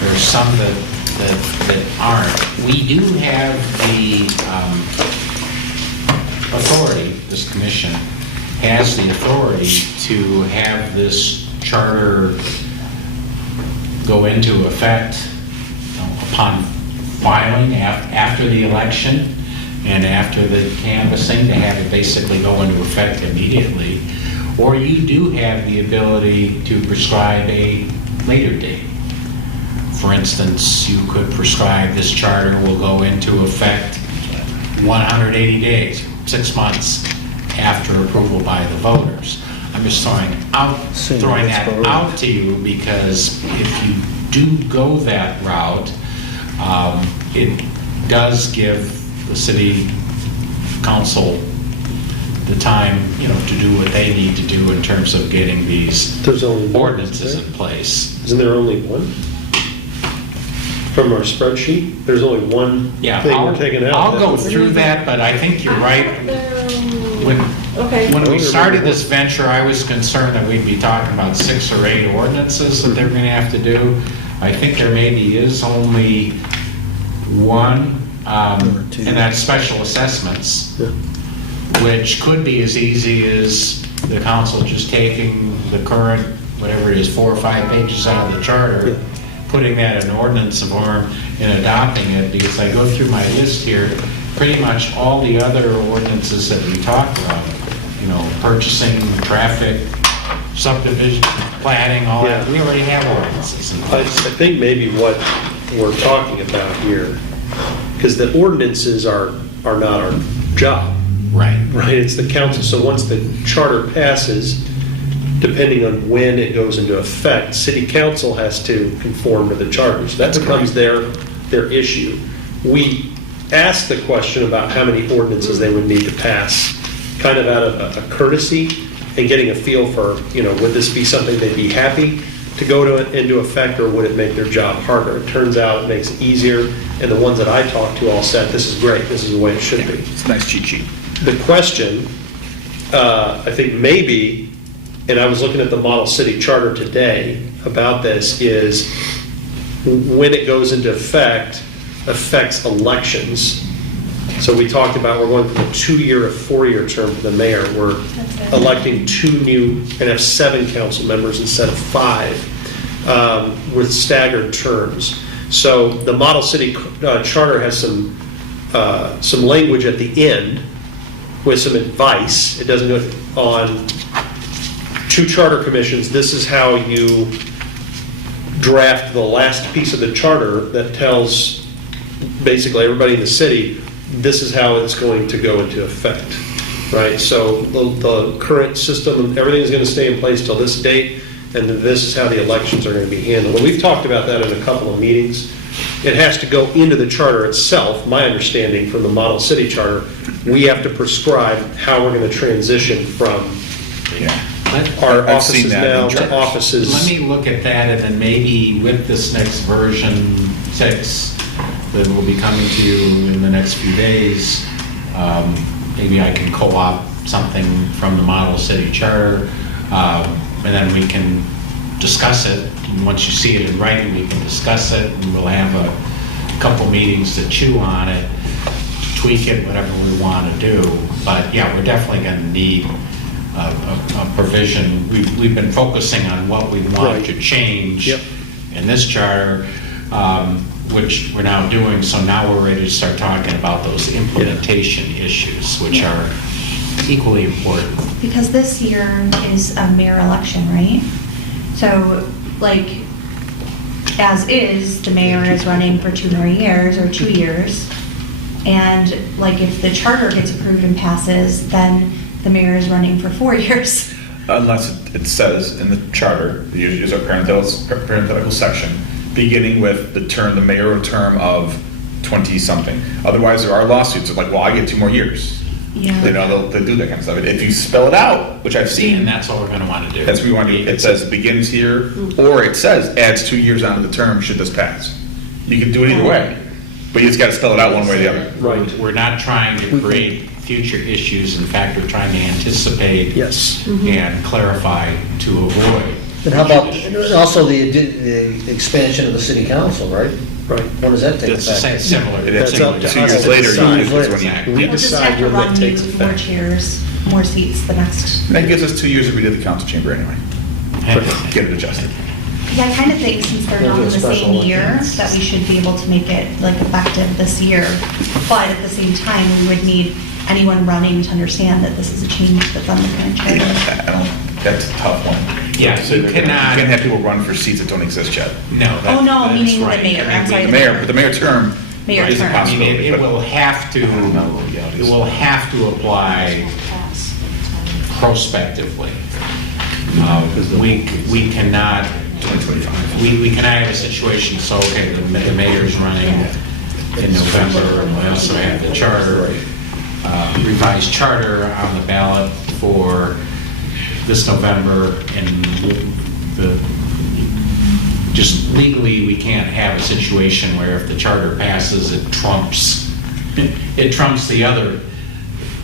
There's some that aren't. We do have the authority, this commission has the authority to have this charter go into effect upon filing after the election and after the canvassing, to have it basically go into effect immediately. Or you do have the ability to prescribe a later date. For instance, you could prescribe this charter will go into effect 180 days, 6 months after approval by the voters. I'm just throwing that out to you, because if you do go that route, it does give the city council the time, to do what they need to do in terms of getting these There's only one, ordinances in place. Isn't there only one? From our spreadsheet, there's only one Yeah, thing we're taking out. I'll go through that, but I think you're right. Okay. When we started this venture, I was concerned that we'd be talking about 6 or 8 ordinances that they're going to have to do. I think there maybe is only one, and that's special assessments, which could be as easy as the council just taking the current, whatever it is, 4 or 5 pages out of the charter, putting that in ordinance form and adopting it, because I go through my list here, pretty much all the other ordinances that we talked about, purchasing, traffic, subdivision, planning, all that, we already have ordinances in I place. think maybe what we're talking about here, because the ordinances are not our job. Right. Right, it's the council. So once the charter passes, depending on when it goes into effect, city council has to conform to the charter. So that becomes their issue. We asked the question about how many ordinances they would need to pass, kind of out of a courtesy and getting a feel for, would this be something they'd be happy to go into effect, or would it make their job harder? It turns out it makes it easier, and the ones that I talked to all said, this is great, this is the way it should be. It's a nice cheat sheet. The question, I think maybe, and I was looking at the model city charter today about this, is when it goes into effect, affects elections. So we talked about we're going from a 2-year to 4-year term for the mayor. We're electing 2 new, and have 7 council members instead of 5, with staggered terms. So the model city charter has some language at the end with some advice. It doesn't go on 2 charter commissions. This is how you draft the last piece of the charter that tells basically everybody in the city, this is how it's going to go into effect, right? So the current system, everything is going to stay in place till this date, and this is how the elections are going to be handled. And we've talked about that in a couple of meetings. It has to go into the charter itself. My understanding from the model city charter, we have to prescribe how we're going to transition from our I've seen offices that in now to charters. offices. Let me look at that, and then maybe with this next version 6 that will be coming to you in the next few days, maybe I can co-op something from the model city charter, and then we can discuss it. And once you see it in writing, we can discuss it, and we'll have a couple meetings to chew on it, tweak it, whatever we want to do. But yeah, we're definitely going to need a provision. We've been focusing on what we want to change in this charter, which we're now doing. So now we're ready to start talking about those implementation issues, which are equally important. Because this year is a mayor election, right? So, as is, the mayor is running for 2 more years, or 2 years. And like if the charter gets approved and passes, then the mayor is running for 4 years. Unless it says in the charter, you use our parenthetical section, beginning with the mayoral term of 20-something. Otherwise, there are lawsuits of like, well, I get 2 more years. Yeah. You know, they'll do that kind of stuff. If you spell it out, which I've And seen, that's what we're going to want to do. that's what we want to do. It says begins here, or it says adds 2 years onto the term should this pass. You can do it either way, but you just got to spell it out one way or the other. Right. We're not trying to create future issues. In fact, we're trying to anticipate Yes. and clarify to avoid. And how about, and also the expansion of the city council, right? Right. When does that take It's the same, effect? similar. It has That's up to, to 2 us years to later, decide. you is when Exactly. you. We'll Yeah. just decide have to when that run you takes more effect. chairs, more seats the next. That gives us 2 years if we did the council chamber anyway. Get it adjusted. Because I kind of think since they're We'll not do in a the special same one. year, that we should be able to make it like effective this year. But at the same time, we would need anyone running to understand that this is a change that's on the current charter. I don't, that's a tough one. Yeah, So you you cannot- can't have people run for seats that don't exist yet. No. that- Oh, no, that's meaning the right. mayor. I I'm mean, sorry. The mayor, but the mayor term Mayor is a term. I mean, possibility. it but- will have to, it will have to apply prospectively. We cannot, 2025. we cannot have a situation, so, okay, the mayor's running in November, and we also have the charter, revised charter on the ballot for this November, and just legally, we can't have a situation where if the charter passes, it trumps the other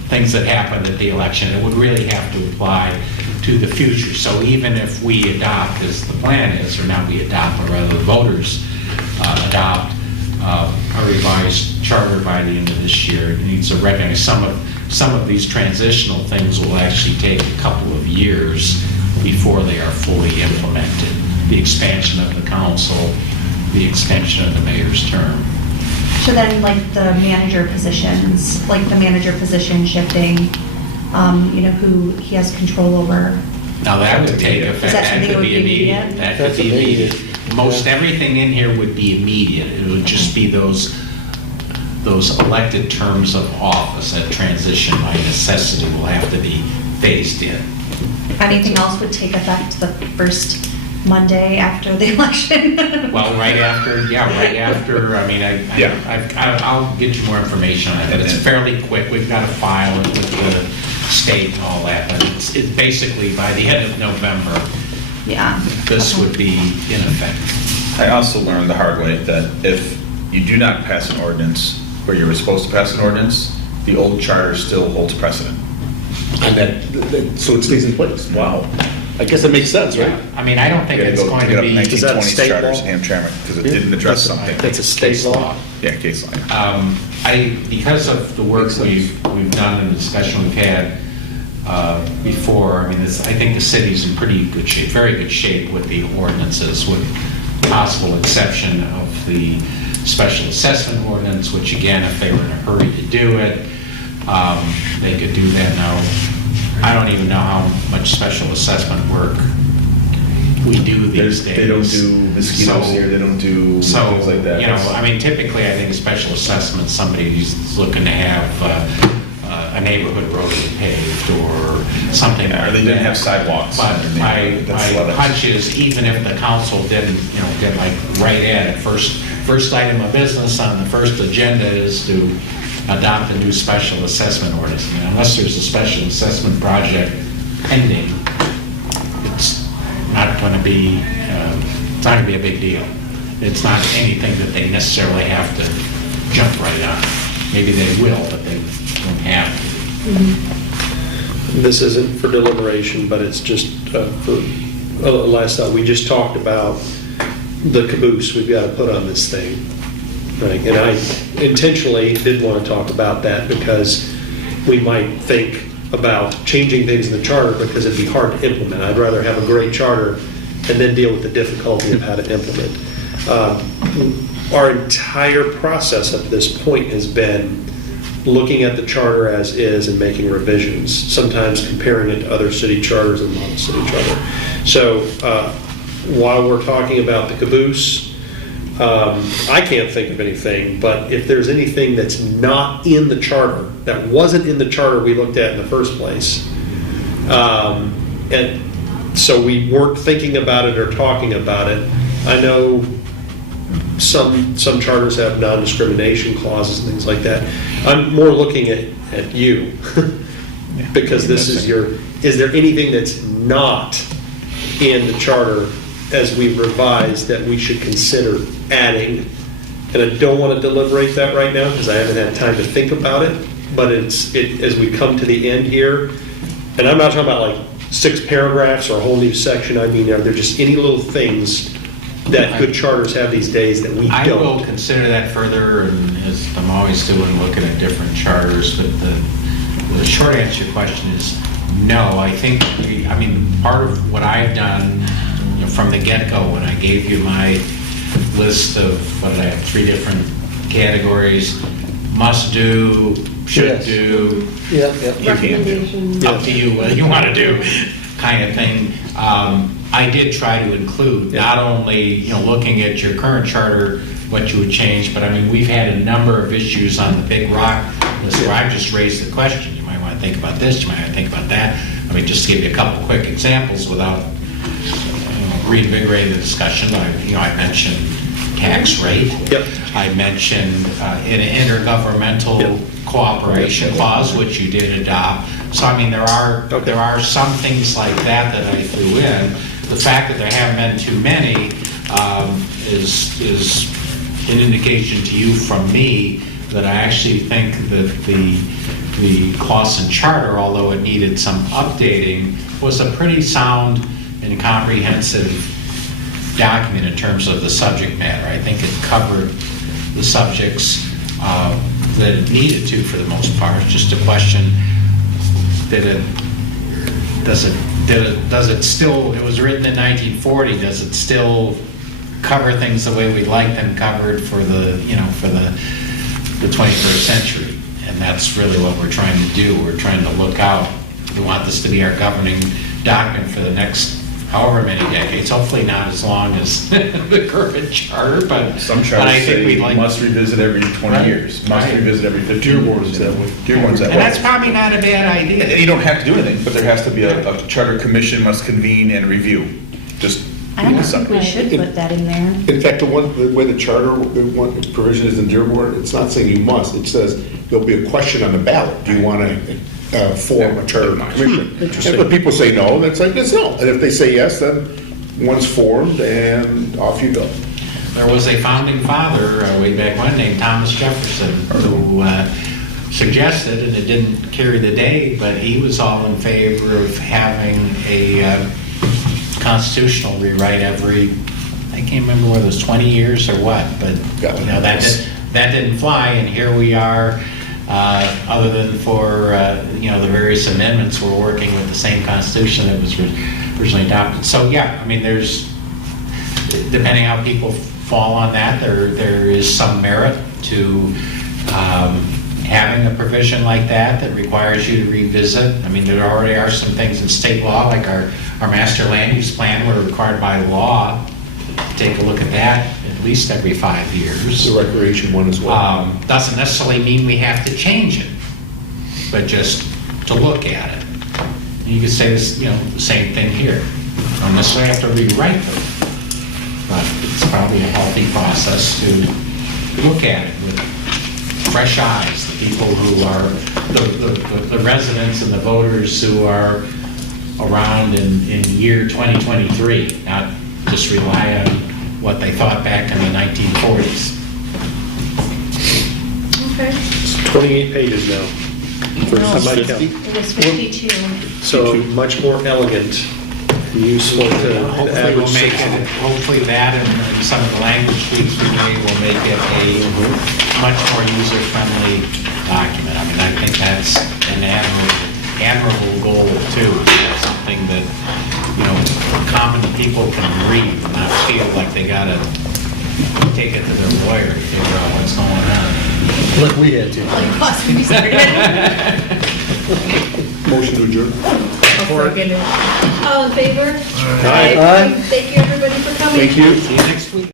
things that happened at the election. It would really have to apply to the future. So even if we adopt, as the plan is, or not we adopt, but rather the voters adopt a revised charter by the end of this year, it needs to recognize some of these transitional things will actually take a couple of years before they are fully implemented. The expansion of the council, the extension of the mayor's term. So then, like the manager positions, like the manager position shifting, who he has control over. Now, that would take effect, Is that that something could that be would be immediate. immediate? That could be immediate. Most everything in here would be immediate. It would just be those elected terms of office, that transition by necessity will have to be phased in. Anything else would take effect the first Monday after the election? Well, right after, I mean, I'll get you more information on that. It's fairly quick. We've got to file it with the state and all that, but it's basically by the end of November, Yeah. this Okay. would be in effect. I also learned the hard way that if you do not pass an ordinance where you were supposed to pass an ordinance, the old charter still holds precedent. And so it stays in place. Wow. I guess that makes sense, right? I mean, I don't think You gotta it's go going dig to up be. 1920s state charters law? in Hamtramck because it didn't address something. That's a state law? Yeah, case law. Because of the work we've done and the discussion we've had before, I mean, I think the city's in pretty good shape, very good shape with the ordinances, with possible exception of the special assessment ordinance, which again, if they were in a hurry to do it, they could do that now. I don't even know how much special assessment work we do these days. They don't do mosquitoes here, they don't do So, things like that. I mean, typically, I think a special assessment, somebody's looking to have a neighborhood road paved or something like Or that. they didn't have sidewalks. But in their my neighborhood. That's what it's- hunch is, even if the council didn't, get like right at it, first item of business on the first agenda is to adopt a new special assessment ordinance. I mean, unless there's a special assessment project pending, it's not going to be, it's not going to be a big deal. It's not anything that they necessarily have to jump right on. Maybe they will, but they don't have to. This isn't for deliberation, but it's just for a last thought. We just talked about the caboose we've got to put on this thing. Right? And I intentionally did want to talk about that because we might think about changing things in the charter because it'd be hard to implement. I'd rather have a great charter and then deal with the difficulty of how to implement. Our entire process at this point has been looking at the charter as is and making revisions, sometimes comparing it to other city charters and model city charter. So while we're talking about the caboose, I can't think of anything, but if there's anything that's not in the charter, that wasn't in the charter we looked at in the first place, and so we weren't thinking about it or talking about it. I know some charters have non-discrimination clauses and things like that. I'm more looking at you, because this is is there anything that's not in the charter as we've revised that we should consider adding? And I don't want to deliberate that right now because I haven't had time to think about it, but as we come to the end here, and I'm not talking about like 6 paragraphs or a whole new section. I mean, are there just any little things that good charters have these days that we I will don't? consider that further, and as I'm always doing, looking at different charters, but the short answer to your question is no. I think, part of what I've done, from the get-go, when I gave you my list of, what did I have, 3 different categories: must do, should Yes. do, Yep. You can do. Recommendations. up to you what you want to do, kind of thing. I did try to include not only, looking at your current charter, what you would change, but we've had a number of issues on the Big Rock list where I've just raised the question. You might want to think about this, you might want to think about that. Just to give you a couple quick examples without reinvigorating the discussion. I mentioned tax rate. Yep. I mentioned an intergovernmental cooperation clause, which you did adopt. So there are some things like that I threw in. The fact that there haven't been too many is an indication to you from me that I actually think that the Clausen Charter, although it needed some updating, was a pretty sound and comprehensive document in terms of the subject matter. I think it covered the subjects that it needed to for the most part. It's just a question, does it still, it was written in 1940, does it still cover things the way we'd like them covered for the 21st century? And that's really what we're trying to do. We're trying to look out. We want this to be our governing document for the next however many decades, hopefully not as long as the current charter, but Some but I charters think say we'd like, must revisit every 20 Right. years, must Right. revisit every 15 years. Dearborn's that way. and that's probably not a bad And idea. you don't have to do anything, but there has to be a charter commission must convene and review. Just I don't decide. think we should put that in there. In fact, the way the charter provision is in Dearborn, it's not saying you must, it says there'll be a question on the ballot. Do you want to form a charter commission? And when people say no, then it's like, it's no. And if they say yes, then one's formed and off you go. There was a founding father way back when named Thomas Jefferson who suggested, and it didn't carry the day, but he was all in favor of having a constitutional rewrite every, I can't remember whether it was 20 years or what, but that didn't fly, and here we are. Other than for the various amendments, we're working with the same constitution that was originally adopted. So yeah, there's, depending how people fall on that, there is some merit to having a provision like that requires you to revisit. There already are some things in state law, like our master land use plan, we're required by law to take a look at that at least every 5 years. The recreation one as well. Doesn't necessarily mean we have to change it, but just to look at it. And you could say this, the same thing here. Don't necessarily have to rewrite them, but it's probably a healthy process to look at it with fresh eyes. The people who are, the residents and the voters who are around in year 2023, not just rely on what they thought back in the 1940s. Okay. It's 28 pages now. First time I count. It was 52. So much more elegant and useful to the Hopefully average we'll make citizen. it, hopefully that and some of the language tweaks we made will make it a much more user-friendly document. I think that's an admirable goal too. That's something that, common people can read and not feel like they gotta take it to their lawyer to figure out what's going on. Look, we had to. Like us when we started. Motion to adjourn. All in favor? Aye. Thank you, everybody, for coming. Thank you. See you next week.